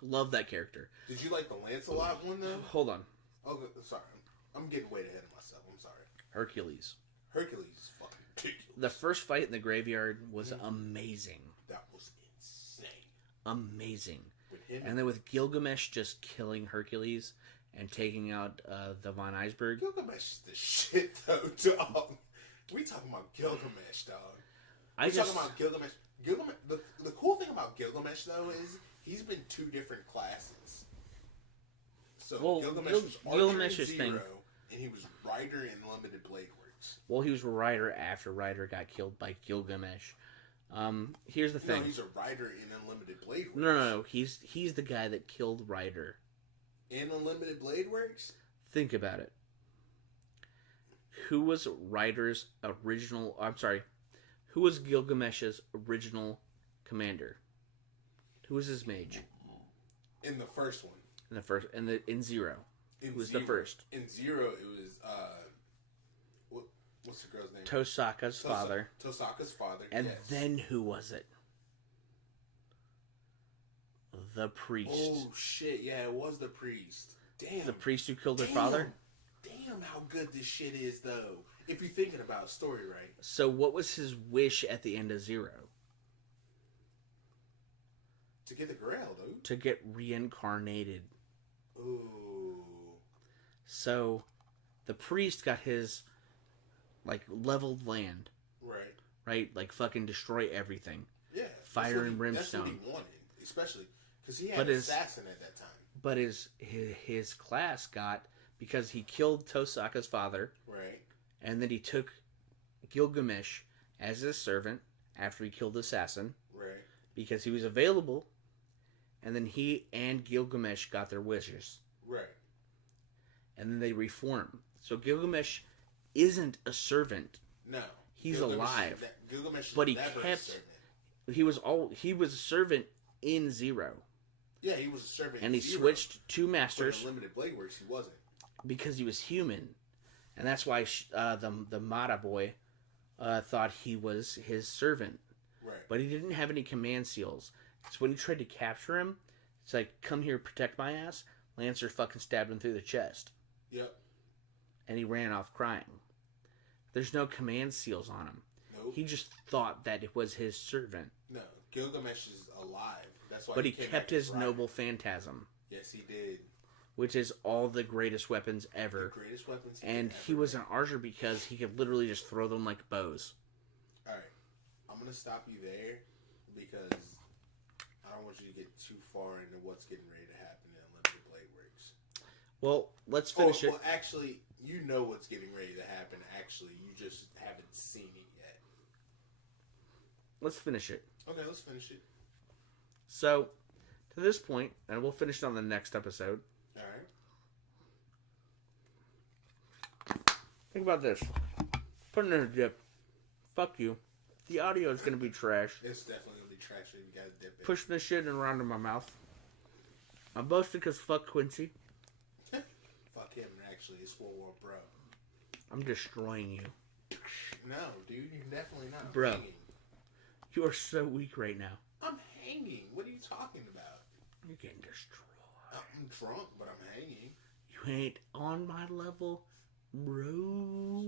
Love that character. Did you like the Lancelot one, though? Hold on. Oh, sorry. I'm getting way ahead of myself. I'm sorry. Hercules. Hercules is fucking ridiculous. The first fight in the graveyard was amazing. That was insane. Amazing. With him And then with Gilgamesh just killing Hercules and taking out the Von Iceberg. Gilgamesh is the shit, though, dog. We talking about Gilgamesh, dog. Talking about Gilgamesh. The cool thing about Gilgamesh, though, is he's been 2 different classes. So Gilgamesh was Zero, and he was Rider in Limited Blade Works. Well, he was Rider after Rider got killed by Gilgamesh. Here's the thing. No, he's a Rider in Unlimited Blade Works. No. He's the guy that killed Rider. In Unlimited Blade Works? Think about it. Who was Rider's original... I'm sorry. Who was Gilgamesh's original commander? Who was his mage? In the first one. In Zero. Who was the first? In Zero, it was... What's the girl's name? Tosaka's father. Tosaka's father, And yes. then who was it? The priest. Oh, shit. Yeah, it was the priest. Damn. The priest who killed their father? Damn how good this shit is, though. If you're thinking about story, right? So what was his wish at the end of Zero? To get the Grail, dude. To get reincarnated. Ooh. So the priest got his, leveled land. Right. Right? Fucking destroy everything. Yeah. Fire and brimstone. That's what he wanted. Especially because he had an assassin at that time. But his class got, because he killed Tosaka's father. Right. And then he took Gilgamesh as his servant after he killed the assassin. Right. Because he was available. And then he and Gilgamesh got their wishes. Right. And then they reform. So Gilgamesh isn't a servant. No. He's alive. Gilgamesh but he never kept... a servant. He was a servant in Zero. Yeah, he was a servant and in he Zero. switched 2 masters. But in Limited Blade Works, he wasn't. Because he was human. And that's why the Mata boy thought he was his servant. Right. But he didn't have any command seals. So when he tried to capture him, it's like, come here, protect my ass. Lancer fucking stabbed him through the chest. Yep. And he ran off crying. There's no command seals on him. Nope. He just thought that it was his servant. No, Gilgamesh is alive. That's why. But he kept his noble phantasm. Yes, he did. Which is all the greatest weapons ever. The greatest weapons. And he was an archer because he could literally just throw them like bows. All right, I'm gonna stop you there because I don't want you to get too far into what's getting ready to happen in Unlimited Blade Works. Well, let's finish it. Well, actually, you know what's getting ready to happen. Actually, you just haven't seen it yet. Let's finish it. Okay, let's finish it. So, to this point, and we'll finish it on the next episode. All right. Think about this. Put it in a dip. Fuck you. The audio is going to be trash. It's definitely going to be trash if you gotta dip it. Pushing this shit around in my mouth. I'm boasting because fuck Quincy. Fuck him, actually. It's World War Bro. I'm destroying you. No, dude, you're definitely not. Bro. Hanging. You are so weak right now. I'm hanging. What are you talking about? You're getting destroyed. I'm drunk, but I'm hanging. You ain't on my level, bro.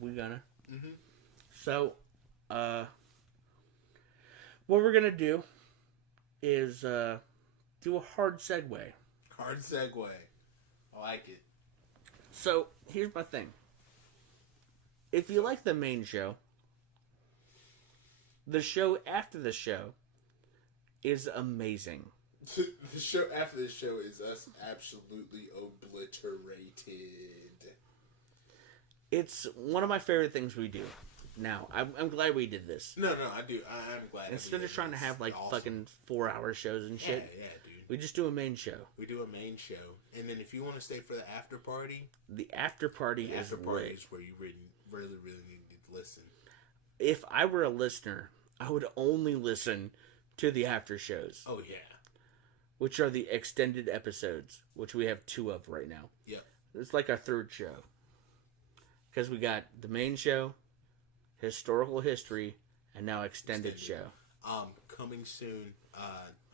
We gonna. Mm-hmm. So, what we're gonna do is do a hard segue. Hard segue. I like it. So, here's my thing. If you like the main show, the show after the show is amazing. The show after this show is us absolutely obliterated. It's one of my favorite things we do. Now, I'm glad we did this. No, I do. I'm glad. Instead of trying to have like awesome. Fucking 4-hour shows and shit. Yeah, dude. We just do a main show. We do a main show, and then if you want to stay for the after party, the after party is where you really need to listen. If I were a listener, I would only listen to the after shows. Oh yeah, which are the extended episodes, which we have 2 of right now. Yep, it's like our 3rd show because we got the main show, historical history, and now extended show. Coming soon.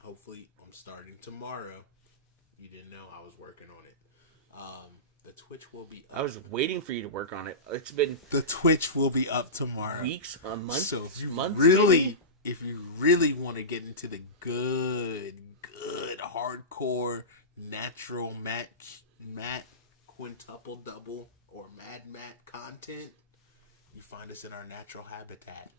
Hopefully, I'm starting tomorrow. You didn't know I was working on it. The Twitch will be up. I was waiting for you to work on it. It's been... The Twitch will be up tomorrow. Weeks, months, so if you months, if you really want to get into the good, hardcore, natural Matt quintuple double or Mad Matt content, you find us in our natural habitat.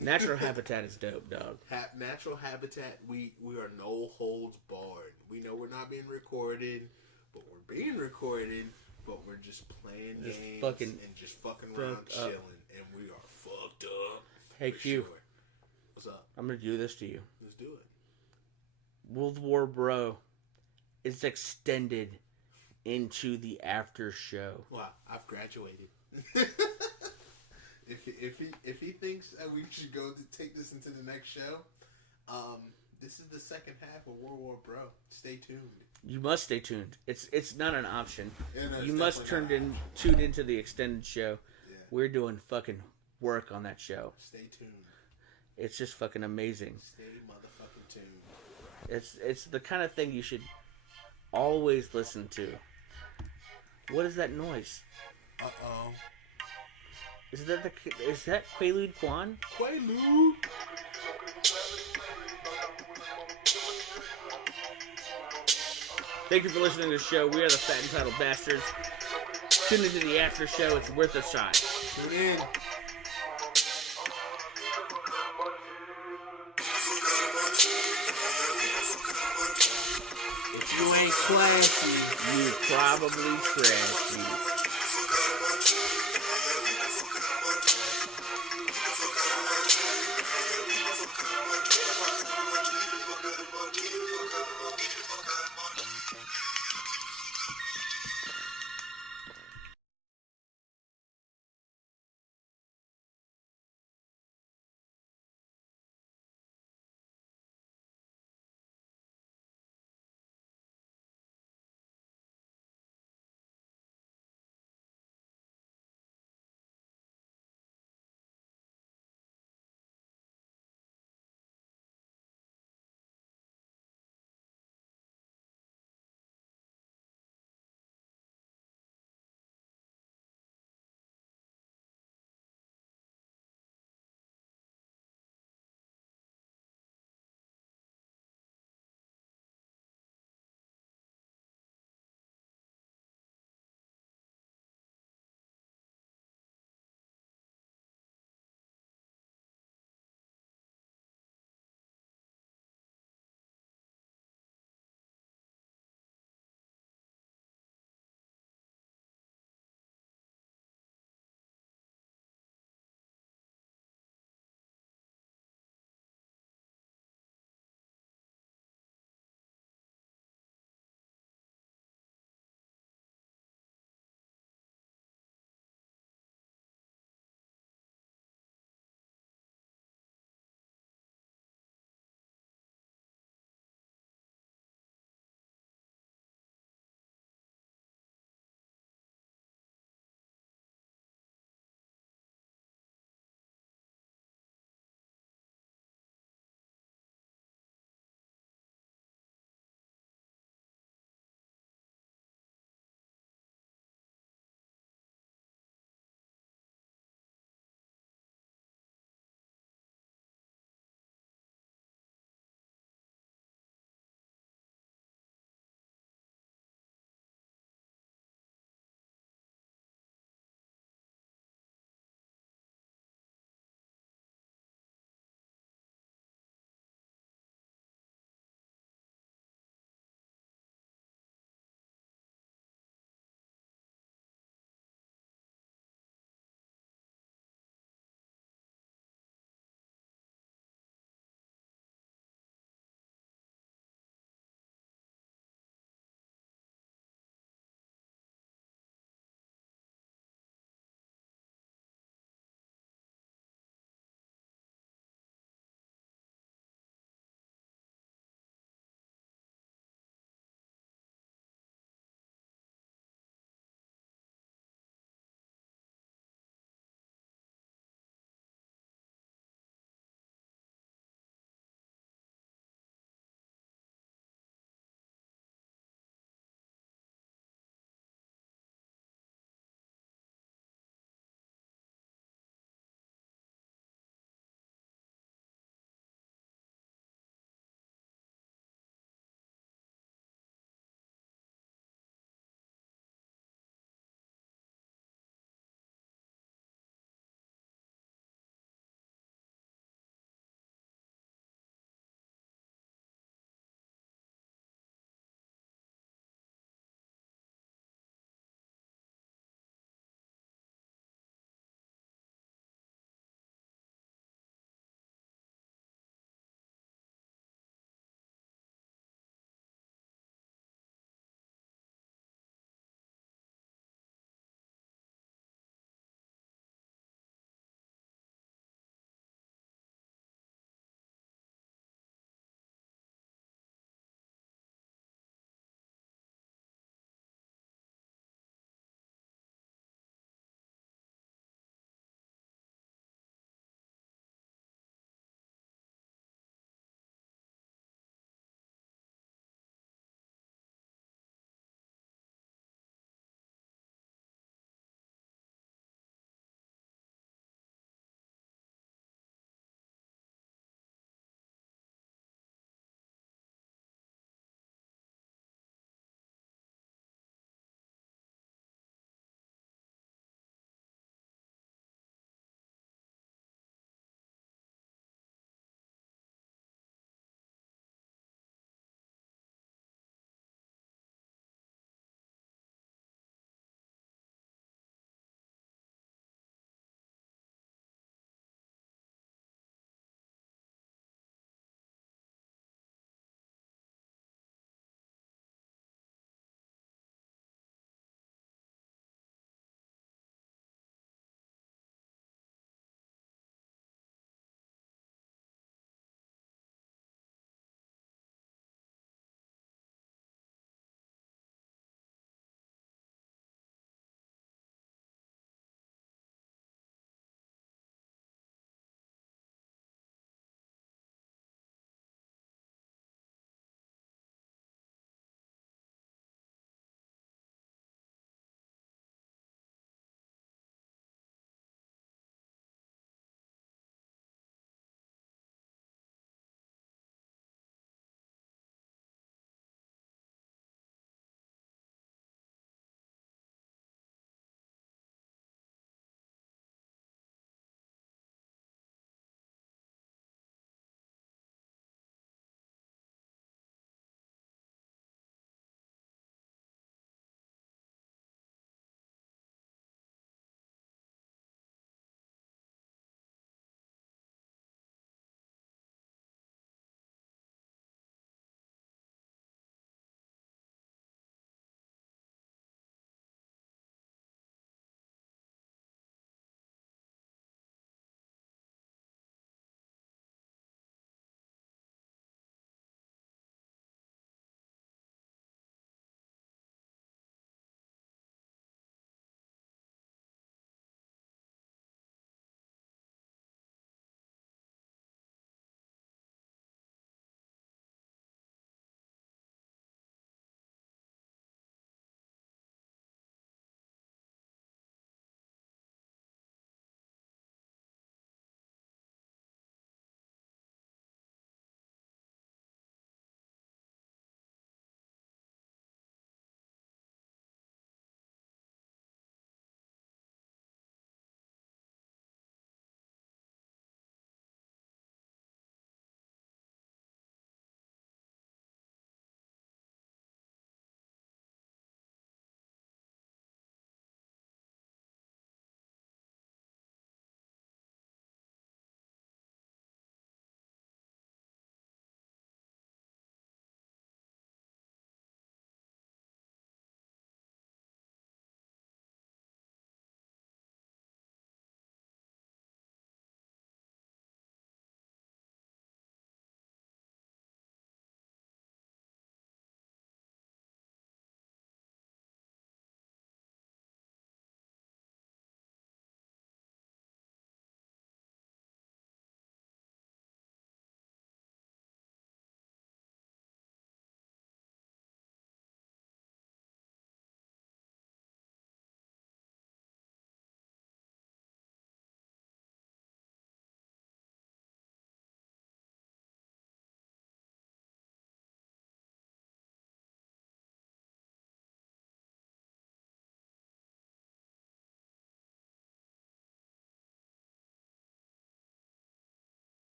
Natural habitat is dope, dog. Natural habitat, we are no holds barred. We know we're not being recorded, but we're being recorded, but we're just playing games and just fucking around chilling, and we are fucked up. Hey, Q. Sure. What's up? I'm going to do this to you. Let's do it. World War Bro is extended into the after show. Wow, I've graduated. If he thinks we should go to take this into the next show, this is the second half of World War Bro. Stay tuned. You must stay tuned. It's not an option. Yeah, no, you must tune into the extended show. Yeah. We're doing fucking work on that show. Stay tuned. It's just fucking amazing. Stay motherfucking tuned. It's the kind of thing you should always listen to. What is that noise? Uh-oh. Is that Quaalude Quan? Quaalude. Thank you for listening to the show. We are the Fat Entitled Bastards. Tune into the after show. It's worth a shot. Tune in. If you ain't classy, you probably trashy.